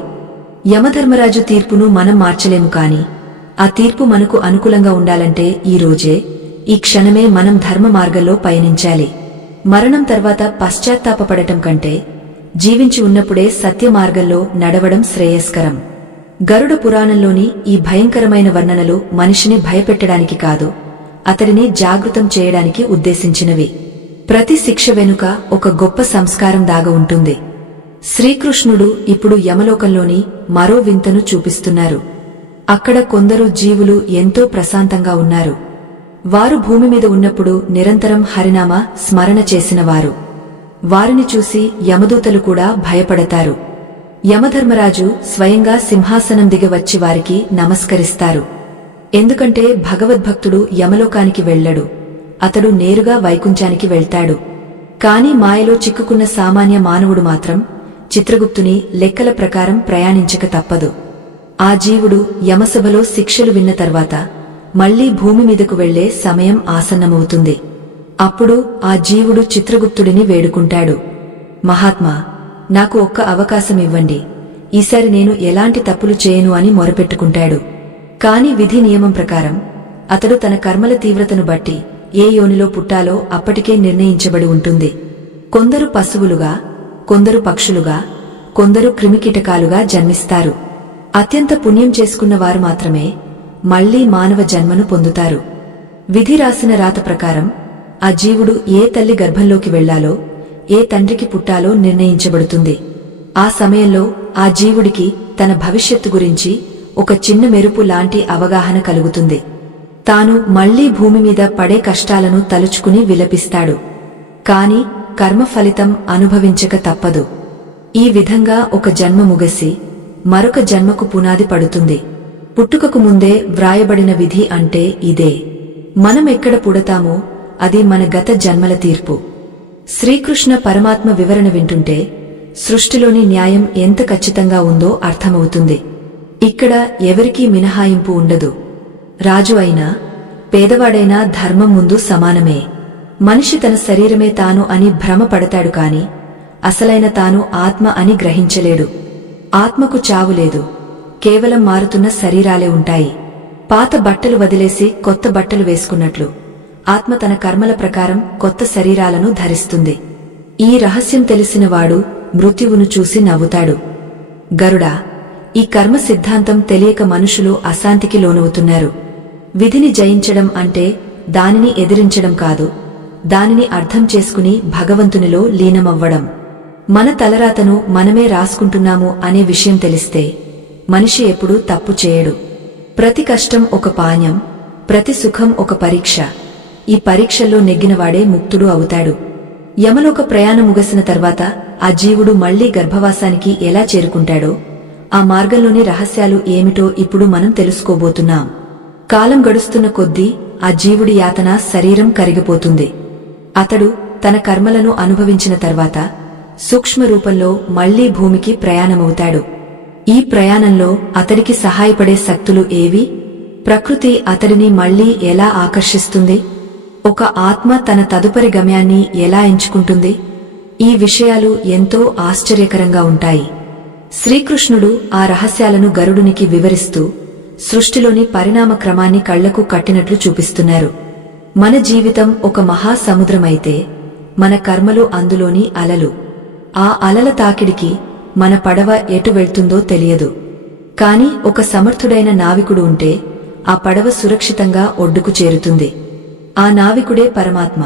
యమధర్మరాజు తీర్పును మనం మార్చలేము, కాని ఆ తీర్పు మనకు అనుకూలంగా ఉండాలంటే ఈ రోజే, ఈ క్షణమే మనం ధర్మ మార్గంలో పయనించాలి. మరణం తర్వాత పశ్చాత్తాపపడటం కంటే జీవించి ఉన్నప్పుడే సత్య మార్గంలో నడవడం శ్రేయస్కరం. గరుడ పురాణంలోని ఈ భయంకరమైన వర్ణనలు మనిషిని భయపెట్టడానికి కాదు, అతడిని జాగృతం చేయడానికి ఉద్దేశించినవి. ప్రతి శిక్ష వెనుక ఒక గొప్ప సంస్కారం దాగ ఉంటుంది. శ్రీకృష్ణుడు ఇప్పుడు యమలోకంలోని మరో వింతను చూపిస్తున్నారు. అక్కడ కొందరు జీవులు ఎంతో ప్రశాంతంగా ఉన్నారు. వారు భూమి మీద ఉన్నప్పుడు నిరంతరం హరినామ స్మరణ చేసినవారు. వారిని చూసి యమదూతలు కూడా భయపడతారు. యమధర్మరాజు స్వయంగా సింహాసనం దిగి వచ్చి వారికి నమస్కరిస్తారు. ఎందుకంటే భగవద్భక్తుడు యమలోకానికి వెళ్లడు, అతడు నేరుగా వైకుంఠానికి వెళ్తాడు. కాని మాయలో చిక్కుకున్న సామాన్య మానవుడు మాత్రం చిత్రగుప్తుని లెక్కల ప్రకారం ప్రయాణించక తప్పదు. ఆ జీవుడు యమసభలో శిక్షలు విన్న తర్వాత మళ్లీ భూమి మీదకు వెళ్లే సమయం ఆసన్నమవుతుంది. అప్పుడు ఆ జీవుడు చిత్రగుప్తుడిని వేడుకుంటాడు. మహాత్మా, నాకు ఒక్క అవకాశం ఇవ్వండి, ఈసారి నేను ఎలాంటి తప్పులు చేయను అని మొరపెట్టుకుంటాడు. కాని విధి నియమం ప్రకారం అతడు తన కర్మల తీవ్రతను బట్టి ఏ యోనిలో పుట్టాలో అప్పటికే నిర్ణయించబడి ఉంటుంది. కొందరు పశువులుగా, కొందరు పక్షులుగా, కొందరు క్రిమికీటకాలుగా జన్మిస్తారు. అత్యంత పుణ్యం చేసుకున్న వారు మాత్రమే మళ్లీ మానవ జన్మను పొందుతారు. విధి రాసిన రాత ప్రకారం ఆ జీవుడు ఏ తల్లి గర్భంలోకి వెళ్లాలో, ఏ తండ్రికి పుట్టాలో నిర్ణయించబడుతుంది. ఆ సమయంలో ఆ జీవుడికి తన భవిష్యత్తు గురించి ఒక చిన్న మెరుపు లాంటి అవగాహన కలుగుతుంది. తాను మళ్లీ భూమి మీద పడే కష్టాలను తలుచుకుని విలపిస్తాడు. కాని కర్మ ఫలితం అనుభవించక తప్పదు. ఈ విధంగా ఒక జన్మ ముగిసి మరొక జన్మకు పునాది పడుతుంది. పుట్టుకకు ముందే వ్రాయబడిన విధి అంటే ఇదే. మనం ఎక్కడ పుడతామో అది మన గత జన్మల తీర్పు. శ్రీకృష్ణ పరమాత్మ వివరణ వింటుంటే సృష్టిలోని న్యాయం ఎంత ఖచ్చితంగా ఉందో అర్థమవుతుంది. ఇక్కడ ఎవరికీ మినహాయింపు ఉండదు. రాజు అయినా పేదవాడైనా ధర్మం ముందు సమానమే. మనిషి తన శరీరమే తాను అని భ్రమపడతాడు కాని అసలైన తాను ఆత్మ అని గ్రహించలేడు. ఆత్మకు చావు లేదు, కేవలం మారుతున్న శరీరాలే ఉంటాయి. పాత బట్టలు వదిలేసి కొత్త బట్టలు వేసుకున్నట్లు ఆత్మ తన కర్మల ప్రకారం కొత్త శరీరాలను ధరిస్తుంది. ఈ రహస్యం తెలిసినవాడు మృత్యువును చూసి నవ్వుతాడు. గరుడా, ఈ కర్మ సిద్ధాంతం తెలియక మనుషులు అశాంతికి లోనవుతున్నారు. విధిని జయించడం అంటే దానిని ఎదిరించడం కాదు, దానిని అర్థం చేసుకుని భగవంతునిలో లీనమవ్వడం. మన తలరాతను మనమే రాసుకుంటున్నాము అనే విషయం తెలిస్తే మనిషి ఎప్పుడూ తప్పు చేయడు. ప్రతి కష్టం ఒక పాణ్యం, ప్రతి సుఖం ఒక పరీక్ష. ఈ పరీక్షల్లో నెగ్గినవాడే ముక్తుడు అవుతాడు. యమలోక ప్రయాణం ముగిసిన తర్వాత ఆ జీవుడు మళ్లీ గర్భవాసానికి ఎలా చేరుకుంటాడో, ఆ మార్గంలోని రహస్యాలు ఏమిటో ఇప్పుడు మనం తెలుసుకోబోతున్నాం. కాలం గడుస్తున్న కొద్దీ ఆ జీవుడి యాతన శరీరం కరిగిపోతుంది. అతడు తన కర్మలను అనుభవించిన తర్వాత సూక్ష్మ రూపంలో మళ్లీ భూమికి ప్రయాణమవుతాడు. ఈ ప్రయాణంలో అతడికి సహాయపడే శక్తులు ఏవి? ప్రకృతి అతడిని మళ్లీ ఎలా ఆకర్షిస్తుంది? ఒక ఆత్మ తన తదుపరి గమ్యాన్ని ఎలా ఎంచుకుంటుంది? ఈ విషయాలు ఎంతో ఆశ్చర్యకరంగా ఉంటాయి. శ్రీకృష్ణుడు ఆ రహస్యాలను గరుడునికి వివరిస్తూ సృష్టిలోని పరిణామ క్రమాన్ని కళ్లకు కట్టినట్లు చూపిస్తున్నారు. మన జీవితం ఒక మహాసముద్రమైతే మన కర్మలు అందులోని అలలు. ఆ అలల తాకిడికి మన పడవ ఎటు వెళ్తుందో తెలియదు. కాని ఒక సమర్థుడైన నావికుడు ఉంటే ఆ పడవ సురక్షితంగా ఒడ్డుకు చేరుతుంది. ఆ నావికుడే పరమాత్మ.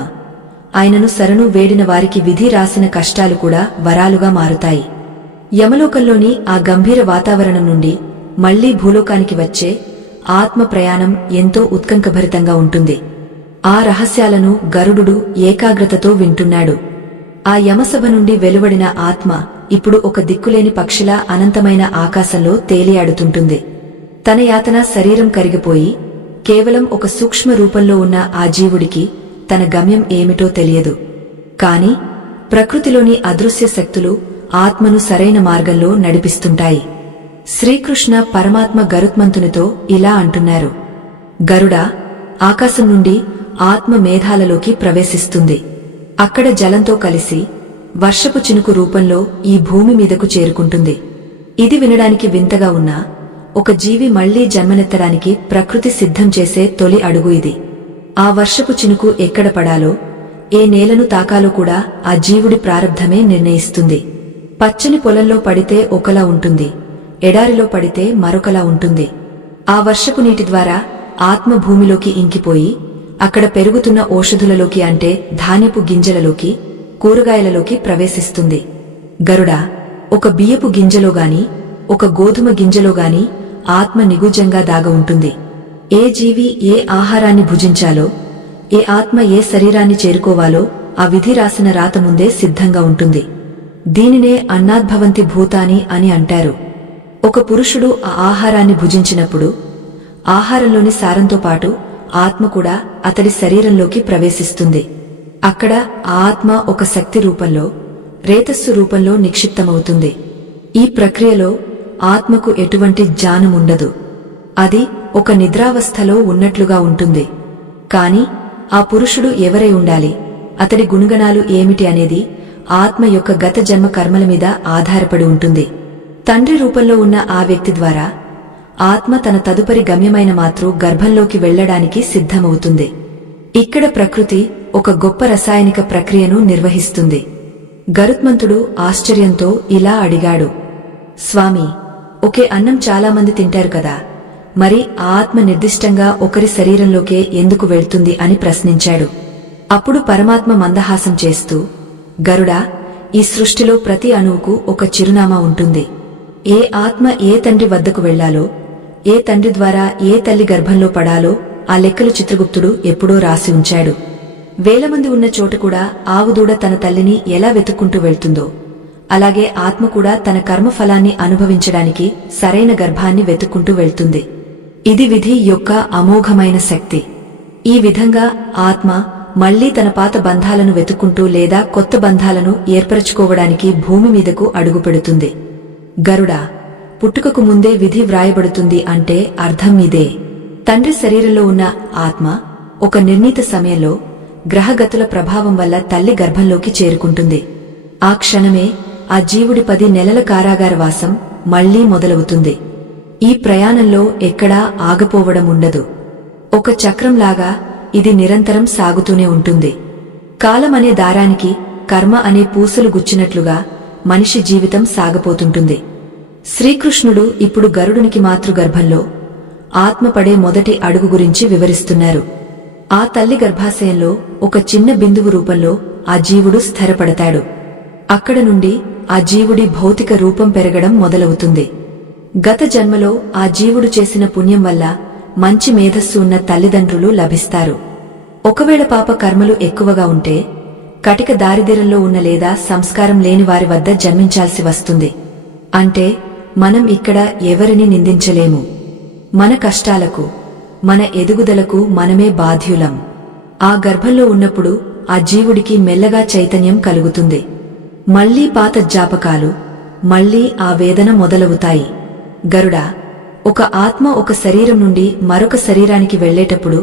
ఆయనను శరణు వేడిన వారికి విధి రాసిన కష్టాలు కూడా వరాలుగా మారుతాయి. యమలోకంలోని ఆ గంభీర వాతావరణం నుండి మళ్లీ భూలోకానికి వచ్చే ఆత్మ ప్రయాణం ఎంతో ఉత్కంఠభరితంగా ఉంటుంది. ఆ రహస్యాలను గరుడు ఏకాగ్రతతో వింటున్నాడు. ఆ యమసభ నుండి వెలువడిన ఆత్మ ఇప్పుడు ఒక దిక్కులేని పక్షిలా అనంతమైన ఆకాశంలో తేలియాడుతుంటుంది. తన యాతన శరీరం కరిగిపోయి కేవలం ఒక సూక్ష్మ రూపంలో ఉన్న ఆ జీవుడికి తన గమ్యం ఏమిటో తెలియదు. కాని ప్రకృతిలోని అదృశ్య శక్తులు ఆత్మను సరైన మార్గంలో నడిపిస్తుంటాయి. శ్రీకృష్ణ పరమాత్మ గరుత్మంతునితో ఇలా అంటున్నారు: గరుడా, ఆకాశం నుండి ఆత్మ మేఘాలలోకి ప్రవేశిస్తుంది. అక్కడ జలంతో కలిసి వర్షపు చినుకు రూపంలో ఈ భూమి మీదకు చేరుకుంటుంది. ఇది వినడానికి వింతగా ఉన్నా ఒక జీవి మళ్లీ జన్మనెత్తడానికి ప్రకృతి సిద్ధం చేసే తొలి అడుగు ఇది. ఆ వర్షపు చినుకు ఎక్కడ పడాలో, ఏ నేలను తాకాలో కూడా ఆ జీవుడి ప్రారబ్ధమే నిర్ణయిస్తుంది. పచ్చని పొలంలో పడితే ఒకలా ఉంటుంది, ఎడారిలో పడితే మరొకలా ఉంటుంది. ఆ వర్షపు నీటి ద్వారా ఆత్మ భూమిలోకి ఇంకిపోయి అక్కడ పెరుగుతున్న ఓషధులలోకి, అంటే ధాన్యపు గింజలలోకి, కూరగాయలలోకి ప్రవేశిస్తుంది. గరుడా, ఒక బియ్యపు గింజలోగాని ఒక గోధుమ గింజలోగాని ఆత్మ నిగూజంగా దాగ ఉంటుంది. ఏ జీవి ఏ ఆహారాన్ని భుజించాలో, ఏ ఆత్మ ఏ శరీరాన్ని చేరుకోవాలో ఆ విధి రాసిన రాత ముందే సిద్ధంగా ఉంటుంది. దీనినే అన్నాద్భవంతి భూతాని అని అంటారు. ఒక పురుషుడు ఆ ఆహారాన్ని భుజించినప్పుడు ఆహారంలోని సారంతో పాటు ఆత్మ కూడా అతడి శరీరంలోకి ప్రవేశిస్తుంది. అక్కడ ఆ ఆత్మ ఒక శక్తి రూపంలో, రేతస్సు రూపంలో నిక్షిప్తమవుతుంది. ఈ ప్రక్రియలో ఆత్మకు ఎటువంటి జ్ఞానముండదు. అది ఒక నిద్రావస్థలో ఉన్నట్లుగా ఉంటుంది. కాని ఆ పురుషుడు ఎవరై ఉండాలి, అతడి గుణగణాలు ఏమిటి అనేది ఆత్మ యొక్క గత జన్మ కర్మల మీద ఆధారపడి ఉంటుంది. తండ్రి రూపంలో ఉన్న ఆ వ్యక్తి ద్వారా ఆత్మ తన తదుపరి గమ్యమైన మాతృ గర్భంలోకి వెళ్లడానికి సిద్ధమవుతుంది. ఇక్కడ ప్రకృతి ఒక గొప్ప రసాయనిక ప్రక్రియను నిర్వహిస్తుంది. గరుత్మంతుడు ఆశ్చర్యంతో ఇలా అడిగాడు: స్వామి, ఒకే అన్నం చాలామంది తింటారు కదా, మరి ఆ ఆత్మ నిర్దిష్టంగా ఒకరి శరీరంలోకే ఎందుకు వెళ్తుంది అని ప్రశ్నించాడు. అప్పుడు పరమాత్మ మందహాసం చేస్తూ: గరుడా, ఈ సృష్టిలో ప్రతి అణువుకు ఒక చిరునామా ఉంటుంది. ఏ ఆత్మ ఏ తండ్రి వద్దకు వెళ్లాలో, ఏ తండ్రి ద్వారా ఏ తల్లి గర్భంలో పడాలో ఆ లెక్కలు చిత్రగుప్తుడు ఎప్పుడో రాసి ఉంచాడు. వేలమంది ఉన్న చోట కూడా ఆవుదూడ తన తల్లిని ఎలా వెతుక్కుంటూ వెళ్తుందో, అలాగే ఆత్మ కూడా తన కర్మఫలాన్ని అనుభవించడానికి సరైన గర్భాన్ని వెతుక్కుంటూ వెళ్తుంది. ఇది విధి యొక్క అమోఘమైన శక్తి. ఈ విధంగా ఆత్మ మళ్లీ తన పాత బంధాలను వెతుక్కుంటూ లేదా కొత్త బంధాలను ఏర్పరచుకోవడానికి భూమి మీదకు అడుగుపెడుతుంది. గరుడా, పుట్టుకకు ముందే విధి వ్రాయబడుతుంది అంటే అర్థం ఇదే. తండ్రి శరీరంలో ఉన్న ఆత్మ ఒక నిర్ణీత సమయంలో గ్రహగతుల ప్రభావం వల్ల తల్లి గర్భంలోకి చేరుకుంటుంది. ఆ క్షణమే ఆ జీవుడి 10 నెలల కారాగారవాసం మళ్లీ మొదలవుతుంది. ఈ ప్రయాణంలో ఎక్కడా ఆగపోవడం ఉండదు. ఒక చక్రంలాగా ఇది నిరంతరం సాగుతూనే ఉంటుంది. కాలమనే దారానికి కర్మ అనే పూసలు గుచ్చినట్లుగా మనిషి జీవితం సాగపోతుంటుంది. శ్రీకృష్ణుడు ఇప్పుడు గరుడునికి మాతృగర్భంలో ఆత్మ పడే మొదటి అడుగు గురించి వివరిస్తున్నారు. ఆ తల్లి గర్భాశయంలో ఒక చిన్న బిందువు రూపంలో ఆ జీవుడు స్థిరపడతాడు. అక్కడ నుండి ఆ జీవుడి భౌతిక రూపం పెరగడం మొదలవుతుంది. గత జన్మలో ఆ జీవుడు చేసిన పుణ్యం వల్ల మంచి మేధస్సు ఉన్న తల్లిదండ్రులు లభిస్తారు. ఒకవేళ పాప కర్మలు ఎక్కువగా ఉంటే కటిక దారిద్ర్యంలో ఉన్న లేదా సంస్కారం లేని వారి వద్ద జన్మించాల్సి వస్తుంది. అంటే మనం ఇక్కడ ఎవరిని నిందించలేము. మన కష్టాలకు, మన ఎదుగుదలకు మనమే బాధ్యులం. ఆ గర్భంలో ఉన్నప్పుడు ఆ జీవుడికి మెల్లగా చైతన్యం కలుగుతుంది. మళ్లీ పాత జ్ఞాపకాలు, మళ్లీ ఆ వేదన మొదలవుతాయి. గరుడా, ఒక ఆత్మ ఒక శరీరం నుండి మరొక శరీరానికి వెళ్లేటప్పుడు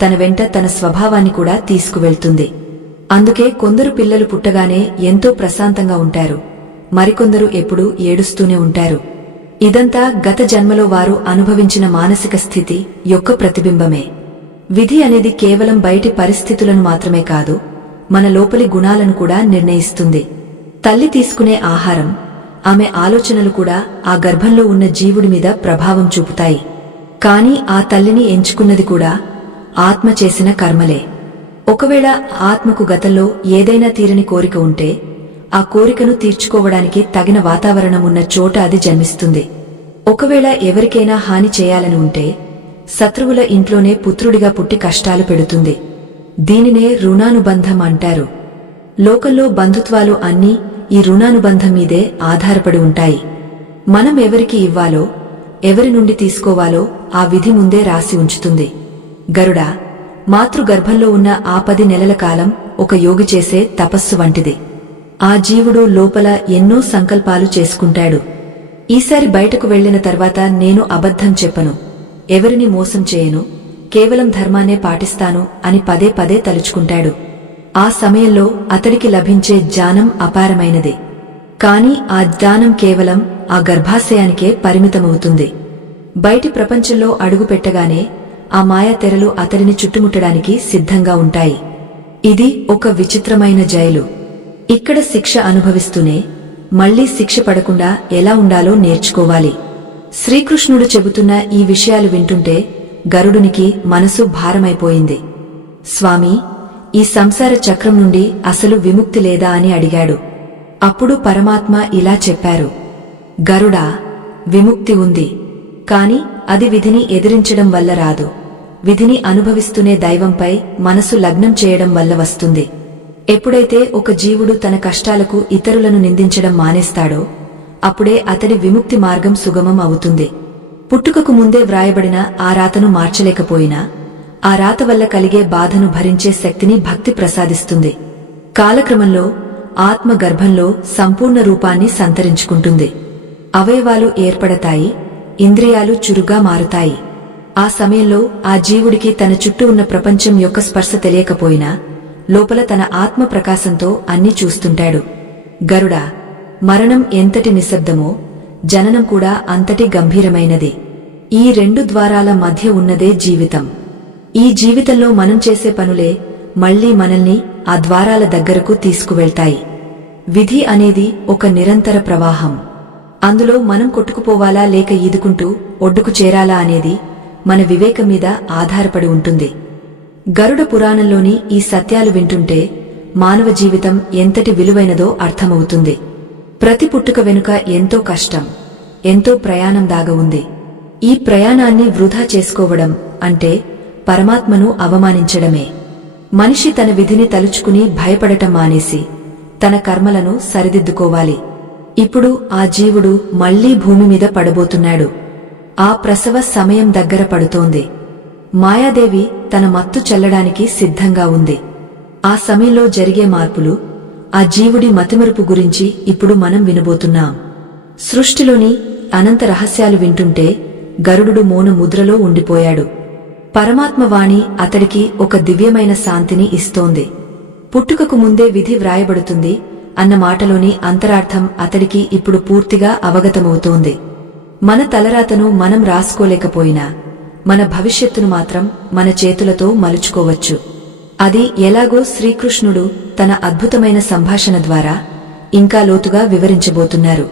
తన వెంట తన స్వభావాన్ని కూడా తీసుకువెళ్తుంది. అందుకే కొందరు పిల్లలు పుట్టగానే ఎంతో ప్రశాంతంగా ఉంటారు, మరికొందరు ఎప్పుడూ ఏడుస్తూనే ఉంటారు. ఇదంతా గత జన్మలో వారు అనుభవించిన మానసిక స్థితి యొక్క ప్రతిబింబమే. విధి అనేది కేవలం బయటి పరిస్థితులను మాత్రమే కాదు, మన లోపలి గుణాలను కూడా నిర్ణయిస్తుంది. తల్లి తీసుకునే ఆహారం, ఆమె ఆలోచనలు కూడా ఆ గర్భంలో ఉన్న జీవుడి మీద ప్రభావం చూపుతాయి. కాని ఆ తల్లిని ఎంచుకున్నది కూడా ఆత్మ చేసిన కర్మలే. ఒకవేళ ఆత్మకు గతంలో ఏదైనా తీరని కోరిక ఉంటే ఆ కోరికను తీర్చుకోవడానికి తగిన వాతావరణం ఉన్న చోట అది జన్మిస్తుంది. ఒకవేళ ఎవరికైనా హాని చేయాలని ఉంటే శత్రువుల ఇంట్లోనే పుత్రుడిగా పుట్టి కష్టాలు పెడుతుంది. దీనినే రుణానుబంధం అంటారు. లోకంలో బంధుత్వాలు అన్నీ ఈ రుణానుబంధం మీదే ఆధారపడి ఉంటాయి. మనం ఎవరికి ఇవ్వాలో, ఎవరి నుండి తీసుకోవాలో ఆ విధి ముందే రాసి ఉంచుతుంది. గరుడా, మాతృగర్భంలో ఉన్న ఆ 10 నెలల కాలం ఒక యోగి చేసే తపస్సు వంటిది. ఆ జీవుడు లోపల ఎన్నో సంకల్పాలు చేసుకుంటాడు. ఈసారి బయటకు వెళ్లిన తర్వాత నేను అబద్ధం చెప్పను, ఎవరిని మోసం చేయను, కేవలం ధర్మాన్నే పాటిస్తాను అని పదే పదే తలుచుకుంటాడు. ఆ సమయంలో అతడికి లభించే జ్ఞానం అపారమైనది. కాని ఆ జ్ఞానం కేవలం ఆ గర్భాశయానికే పరిమితమవుతుంది. బయటి ప్రపంచంలో అడుగుపెట్టగానే ఆ మాయా తెరలు అతడిని చుట్టుముట్టడానికి సిద్ధంగా ఉంటాయి. ఇది ఒక విచిత్రమైన జైలు. ఇక్కడ శిక్ష అనుభవిస్తూనే మళ్లీ శిక్ష పడకుండా ఎలా ఉండాలో నేర్చుకోవాలి. శ్రీకృష్ణుడు చెబుతున్న ఈ విషయాలు వింటుంటే గరుడునికి మనసు భారమైపోయింది. స్వామీ, ఈ సంసార చక్రం నుండి అసలు విముక్తి లేదా అని అడిగాడు. అప్పుడు పరమాత్మ ఇలా చెప్పారు, గరుడా, విముక్తి ఉంది. కాని అది విధిని ఎదిరించడం వల్ల రాదు. విధిని అనుభవిస్తూనే దైవంపై మనసు లగ్నం చేయడం వల్ల వస్తుంది. ఎప్పుడైతే ఒక జీవుడు తన కష్టాలకు ఇతరులను నిందించడం మానేస్తాడో అప్పుడే అతడి విముక్తి మార్గం సుగమం అవుతుంది. పుట్టుకకు ముందే వ్రాయబడిన ఆ రాతను మార్చలేకపోయినా ఆ రాత వల్ల కలిగే బాధను భరించే శక్తిని భక్తి ప్రసాదిస్తుంది. కాలక్రమంలో ఆత్మ గర్భంలో సంపూర్ణ రూపాన్ని సంతరించుకుంటుంది. అవయవాలు ఏర్పడతాయి, ఇంద్రియాలు చురుగా మారుతాయి. ఆ సమయంలో ఆ జీవుడికి తన చుట్టూ ఉన్న ప్రపంచం యొక్క స్పర్శ తెలియకపోయినా లోపల తన ఆత్మ ప్రకాశంతో అన్నీ చూస్తుంటాడు. గరుడా, మరణం ఎంతటి నిశ్శబ్దమో జననం కూడా అంతటి గంభీరమైనది. ఈ 2 ద్వారాల మధ్య ఉన్నదే జీవితం. ఈ జీవితంలో మనం చేసే పనులే మళ్లీ మనల్ని ఆ ద్వారాల దగ్గరకు తీసుకువెళ్తాయి. విధి అనేది ఒక నిరంతర ప్రవాహం. అందులో మనం కొట్టుకుపోవాలా లేక ఈదుకుంటూ ఒడ్డుకు చేరాలా అనేది మన వివేకం మీద ఆధారపడి ఉంటుంది. గరుడ పురాణంలోని ఈ సత్యాలు వింటుంటే మానవ జీవితం ఎంతటి విలువైనదో అర్థమవుతుంది. ప్రతి పుట్టుక వెనుక ఎంతో కష్టం, ఎంతో ప్రయాణం దాగి ఉంది. ఈ ప్రయాణాన్ని వృధా చేసుకోవడం అంటే పరమాత్మను అవమానించడమే. మనిషి తన విధిని తలుచుకుని భయపడటం మానేసి తన కర్మలను సరిదిద్దుకోవాలి. ఇప్పుడు ఆ జీవుడు మళ్లీ భూమి మీద పడబోతున్నాడు. ఆ ప్రసవ సమయం దగ్గర పడుతోంది. మాయాదేవి తన మత్తు చల్లడానికి సిద్ధంగా ఉంది. ఆ సమయంలో జరిగే మార్పులు, ఆ జీవుడి మతిమరుపు గురించి ఇప్పుడు మనం వినబోతున్నాం. సృష్టిలోని అనంత రహస్యాలు వింటుంటే గరుడు మౌన ముద్రలో ఉండిపోయాడు. పరమాత్మవాణి అతడికి ఒక దివ్యమైన శాంతిని ఇస్తోంది. పుట్టుకకు ముందే విధి వ్రాయబడుతుంది అన్న మాటలోని అంతరార్థం అతడికి ఇప్పుడు పూర్తిగా అవగతమవుతోంది. మన తలరాతను మనం రాసుకోలేకపోయినా మన భవిష్యత్తును మాత్రం మన చేతులతో మలుచుకోవచ్చు. అది ఎలాగో శ్రీకృష్ణుడు తన అద్భుతమైన సంభాషణ ద్వారా ఇంకా లోతుగా వివరించబోతున్నారు.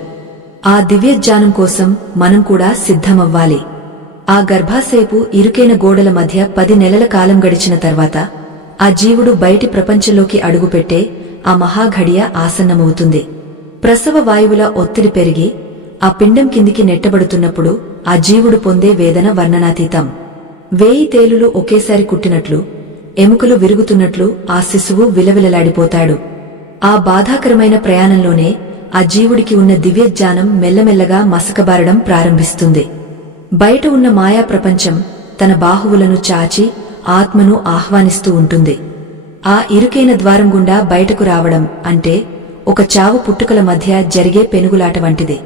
ఆ దివ్యజ్ఞానం కోసం మనం కూడా సిద్ధమవ్వాలి. ఆ గర్భాశయపు ఇరుకైన గోడల మధ్య 10 నెలల కాలం గడిచిన తర్వాత ఆ జీవుడు బయటి ప్రపంచంలోకి అడుగుపెట్టే ఆ మహాఘడియ ఆసన్నమవుతుంది. ప్రసవ వాయువుల ఒత్తిడి పెరిగి ఆ పిండం కిందికి నెట్టబడుతున్నప్పుడు ఆ జీవుడు పొందే వేదన వర్ణనాతీతం. 1000 తేలులు ఒకేసారి కుట్టినట్లు, ఎముకలు విరుగుతున్నట్లు ఆ శిశువు విలవిలలాడిపోతాడు. ఆ బాధాకరమైన ప్రయాణంలోనే ఆ జీవుడికి ఉన్న దివ్యజ్ఞానం మెల్లమెల్లగా మసకబారడం ప్రారంభిస్తుంది. బయట ఉన్న మాయా ప్రపంచం తన బాహువులను చాచి ఆత్మను ఆహ్వానిస్తూ ఉంటుంది. ఆ ఇరుకైన ద్వారం గుండా బయటకు రావడం అంటే ఒక చావు పుట్టుకల మధ్య జరిగే పెనుగులాట వంటిది.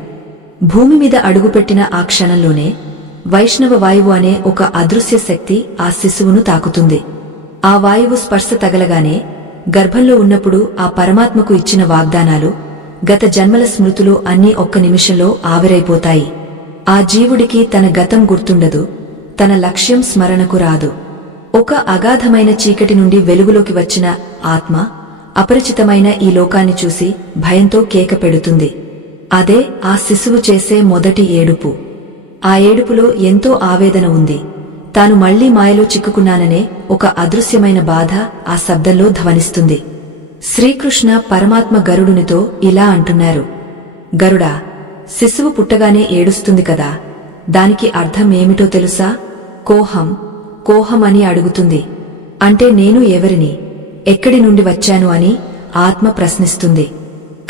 భూమి మీద అడుగుపెట్టిన ఆ క్షణంలోనే వైష్ణవ వాయువు అనే ఒక అదృశ్య శక్తి ఆ శిశువును తాకుతుంది. ఆ వాయువు స్పర్శ తగలగానే గర్భంలో ఉన్నప్పుడు ఆ పరమాత్మకు ఇచ్చిన వాగ్దానాలు, గత జన్మల స్మృతులు అన్నీ ఒక్క నిమిషంలో ఆవిరైపోతాయి. ఆ జీవుడికి తన గతం గుర్తుండదు, తన లక్ష్యం స్మరణకు రాదు. ఒక అగాధమైన చీకటి నుండి వెలుగులోకి వచ్చిన ఆత్మ అపరిచితమైన ఈ లోకాన్ని చూసి భయంతో కేక పెడుతుంది. అదే ఆ శిశువు చేసే మొదటి ఏడుపు. ఆ ఏడుపులో ఎంతో ఆవేదన ఉంది. తాను మళ్లీ మాయలో చిక్కుకున్నాననే ఒక అదృశ్యమైన బాధ ఆ శబ్దంలో ధ్వనిస్తుంది. శ్రీకృష్ణ పరమాత్మ గరుడునితో ఇలా అంటున్నారు: గరుడా, శిశువు పుట్టగానే ఏడుస్తుంది కదా, దానికి అర్థం ఏమిటో తెలుసా? కోహం కోహం అని అడుగుతుంది. అంటే నేను ఎవరిని, ఎక్కడి నుండి వచ్చాను అని ఆత్మ ప్రశ్నిస్తుంది.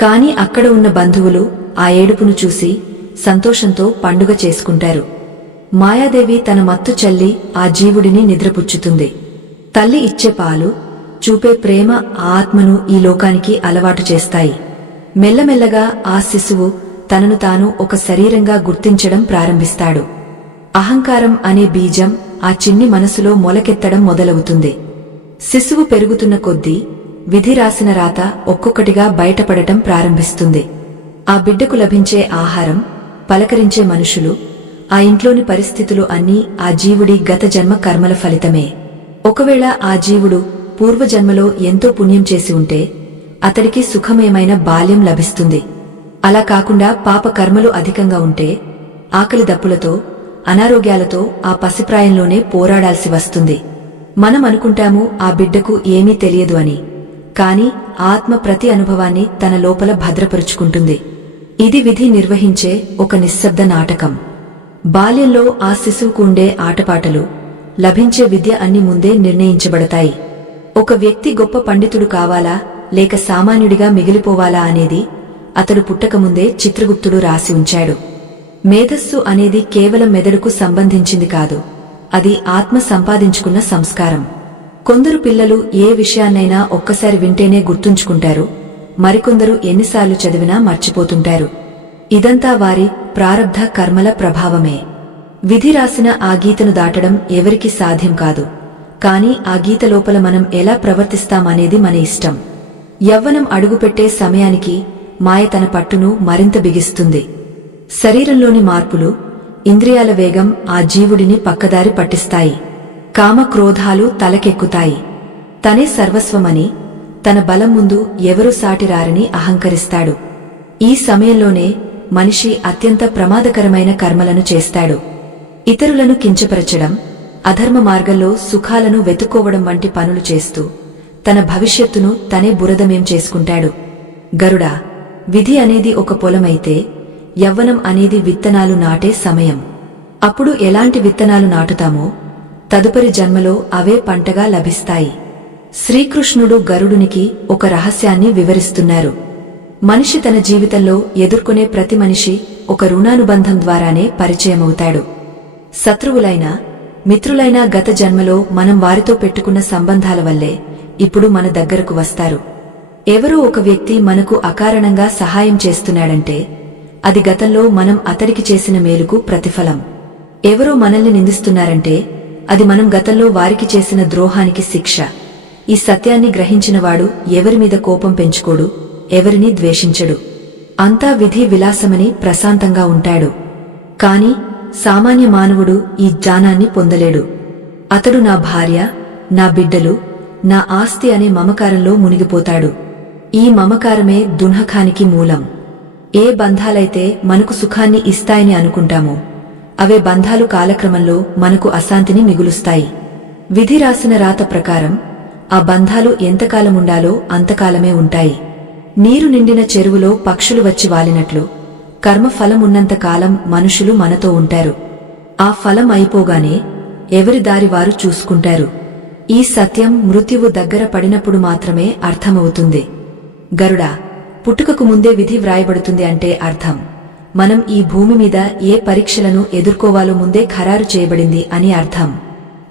కాని అక్కడ ఉన్న బంధువులు ఆ ఏడుపును చూసి సంతోషంతో పండుగ చేసుకుంటారు. మాయాదేవి తన మత్తు చల్లి ఆ జీవుడిని నిద్రపుచ్చుతుంది. తల్లి ఇచ్చే పాలు, చూపే ప్రేమ ఆ ఆత్మను ఈ లోకానికి అలవాటు చేస్తాయి. మెల్లమెల్లగా ఆ శిశువు తనను తాను ఒక శరీరంగా గుర్తించడం ప్రారంభిస్తాడు. అహంకారం అనే బీజం ఆ చిన్ని మనసులో మొలకెత్తడం మొదలవుతుంది. శిశువు పెరుగుతున్న కొద్దీ విధి రాసిన రాత ఒక్కొక్కటిగా బయటపడటం ప్రారంభిస్తుంది. ఆ బిడ్డకు లభించే ఆహారం, పలకరించే మనుషులు, ఆ ఇంట్లోని పరిస్థితులు అన్నీ ఆ జీవుడి గత జన్మ కర్మల ఫలితమే. ఒకవేళ ఆ జీవుడు పూర్వజన్మలో ఎంతో పుణ్యం చేసి ఉంటే అతడికి సుఖమయమైన బాల్యం లభిస్తుంది. అలా కాకుండా పాప కర్మలు అధికంగా ఉంటే ఆకలి దప్పులతో, అనారోగ్యాలతో ఆ పసిప్రాయంలోనే పోరాడాల్సి వస్తుంది. మనం అనుకుంటాము ఆ బిడ్డకు ఏమీ తెలియదు అని, కాని ఆత్మ ప్రతి అనుభవాన్ని తన లోపల భద్రపరుచుకుంటుంది. ఇది విధి నిర్వహించే ఒక నిశ్శబ్ద నాటకం. బాల్యంలో ఆ శిశువుకు ఉండే ఆటపాటలు, లభించే విద్య అన్ని ముందే నిర్ణయించబడతాయి. ఒక వ్యక్తి గొప్ప పండితుడు కావాలా లేక సామాన్యుడిగా మిగిలిపోవాలా అనేది అతడు పుట్టకముందే చిత్రగుప్తుడు రాసి ఉంచాడు. మేధస్సు అనేది కేవలం మెదడుకు సంబంధించింది కాదు, అది ఆత్మ సంపాదించుకున్న సంస్కారం. కొందరు పిల్లలు ఏ విషయాన్నైనా ఒక్కసారి వింటేనే గుర్తుంచుకుంటారు, మరికొందరు ఎన్నిసార్లు చదివినా మర్చిపోతుంటారు. ఇదంతా వారి ప్రారబ్ధ కర్మల ప్రభావమే. విధి రాసిన ఆ గీతను దాటడం ఎవరికీ సాధ్యం కాదు. కాని ఆ గీత లోపల మనం ఎలా ప్రవర్తిస్తామనేది మన ఇష్టం. యవ్వనం అడుగుపెట్టే సమయానికి మాయ తన పట్టును మరింత బిగిస్తుంది. శరీరంలోని మార్పులు, ఇంద్రియాల వేగం ఆ జీవుడిని పక్కదారి పట్టిస్తాయి. కామక్రోధాలు తలకెక్కుతాయి. తనే సర్వస్వమని, తన బలం ముందు ఎవరూ సాటిరారని అహంకరిస్తాడు. ఈ సమయంలోనే మనిషి అత్యంత ప్రమాదకరమైన కర్మలను చేస్తాడు. ఇతరులను కించపరచడం, అధర్మ మార్గంలో సుఖాలను వెతుక్కోవడం వంటి పనులు చేస్తూ తన భవిష్యత్తును తనే బురదమేం చేసుకుంటాడు. గరుడా, విధి అనేది ఒక పొలమైతే యవ్వనం అనేది విత్తనాలు నాటే సమయం. అప్పుడు ఎలాంటి విత్తనాలు నాటుతామో తదుపరి జన్మలో అవే పంటగా లభిస్తాయి. శ్రీకృష్ణుడు గరుడునికి ఒక రహస్యాన్ని వివరిస్తున్నారు. మనిషి తన జీవితంలో ఎదుర్కొనే ప్రతి మనిషి ఒక రుణానుబంధం ద్వారానే పరిచయమవుతాడు. శత్రువులైనా మిత్రులైనా గత జన్మలో మనం వారితో పెట్టుకున్న సంబంధాల వల్లే ఇప్పుడు మన దగ్గరకు వస్తారు. ఎవరో ఒక వ్యక్తి మనకు అకారణంగా సహాయం చేస్తున్నాడంటే అది గతంలో మనం అతడికి చేసిన మేలుకు ప్రతిఫలం. ఎవరో మనల్ని నిందిస్తున్నారంటే అది మనం గతంలో వారికి చేసిన ద్రోహానికి శిక్ష. ఈ సత్యాన్ని గ్రహించినవాడు ఎవరిమీద కోపం పెంచుకోడు, ఎవరిని ద్వేషించడు. అంతా విధి విలాసమని ప్రశాంతంగా ఉంటాడు. కాని సామాన్య మానవుడు ఈ జ్ఞానాన్ని పొందలేడు. అతడు నా భార్య, నా బిడ్డలు, నా ఆస్తి అనే మమకారంలో మునిగిపోతాడు. ఈ మమకారమే దున్హకానికి మూలం. ఏ బంధాలైతే మనకు సుఖాన్ని ఇస్తాయని అనుకుంటామో అవే బంధాలు కాలక్రమంలో మనకు అశాంతిని మిగులుస్తాయి. విధి రాసిన రాత ప్రకారం ఆ బంధాలు ఎంతకాలముండాలో అంతకాలమే ఉంటాయి. నీరు నిండిన చెరువులో పక్షులు వచ్చి వాలినట్లు కర్మఫలం ఉన్నంతకాలం మనుషులు మనతో ఉంటారు. ఆ ఫలం అయిపోగానే ఎవరి దారి వారు చూసుకుంటారు. ఈ సత్యం మృత్యువు దగ్గర పడినప్పుడు మాత్రమే అర్థమవుతుంది. గరుడా, పుట్టుకకు ముందే విధి వ్రాయబడుతుంది అంటే అర్థం మనం ఈ భూమి మీద ఏ పరీక్షలను ఎదుర్కోవాలో ముందే ఖరారు చేయబడింది అని అర్థం.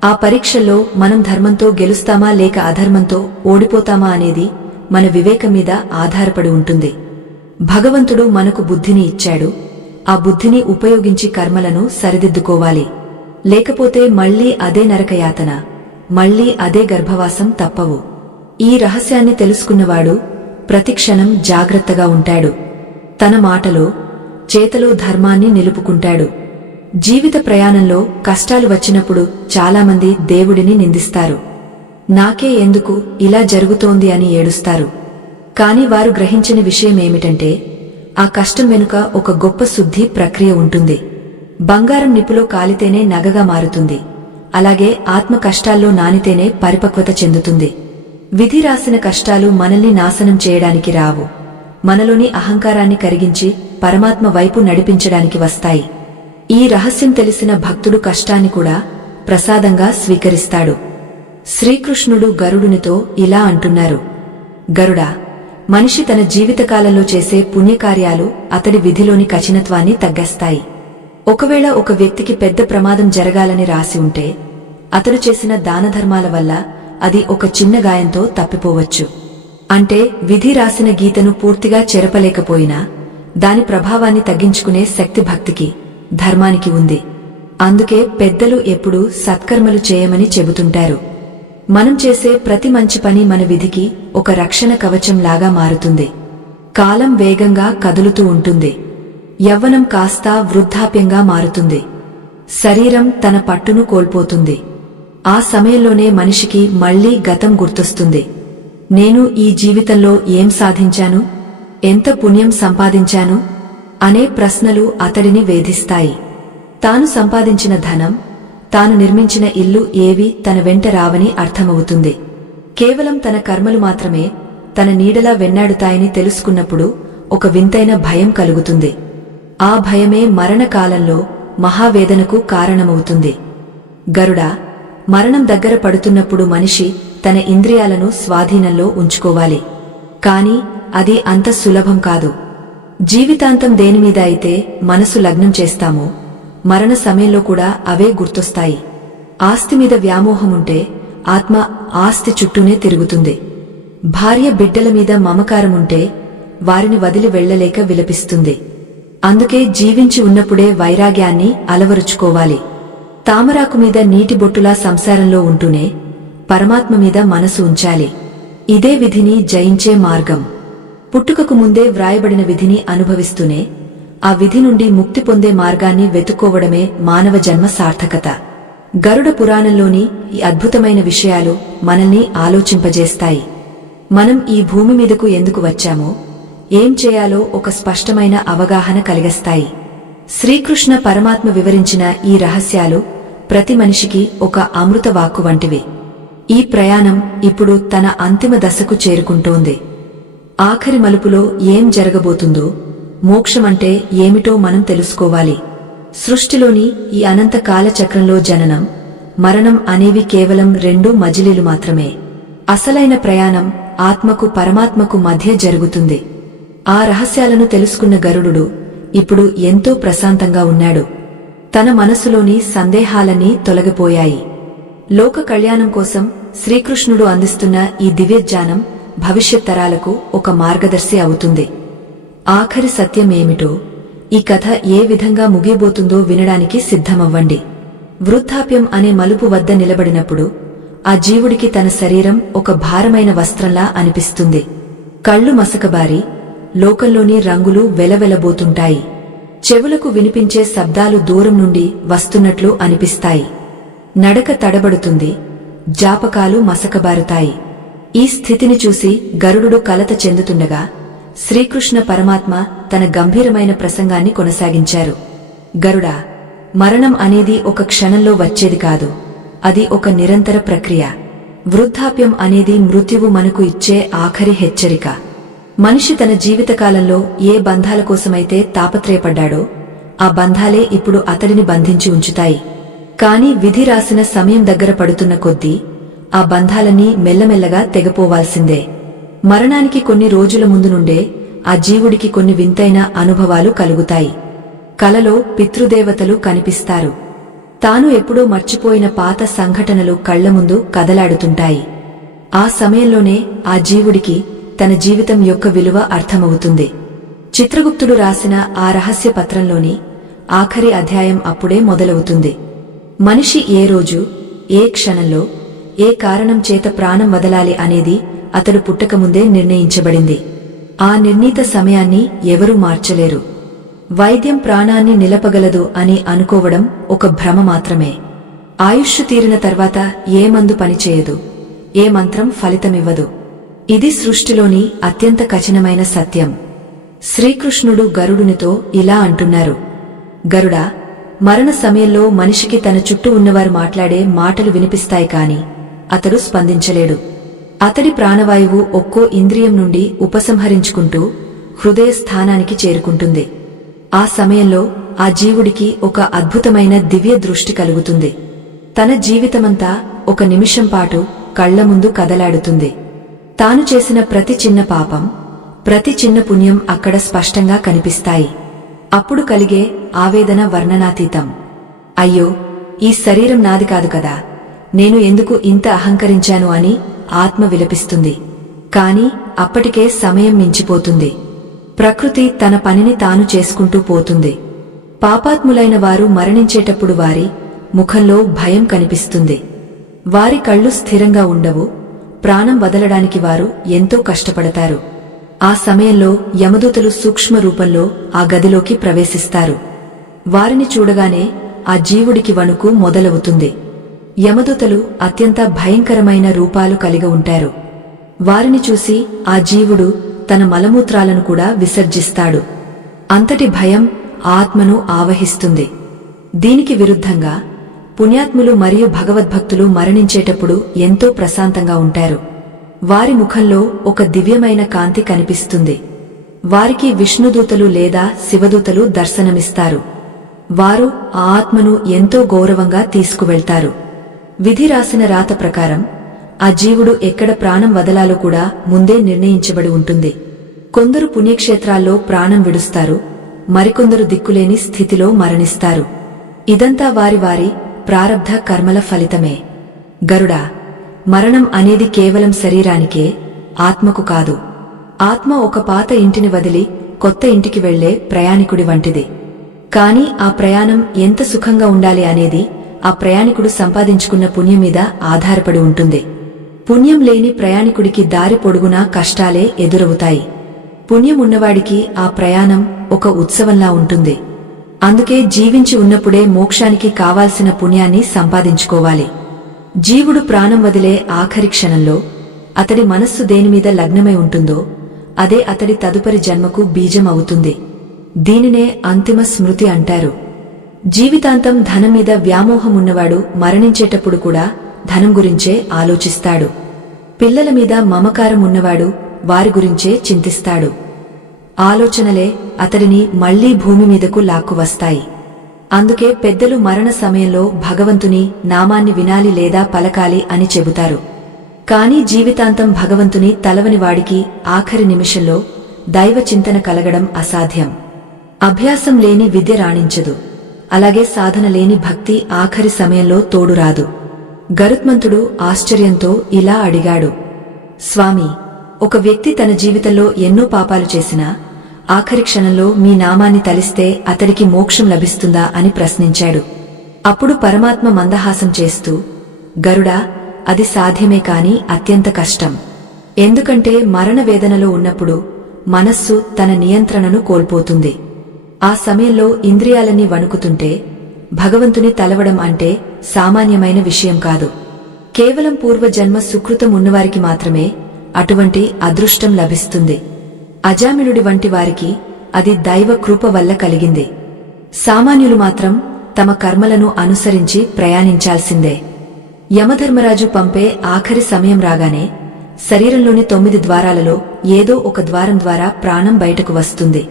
ఆ పరీక్షల్లో మనం ధర్మంతో గెలుస్తామా లేక అధర్మంతో ఓడిపోతామా అనేది మన వివేకం మీద ఆధారపడి ఉంటుంది. భగవంతుడు మనకు బుద్ధిని ఇచ్చాడు. ఆ బుద్ధిని ఉపయోగించి కర్మలను సరిదిద్దుకోవాలి. లేకపోతే మళ్లీ అదే నరకయాతన, మళ్లీ అదే గర్భవాసం తప్పవు. ఈ రహస్యాన్ని తెలుసుకున్నవాడు ప్రతిక్షణం జాగ్రత్తగా ఉంటాడు. తన మాటలో చేతలో ధర్మాన్ని నిలుపుకుంటాడు. జీవిత ప్రయాణంలో కష్టాలు వచ్చినప్పుడు చాలామంది దేవుడిని నిందిస్తారు. నాకే ఎందుకు ఇలా జరుగుతోంది అని ఏడుస్తారు. కాని వారు గ్రహించిన విషయమేమిటంటే ఆ కష్టం వెనుక ఒక గొప్ప శుద్ధి ప్రక్రియ ఉంటుంది. బంగారం నిప్పులో కాలితేనే నగగా మారుతుంది. అలాగే ఆత్మ కష్టాల్లో నానితేనే పరిపక్వత చెందుతుంది. విధి రాసిన కష్టాలు మనల్ని నాశనం చేయడానికి రావు, మనలోని అహంకారాన్ని కరిగించి పరమాత్మ వైపు నడిపించడానికి వస్తాయి. ఈ రహస్యం తెలిసిన భక్తుడు కష్టాన్ని కూడా ప్రసాదంగా స్వీకరిస్తాడు. శ్రీకృష్ణుడు గరుడునితో ఇలా అంటున్నారు: గరుడా, మనిషి తన జీవితకాలంలో చేసే పుణ్యకార్యాలు అతడి విధిలోని కఠినత్వాన్ని తగ్గస్తాయి. ఒకవేళ ఒక వ్యక్తికి పెద్ద ప్రమాదం జరగాలని రాసి ఉంటే అతడు చేసిన దానధర్మాల వల్ల అది ఒక చిన్న గాయంతో తప్పిపోవచ్చు. అంటే విధి రాసిన గీతను పూర్తిగా చెరపలేకపోయినా దాని ప్రభావాన్ని తగ్గించుకునే శక్తి భక్తికి, ధర్మానికి ఉంది. అందుకే పెద్దలు ఎప్పుడూ సత్కర్మలు చేయమని చెబుతుంటారు. మనం చేసే ప్రతి మంచి పని మన విధికి ఒక రక్షణ కవచంలాగా మారుతుంది. కాలం వేగంగా కదులుతూ ఉంటుంది. యవ్వనం కాస్త వృద్ధాప్యంగా మారుతుంది. శరీరం తన పట్టును కోల్పోతుంది. ఆ సమయంలోనే మనిషికి మళ్లీ గతం గుర్తొస్తుంది. నేను ఈ జీవితంలో ఏం సాధించాను, ఎంత పుణ్యం సంపాదించాను అనే ప్రశ్నలు అతడిని వేధిస్తాయి. తాను సంపాదించిన ధనం, తాను నిర్మించిన ఇల్లు ఏవి తన వెంట రావని అర్థమవుతుంది. కేవలం తన కర్మలు మాత్రమే తన నీడలా వెన్నాడుతాయని తెలుసుకున్నప్పుడు ఒక వింతైన భయం కలుగుతుంది. ఆ భయమే మరణకాలంలో మహావేదనకు కారణమవుతుంది. గరుడా, మరణం దగ్గర పడుతున్నప్పుడు మనిషి తన ఇంద్రియాలను స్వాధీనంలో ఉంచుకోవాలి. కాని అది అంత సులభం కాదు. జీవితాంతం దేనిమీద అయితే మనసు లగ్నం చేస్తామో మరణ సమయంలో కూడా అవే గుర్తొస్తాయి. ఆస్తి మీద వ్యామోహముంటే ఆత్మ ఆస్తి చుట్టూనే తిరుగుతుంది. భార్య బిడ్డల మీద మమకారముంటే వారిని వదిలి వెళ్లలేక విలపిస్తుంది. అందుకే జీవించి ఉన్నప్పుడే వైరాగ్యాన్ని అలవరుచుకోవాలి. తామరాకు మీద నీటి బొట్టులా సంసారంలో ఉంటూనే పరమాత్మ మీద మనసు ఉంచాలి. ఇదే విధిని జయించే మార్గం. పుట్టుకకు ముందే వ్రాయబడిన విధిని అనుభవిస్తూనే ఆ విధి నుండి ముక్తి పొందే మార్గాన్ని వెతుక్కోవడమే మానవ జన్మ సార్థకత. గరుడ పురాణంలోని ఈ అద్భుతమైన విషయాలు మనల్ని ఆలోచింపజేస్తాయి. మనం ఈ భూమి మీదకు ఎందుకు వచ్చామో, ఏం చేయాలో ఒక స్పష్టమైన అవగాహన కలిగస్తాయి. శ్రీకృష్ణ పరమాత్మ వివరించిన ఈ రహస్యాలు ప్రతి మనిషికి ఒక అమృత వాక్కు వంటివి. ఈ ప్రయాణం ఇప్పుడు తన అంతిమ దశకు చేరుకుంటోంది. ఆఖరి మలుపులో ఏం జరగబోతుందో, మోక్షమంటే ఏమిటో మనం తెలుసుకోవాలి. సృష్టిలోని ఈ అనంత కాలచక్రంలో జననం, మరణం అనేవి కేవలం 2 మజిలీలు మాత్రమే. అసలైన ప్రయాణం ఆత్మకు పరమాత్మకు మధ్య జరుగుతుంది. ఆ రహస్యాలను తెలుసుకున్న గరుడు ఇప్పుడు ఎంతో ప్రశాంతంగా ఉన్నాడు. తన మనసులోని సందేహాలన్నీ తొలగిపోయాయి. లోక కళ్యాణం కోసం శ్రీకృష్ణుడు అందిస్తున్న ఈ దివ్యజ్ఞానం భవిష్యత్ తరాలకు ఒక మార్గదర్శి అవుతుంది. ఆఖరి సత్యం ఏమిటో, ఈ కథ ఏ విధంగా ముగియబోతుందో వినడానికి సిద్ధమవ్వండి. వృద్ధాప్యం అనే మలుపు వద్ద నిలబడినప్పుడు ఆ జీవుడికి తన శరీరం ఒక భారమైన వస్త్రంలా అనిపిస్తుంది. కళ్ళు మసకబారి లోకంలోని రంగులు వెలవెలబోతుంటాయి. చెవులకు వినిపించే శబ్దాలు దూరం నుండి వస్తున్నట్లు అనిపిస్తాయి. నడక తడబడుతుంది, జ్ఞాపకాలు మసకబారుతాయి. ఈ స్థితిని చూసి గరుడు కలత చెందుతుండగా శ్రీకృష్ణ పరమాత్మ తన గంభీరమైన ప్రసంగాన్ని కొనసాగించారు. గరుడా, మరణం అనేది ఒక క్షణంలో వచ్చేది కాదు, అది ఒక నిరంతర ప్రక్రియ. వృద్ధాప్యం అనేది మృత్యువు మనకు ఇచ్చే ఆఖరి హెచ్చరిక. మనిషి తన జీవితకాలంలో ఏ బంధాల కోసమైతే తాపత్రయపడ్డాడో ఆ బంధాలే ఇప్పుడు అతడిని బంధించి ఉంచుతాయి. కాని విధి రాసిన సమయం దగ్గర పడుతున్న కొద్దీ ఆ బంధాలన్నీ మెల్లమెల్లగా తెగపోవాల్సిందే. మరణానికి కొన్ని రోజుల ముందు నుండే ఆ జీవుడికి కొన్ని వింతైన అనుభవాలు కలుగుతాయి. కలలో పితృదేవతలు కనిపిస్తారు. తాను ఎప్పుడో మర్చిపోయిన పాత సంఘటనలు కళ్ల ముందు కదలాడుతుంటాయి. ఆ సమయంలోనే ఆ జీవుడికి తన జీవితం యొక్క విలువ అర్థమవుతుంది. చిత్రగుప్తుడు రాసిన ఆ రహస్య పత్రంలోని ఆఖరి అధ్యాయం అప్పుడే మొదలవుతుంది. మనిషి ఏ రోజు, ఏ క్షణంలో, ఏ కారణం చేత ప్రాణం వదలాలి అనేది అతడు పుట్టకముందే నిర్ణయించబడింది. ఆ నిర్ణీత సమయాన్ని ఎవరూ మార్చలేరు. వైద్యం ప్రాణాన్ని నిలపగలదు అని అనుకోవడం ఒక భ్రమ మాత్రమే. ఆయుష్షు తీరిన తర్వాత ఏ మందు పనిచేయదు, ఏ మంత్రం ఫలితమివ్వదు. ఇది సృష్టిలోని అత్యంత కఠినమైన సత్యం. శ్రీకృష్ణుడు గరుడునితో ఇలా అంటున్నారు: గరుడా, మరణ సమయంలో మనిషికి తన చుట్టూ ఉన్నవారు మాట్లాడే మాటలు వినిపిస్తాయి కాని అతడు స్పందించలేడు. అతడి ప్రాణవాయువు ఒక్కో ఇంద్రియం నుండి ఉపసంహరించుకుంటూ హృదయ స్థానానికి చేరుకుంటుంది. ఆ సమయంలో ఆ జీవుడికి ఒక అద్భుతమైన దివ్య దృష్టి కలుగుతుంది. తన జీవితమంతా ఒక నిమిషం పాటు కళ్ల ముందు కదలాడుతుంది. తాను చేసిన ప్రతి చిన్న పాపం, ప్రతి చిన్న పుణ్యం అక్కడ స్పష్టంగా కనిపిస్తాయి. అప్పుడు కలిగే ఆవేదన వర్ణనాతీతం. అయ్యో, ఈ శరీరం నాది కాదు కదా, నేను ఎందుకు ఇంత అహంకరించాను అని ఆత్మ విలపిస్తుంది. కాని అప్పటికే సమయం మించిపోతుంది. ప్రకృతి తన పనిని తాను చేసుకుంటూ పోతుంది. పాపాత్ములైన వారు మరణించేటప్పుడు వారి ముఖంలో భయం కనిపిస్తుంది. వారి కళ్ళు స్థిరంగా ఉండవు. ప్రాణం వదలడానికి వారు ఎంతో కష్టపడతారు. ఆ సమయంలో యమదూతలు సూక్ష్మ రూపంలో ఆ గదిలోకి ప్రవేశిస్తారు. వారిని చూడగానే ఆ జీవుడికి వణుకు మొదలవుతుంది. యమదూతలు అత్యంత భయంకరమైన రూపాలు కలిగి ఉంటారు. వారిని చూసి ఆ జీవుడు తన మలమూత్రాలను కూడా విసర్జిస్తాడు. అంతటి భయం ఆత్మను ఆవహిస్తుంది. దీనికి విరుద్ధంగా పుణ్యాత్ములు మరియు భగవద్భక్తులు మరణించేటప్పుడు ఎంతో ప్రశాంతంగా ఉంటారు. వారి ముఖంలో ఒక దివ్యమైన కాంతి కనిపిస్తుంది. వారికి విష్ణుదూతలు లేదా శివదూతలు దర్శనమిస్తారు. వారు ఆ ఆత్మను ఎంతో గౌరవంగా తీసుకువెళ్తారు. విధి రాసిన రాత ప్రకారం ఆ జీవుడు ఎక్కడ ప్రాణం వదలాలో కూడా ముందే నిర్ణయించబడి ఉంటుంది. కొందరు పుణ్యక్షేత్రాల్లో ప్రాణం విడుస్తారు, మరికొందరు దిక్కులేని స్థితిలో మరణిస్తారు. ఇదంతా వారి వారి ప్రారబ్ధ కర్మల ఫలితమే. గరుడా, మరణం అనేది కేవలం శరీరానికే, ఆత్మకు కాదు. ఆత్మ ఒక పాత ఇంటిని వదిలి కొత్త ఇంటికి వెళ్లే ప్రయాణికుడి వంటిది. కాని ఆ ప్రయాణం ఎంత సుఖంగా ఉండాలి అనేది ఆ ప్రయాణికుడు సంపాదించుకున్న పుణ్యం మీద ఆధారపడి ఉంటుంది. పుణ్యం లేని ప్రయాణికుడికి దారి పొడుగునా కష్టాలే ఎదురవుతాయి. పుణ్యం ఉన్నవాడికి ఆ ప్రయాణం ఒక ఉత్సవంలా ఉంటుంది. అందుకే జీవించి ఉన్నప్పుడే మోక్షానికి కావాల్సిన పుణ్యాన్ని సంపాదించుకోవాలి. జీవుడు ప్రాణం వదిలే ఆఖరి క్షణంలో అతడి మనస్సు దేనిమీద లగ్నమై ఉంటుందో అదే అతడి తదుపరి జన్మకు బీజం అవుతుంది. దీనినే అంతిమ స్మృతి అంటారు. జీవితాంతం ధనం మీద వ్యామోహం ఉన్నవాడు మరణించేటప్పుడు కూడా ధనం గురించే ఆలోచిస్తాడు. పిల్లల మీద మమకారం ఉన్నవాడు వారి గురించే చింతిస్తాడు. ఆలోచనలే అతడిని మళ్లీ భూమి మీదకు లాక్కువస్తాయి. అందుకే పెద్దలు మరణ సమయంలో భగవంతుని నామాన్ని వినాలి లేదా పలకాలి అని చెబుతారు. కాని జీవితాంతం భగవంతుని తలవని వాడికి ఆఖరి నిమిషంలో దైవ చింతన కలగడం అసాధ్యం. అభ్యాసం లేని విద్య రాణించదు. అలాగే సాధన లేని భక్తి ఆఖరి సమయంలో తోడురాదు. గరుత్మంతుడు ఆశ్చర్యంతో ఇలా అడిగాడు: స్వామి, ఒక వ్యక్తి తన జీవితంలో ఎన్నో పాపాలు చేసినా ఆఖరి క్షణంలో మీ నామాన్ని తలిస్తే అతడికి మోక్షం లభిస్తుందా అని ప్రశ్నించాడు. అప్పుడు పరమాత్మ మందహాసం చేస్తూ, గరుడా, అది సాధ్యమే కాని అత్యంత కష్టం. ఎందుకంటే మరణ వేదనలో ఉన్నప్పుడు మనస్సు తన నియంత్రణను కోల్పోతుంది. ఆ సమయంలో ఇంద్రియాలన్నీ వణుకుతుంటే భగవంతుని తలవడం అంటే సామాన్యమైన విషయం కాదు. కేవలం పూర్వజన్మ సుకృతం ఉన్నవారికి మాత్రమే అటువంటి అదృష్టం లభిస్తుంది. అజామిళుడి వంటి వారికి అది దైవ కృప వల్ల కలిగింది. సామాన్యులు మాత్రం తమ కర్మలను అనుసరించి ప్రయాణించాల్సిందే. యమధర్మరాజు పంపే ఆఖరి సమయం రాగానే శరీరంలోని 9 ద్వారాలలో ఏదో ఒక ద్వారం ద్వారా ప్రాణం బయటకు వస్తుంది.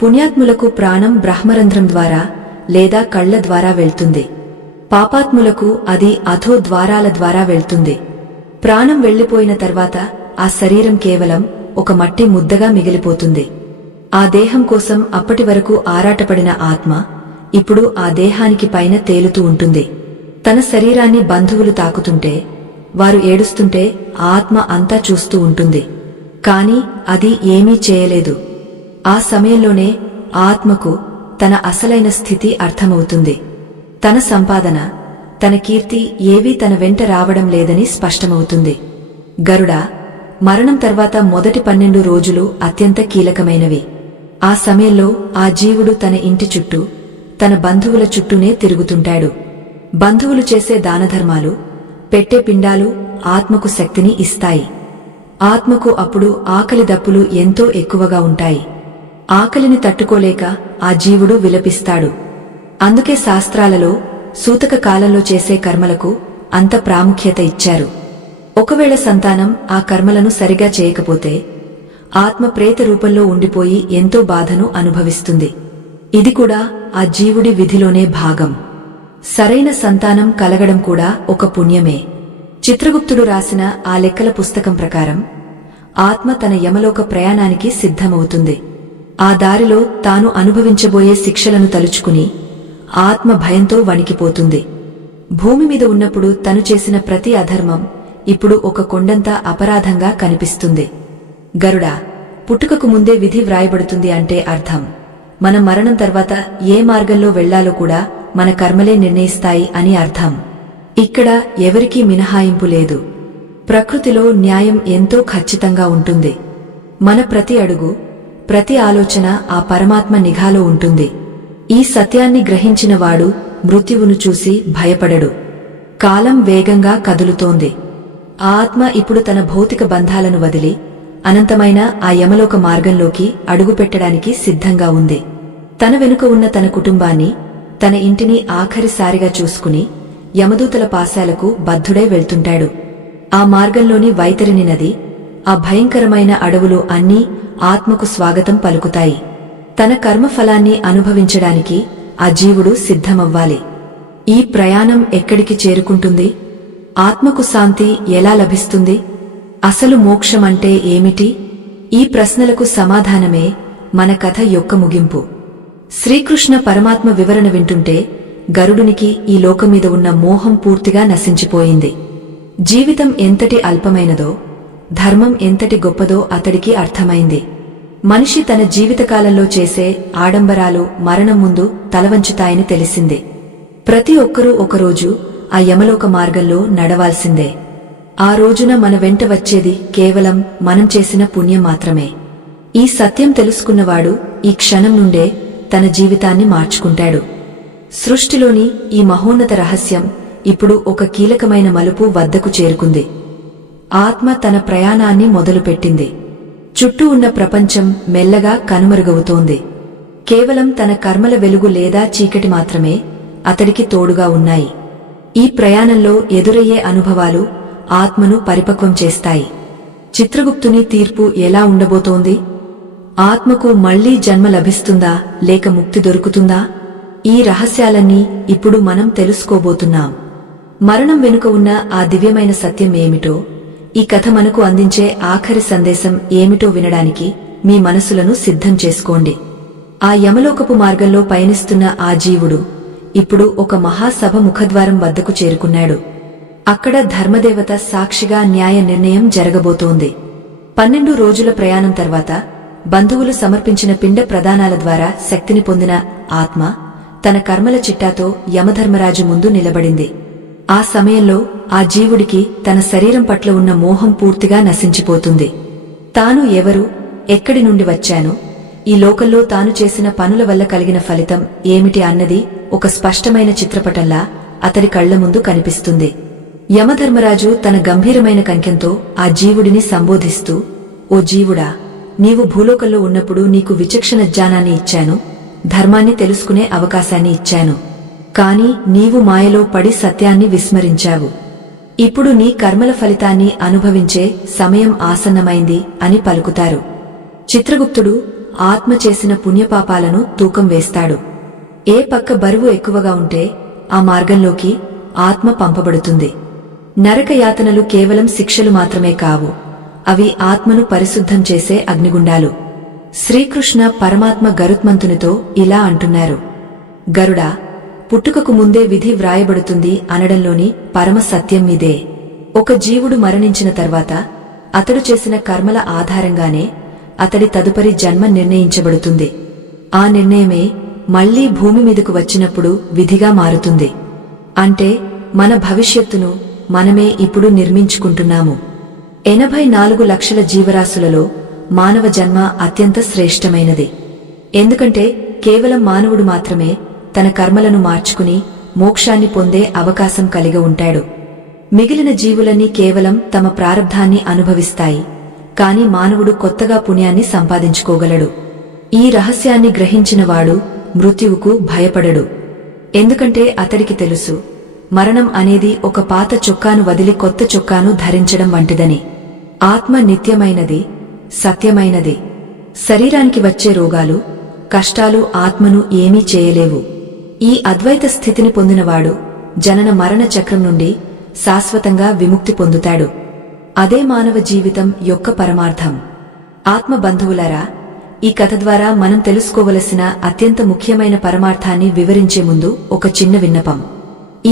పుణ్యాత్ములకు ప్రాణం బ్రహ్మరంధ్రం ద్వారా లేదా కళ్ల ద్వారా వెళ్తుంది. పాపాత్ములకు అది అధో ద్వారాల ద్వారా వెళ్తుంది. ప్రాణం వెళ్లిపోయిన తర్వాత ఆ శరీరం కేవలం ఒక మట్టి ముద్దగా మిగిలిపోతుంది. ఆ దేహం కోసం అప్పటి వరకు ఆరాటపడిన ఆత్మ ఇప్పుడు ఆ దేహానికి పైన తేలుతూ ఉంటుంది. తన శరీరాన్ని బంధువులు తాకుతుంటే, వారు ఏడుస్తుంటే ఆత్మ అంతా చూస్తూ ఉంటుంది. కాని అది ఏమీ చేయలేదు. ఆ సమయంలోనే ఆత్మకు తన అసలైన స్థితి అర్థమవుతుంది. తన సంపాదన, తన కీర్తి ఏవీ తన వెంట రావడం లేదని స్పష్టమవుతుంది. గరుడా, మరణం తర్వాత మొదటి 12 రోజులు అత్యంత కీలకమైనవి. ఆ సమయంలో ఆ జీవుడు తన ఇంటి చుట్టూ, తన బంధువుల చుట్టూనే తిరుగుతుంటాడు. బంధువులు చేసే దానధర్మాలు, పెట్టే పిండాలు ఆత్మకు శక్తిని ఇస్తాయి. ఆత్మకు అప్పుడు ఆకలి దప్పులు ఎంతో ఎక్కువగా ఉంటాయి. ఆకలిని తట్టుకోలేక ఆ జీవుడు విలపిస్తాడు. అందుకే శాస్త్రాలలో సూతక కాలంలో చేసే కర్మలకు అంత ప్రాముఖ్యత ఇచ్చారు. ఒకవేళ సంతానం ఆ కర్మలను సరిగా చేయకపోతే ఆత్మ ప్రేత రూపంలో ఉండిపోయి ఎంతో బాధను అనుభవిస్తుంది. ఇది కూడా ఆ జీవుడి విధిలోనే భాగం. సరైన సంతానం కలగడం కూడా ఒక పుణ్యమే. చిత్రగుప్తుడు రాసిన ఆ లెక్కల పుస్తకం ప్రకారం ఆత్మ తన యమలోక ప్రయాణానికి సిద్ధమవుతుంది. ఆ దారిలో తాను అనుభవించబోయే శిక్షలను తలుచుకుని ఆత్మ భయంతో వణికిపోతుంది. భూమి మీద ఉన్నప్పుడు తను చేసిన ప్రతి అధర్మం ఇప్పుడు ఒక కొండంత అపరాధంగా కనిపిస్తుంది. గరుడా, పుట్టుకకు ముందే విధి వ్రాయబడుతుంది అంటే అర్థం మన మరణం తర్వాత ఏ మార్గంలో వెళ్లాలో కూడా మన కర్మలే నిర్ణయిస్తాయి అని అర్థం. ఇక్కడ ఎవరికీ మినహాయింపు లేదు. ప్రకృతిలో న్యాయం ఎంతో ఖచ్చితంగా ఉంటుంది. మన ప్రతి అడుగు, ప్రతి ఆలోచన ఆ పరమాత్మ నిఘాలో ఉంటుంది. ఈ సత్యాన్ని గ్రహించినవాడు మృత్యువును చూసి భయపడడు. కాలం వేగంగా కదులుతోంది. ఆత్మ ఇప్పుడు తన భౌతిక బంధాలను వదిలి అనంతమైన ఆ యమలోక మార్గంలోకి అడుగుపెట్టడానికి సిద్ధంగా ఉంది. తన వెనుక ఉన్న తన కుటుంబాన్ని, తన ఇంటిని ఆఖరిసారిగా చూసుకుని యమదూతల పాశాలకు బద్ధుడై వెళ్తుంటాడు. ఆ మార్గంలోని వైతరిణి నది, ఆ భయంకరమైన అడవులు అన్నీ ఆత్మకు స్వాగతం పలుకుతాయి. తన కర్మఫలాన్ని అనుభవించడానికి ఆ జీవుడు సిద్ధమవ్వాలి. ఈ ప్రయాణం ఎక్కడికి చేరుకుంటుంది? ఆత్మకు శాంతి ఎలా లభిస్తుంది? అసలు మోక్షమంటే ఏమిటి? ఈ ప్రశ్నలకు సమాధానమే మన కథ యొక్క ముగింపు. శ్రీకృష్ణ పరమాత్మ వివరణ వింటుంటే గరుడునికి ఈ లోకమీద ఉన్న మోహం పూర్తిగా నశించిపోయింది. జీవితం ఎంతటి అల్పమైనదో, ధర్మం ఎంతటి గొప్పదో అతడికి అర్థమైంది. మనిషి తన జీవితకాలంలో చేసే ఆడంబరాలు మరణం ముందు తలవంచుతాయని తెలిసింది. ప్రతి ఒక్కరూ ఒకరోజు ఆ యమలోక మార్గంలో నడవాల్సిందే. ఆ రోజున మన వెంట వచ్చేది కేవలం మనం చేసిన పుణ్యం మాత్రమే. ఈ సత్యం తెలుసుకున్నవాడు ఈ క్షణం నుండే తన జీవితాన్ని మార్చుకుంటాడు. సృష్టిలోని ఈ మహోన్నత రహస్యం ఇప్పుడు ఒక కీలకమైన మలుపు వద్దకు చేరుకుంది. ఆత్మ తన ప్రయాణాన్ని మొదలుపెట్టింది. చుట్టూ ఉన్న ప్రపంచం మెల్లగా కనుమరుగవుతోంది. కేవలం తన కర్మల వెలుగు లేదా చీకటి మాత్రమే అతడికి తోడుగా ఉన్నాయి. ఈ ప్రయాణంలో ఎదురయ్యే అనుభవాలు ఆత్మను పరిపక్వం చేస్తాయి. చిత్రగుప్తుని తీర్పు ఎలా ఉండబోతోంది? ఆత్మకు మళ్లీ జన్మ లభిస్తుందా లేక ముక్తి దొరుకుతుందా? ఈ రహస్యాలన్నీ ఇప్పుడు మనం తెలుసుకోబోతున్నాం. మరణం వెనుక ఉన్న ఆ దివ్యమైన సత్యం ఏమిటో, ఈ కథ మనకు అందించే ఆఖరి సందేశం ఏమిటో వినడానికి మీ మనసులను సిద్ధం చేసుకోండి. ఆ యమలోకపు మార్గంలో పయనిస్తున్న ఆ జీవుడు ఇప్పుడు ఒక మహాసభ ముఖద్వారం వద్దకు చేరుకున్నాడు. అక్కడ ధర్మదేవత సాక్షిగా న్యాయ నిర్ణయం జరగబోతోంది. 12 రోజుల ప్రయాణం తర్వాత బంధువులు సమర్పించిన పిండ ప్రదానాల ద్వారా శక్తిని పొందిన ఆత్మ తన కర్మల చిట్టాతో యమధర్మరాజు ముందు నిలబడింది. ఆ సమయంలో ఆ జీవుడికి తన శరీరం పట్ల ఉన్న మోహం పూర్తిగా నశించిపోతుంది. తాను ఎవరు, ఎక్కడి నుండి వచ్చాను, ఈ లోకంలో తాను చేసిన పనుల వల్ల కలిగిన ఫలితం ఏమిటి అన్నది ఒక స్పష్టమైన చిత్రపటంలా అతడి కళ్ల ముందు కనిపిస్తుంది. యమధర్మరాజు తన గంభీరమైన కంఠంతో ఆ జీవుడిని సంబోధిస్తూ, ఓ జీవుడా, నీవు భూలోకంలో ఉన్నప్పుడు నీకు విచక్షణ జ్ఞానాన్ని ఇచ్చాను, ధర్మాన్ని తెలుసుకునే అవకాశాన్ని ఇచ్చాను. కాని నీవు మాయలో పడి సత్యాన్ని విస్మరించావు. ఇప్పుడు నీ కర్మల ఫలితాన్ని అనుభవించే సమయం ఆసన్నమైంది అని పలుకుతారు. చిత్రగుప్తుడు ఆత్మ చేసిన పుణ్యపాపాలను తూకం వేస్తాడు. ఏ పక్క బరువు ఎక్కువగా ఉంటే ఆ మార్గంలోకి ఆత్మ పంపబడుతుంది. నరకయాతనలు కేవలం శిక్షలు మాత్రమే కావు, అవి ఆత్మను పరిశుద్ధం చేసే అగ్నిగుండాలు. శ్రీకృష్ణ పరమాత్మ గరుత్మంతునితో ఇలా అంటున్నారు, గరుడా, పుట్టుకకు ముందే విధి వ్రాయబడుతుంది అనడంలోని పరమ సత్యం ఇదే. ఒక జీవుడు మరణించిన తర్వాత అతడు చేసిన కర్మల ఆధారంగానే అతడి తదుపరి జన్మ నిర్ణయించబడుతుంది. ఆ నిర్ణయమే మళ్లీ భూమి మీదకు వచ్చినప్పుడు విధిగా మారుతుంది. అంటే మన భవిష్యత్తును మనమే ఇప్పుడు నిర్మించుకుంటున్నాము. 84 లక్షల జీవరాశులలో మానవ జన్మ అత్యంత శ్రేష్టమైనది. ఎందుకంటే కేవలం మానవుడు మాత్రమే తన కర్మలను మార్చుకుని మోక్షాన్ని పొందే అవకాశం కలిగి ఉంటాడు. మిగిలిన జీవులన్నీ కేవలం తమ ప్రారబ్ధాన్ని అనుభవిస్తాయి, కాని మానవుడు కొత్తగా పుణ్యాన్ని సంపాదించుకోగలడు. ఈ రహస్యాన్ని గ్రహించినవాడు మృత్యువుకు భయపడడు. ఎందుకంటే అతడికి తెలుసు, మరణం అనేది ఒక పాత చొక్కాను వదిలి కొత్త చొక్కాను ధరించడం వంటిదని. ఆత్మ నిత్యమైనది, సత్యమైనది. శరీరానికి వచ్చే రోగాలు, కష్టాలు ఆత్మను ఏమీ చేయలేవు. ఈ అద్వైత స్థితిని పొందినవాడు జనన మరణ చక్రం నుండి శాశ్వతంగా విముక్తి పొందుతాడు. అదే మానవ జీవితం యొక్క పరమార్థం. ఆత్మ బంధువులారా, ఈ కథ ద్వారా మనం తెలుసుకోవలసిన అత్యంత ముఖ్యమైన పరమార్థాన్ని వివరించే ముందు ఒక చిన్న విన్నపం.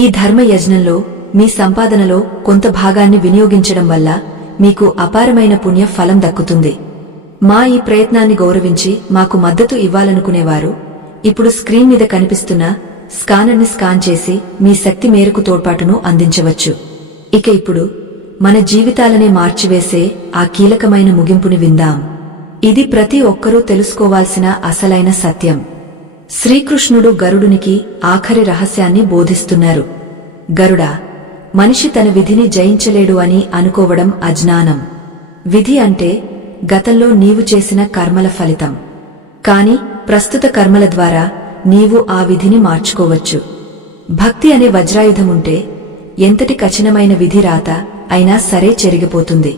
ఈ ధర్మ యజ్ఞంలో మీ సంపాదనలో కొంత భాగాన్ని వినియోగించడం వల్ల మీకు అపారమైన పుణ్య ఫలం దక్కుతుంది. మా ఈ ప్రయత్నాన్ని గౌరవించి మాకు మద్దతు ఇవ్వాలనుకునేవారు ఇప్పుడు స్క్రీన్ మీద కనిపిస్తున్న స్కానర్ని స్కాన్ చేసి మీ శక్తి మేరకు తోడ్పాటును అందించవచ్చు. ఇక ఇప్పుడు మన జీవితాలనే మార్చివేసే ఆ కీలకమైన ముగింపుని విందాం. ఇది ప్రతి ఒక్కరూ తెలుసుకోవాల్సిన అసలైన సత్యం. శ్రీకృష్ణుడు గరుడునికి ఆఖరి రహస్యాన్ని బోధిస్తున్నారు. గరుడా, మనిషి తన విధిని జయించలేడు అని అనుకోవడం అజ్ఞానం. విధి అంటే గతంలో నీవు చేసిన కర్మల ఫలితం. కాని ప్రస్తుత కర్మల ద్వారా నీవు ఆ విధిని మార్చుకోవచ్చు. భక్తి అనే వజ్రాయుధముంటే ఎంతటి కఠినమైన విధి రాత అయినా సరే చెరిగిపోతుంది.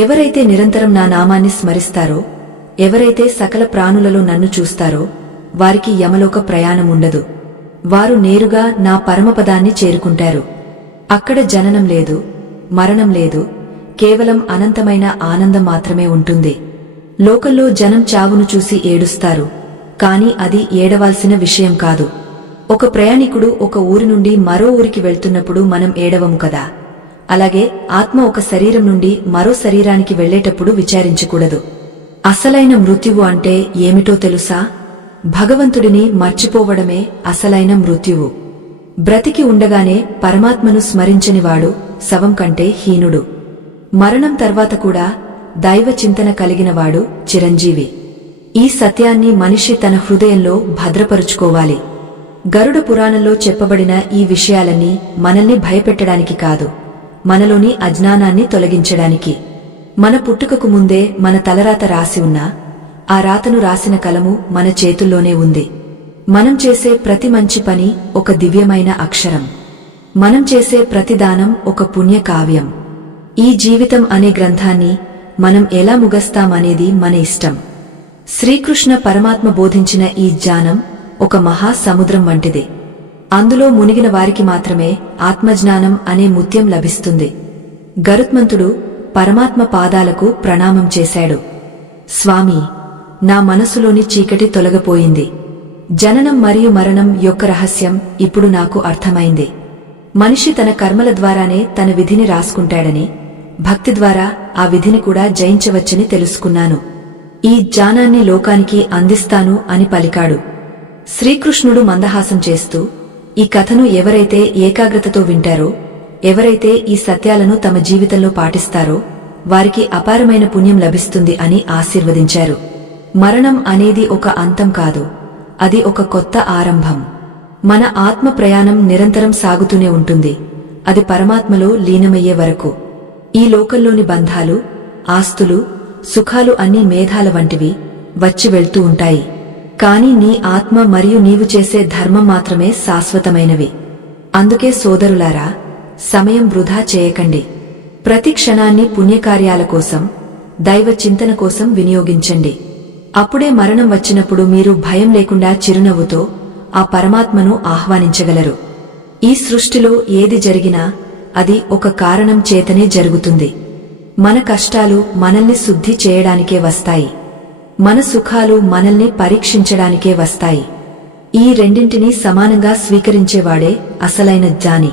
ఎవరైతే నిరంతరం నా నామాన్ని స్మరిస్తారో, ఎవరైతే సకల ప్రాణులలో నన్ను చూస్తారో వారికి యమలోక ప్రయాణముండదు. వారు నేరుగా నా పరమపదాన్ని చేరుకుంటారు. అక్కడ జననం లేదు, మరణం లేదు, కేవలం అనంతమైన ఆనందం మాత్రమే ఉంటుంది. లోకంలో జనం చావును చూసి ఏడుస్తారు, కాని అది ఏడవాల్సిన విషయం కాదు. ఒక ప్రయాణికుడు ఒక ఊరి నుండి మరో ఊరికి వెళ్తున్నప్పుడు మనం ఏడవము కదా, అలాగే ఆత్మ ఒక శరీరం నుండి మరో శరీరానికి వెళ్లేటప్పుడు విచారించకూడదు. అసలైన మృత్యువు అంటే ఏమిటో తెలుసా? భగవంతుడిని మర్చిపోవడమే అసలైన మృత్యువు. బ్రతికి ఉండగానే పరమాత్మను స్మరించనివాడు శవం కంటే హీనుడు. మరణం తర్వాత కూడా దైవ చింతన కలిగినవాడు చిరంజీవి. ఈ సత్యాన్ని మనిషి తన హృదయంలో భద్రపరుచుకోవాలి. గరుడ పురాణంలో చెప్పబడిన ఈ విషయాలన్నీ మనల్ని భయపెట్టడానికి కాదు, మనలోని అజ్ఞానాన్ని తొలగించడానికి. మన పుట్టుకకు ముందే మన తలరాత రాసి ఉన్నా ఆ రాతను రాసిన కలము మన చేతుల్లోనే ఉంది. మనం చేసే ప్రతి మంచి పని ఒక దివ్యమైన అక్షరం. మనం చేసే ప్రతి దానం ఒక పుణ్య కావ్యం. ఈ జీవితం అనే గ్రంథాన్ని మనం ఎలా ముగస్తామనేది మన ఇష్టం. శ్రీకృష్ణ పరమాత్మ బోధించిన ఈ జ్ఞానం ఒక మహా సముద్రం వంటిది. అందులో మునిగిన వారికి మాత్రమే ఆత్మజ్ఞానం అనే ముత్యం లభిస్తుంది. గరుత్మంతుడు పరమాత్మ పాదాలకు ప్రణామం చేశాడు. స్వామి, నా మనసులోని చీకటి తొలగిపోయింది. జననం మరియు మరణం యొక్క రహస్యం ఇప్పుడు నాకు అర్థమైంది. మనిషి తన కర్మల ద్వారానే తన విధిని రాసుకుంటాడని, భక్తి ద్వారా ఆ విధిని కూడా జయించవచ్చని తెలుసుకున్నాను. ఈ జ్ఞానాన్ని లోకానికి అందిస్తాను అని పలికాడు. శ్రీకృష్ణుడు మందహాసం చేస్తూ, ఈ కథను ఎవరైతే ఏకాగ్రతతో వింటారో, ఎవరైతే ఈ సత్యాలను తమ జీవితంలో పాటిస్తారో వారికి అపారమైన పుణ్యం లభిస్తుంది అని ఆశీర్వదించారు. మరణం అనేది ఒక అంతం కాదు, అది ఒక కొత్త ఆరంభం. మన ఆత్మ ప్రయాణం నిరంతరం సాగుతూనే ఉంటుంది, అది పరమాత్మలో లీనమయ్యే వరకు. ఈ లోకంలోని బంధాలు, ఆస్తులు, సుఖాలు అన్నీ మేఘాల వంటివి, వచ్చి వెళ్తూ ఉంటాయి. కాని నీ ఆత్మ మరియు నీవు చేసే ధర్మం మాత్రమే శాశ్వతమైనవి. అందుకే సోదరులారా, సమయం వృధా చేయకండి. ప్రతి క్షణాన్ని పుణ్యకార్యాల కోసం, దైవ చింతన కోసం వినియోగించండి. అప్పుడే మరణం వచ్చినప్పుడు మీరు భయం లేకుండా చిరునవ్వుతో ఆ పరమాత్మను ఆహ్వానించగలరు. ఈ సృష్టిలో ఏది జరిగినా అది ఒక కారణం చేతనే జరుగుతుంది. మన కష్టాలు మనల్ని శుద్ధి చేయడానికే వస్తాయి, మన సుఖాలు మనల్ని పరీక్షించడానికే వస్తాయి. ఈ రెండింటినీ సమానంగా స్వీకరించేవాడే అసలైన జ్ఞాని.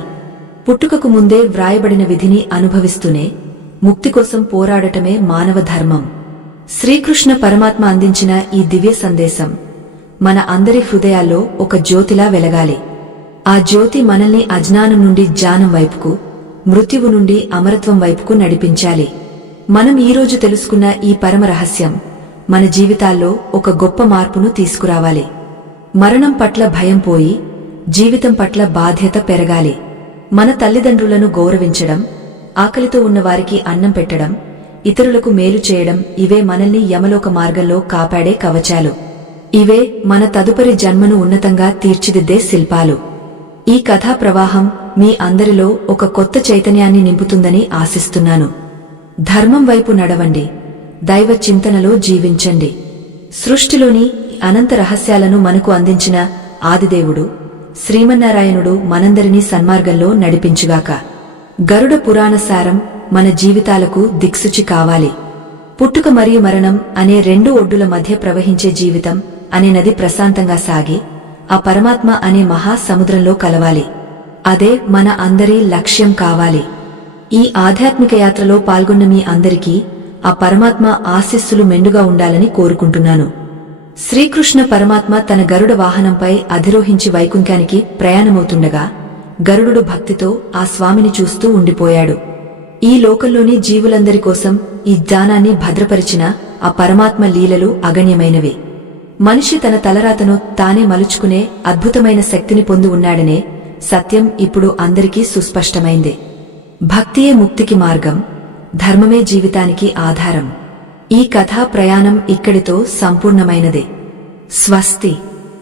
పుట్టుకకు ముందే వ్రాయబడిన విధిని అనుభవిస్తూనే ముక్తి కోసం పోరాడటమే మానవ ధర్మం. శ్రీకృష్ణ పరమాత్మ అందించిన ఈ దివ్య సందేశం మన అందరి హృదయాల్లో ఒక జ్యోతిలా వెలగాలి. ఆ జ్యోతి మనల్ని అజ్ఞానం నుండి జ్ఞానం వైపుకు, మృత్యువు నుండి అమరత్వం వైపుకు నడిపించాలి. మనం ఈరోజు తెలుసుకున్న ఈ పరమ రహస్యం మన జీవితాల్లో ఒక గొప్ప మార్పును తీసుకురావాలి. మరణం పట్ల భయం పోయి జీవితం పట్ల బాధ్యత పెరగాలి. మన తల్లిదండ్రులను గౌరవించడం, ఆకలితో ఉన్నవారికి అన్నం పెట్టడం, ఇతరులకు మేలు చేయడం, ఇవే మనల్ని యమలోక మార్గంలో కాపాడే కవచాలు. ఇవే మన తదుపరి జన్మను ఉన్నతంగా తీర్చిదిద్దే శిల్పాలు. ఈ కథా ప్రవాహం మీ అందరిలో ఒక కొత్త చైతన్యాన్ని నింపుతుందని ఆశిస్తున్నాను. ధర్మం వైపు నడవండి, దైవ చింతనలో జీవించండి. సృష్టిలోని అనంత రహస్యాలను మనకు అందించిన ఆదిదేవుడు శ్రీమన్నారాయణుడు మనందరినీ సన్మార్గంలో నడిపించుగాక. గరుడ పురాణ సారం మన జీవితాలకు దిక్సూచి కావాలి. పుట్టుక మరియు మరణం అనే రెండు ఒడ్డుల మధ్య ప్రవహించే జీవితం అనే నది ప్రశాంతంగా సాగి ఆ పరమాత్మ అనే మహాసముద్రంలో కలవాలి. అదే మన అందరి లక్ష్యం కావాలి. ఈ ఆధ్యాత్మిక యాత్రలో పాల్గొన్న మీ అందరికీ ఆ పరమాత్మ ఆశీస్సులు మెండుగా ఉండాలని కోరుకుంటున్నాను. శ్రీకృష్ణ పరమాత్మ తన గరుడ వాహనంపై అధిరోహించి వైకుంఠానికి ప్రయాణమవుతుండగా గరుడు భక్తితో ఆ స్వామిని చూస్తూ ఉండిపోయాడు. ఈ లోకంలోని జీవులందరి కోసం ఈ జ్ఞానాన్ని భద్రపరిచిన ఆ పరమాత్మ లీలలు అగణ్యమైనవి. మనిషి తన తలరాతను తానే మలుచుకునే అద్భుతమైన శక్తిని పొంది ఉన్నాడనే సత్యం ఇప్పుడు అందరికీ సుస్పష్టమైంది. భక్తియే ముక్తికి మార్గం, ధర్మమే జీవితానికి ఆధారం. ఈ కథా ప్రయాణం ఇక్కడితో సంపూర్ణమైనదే. స్వస్తి.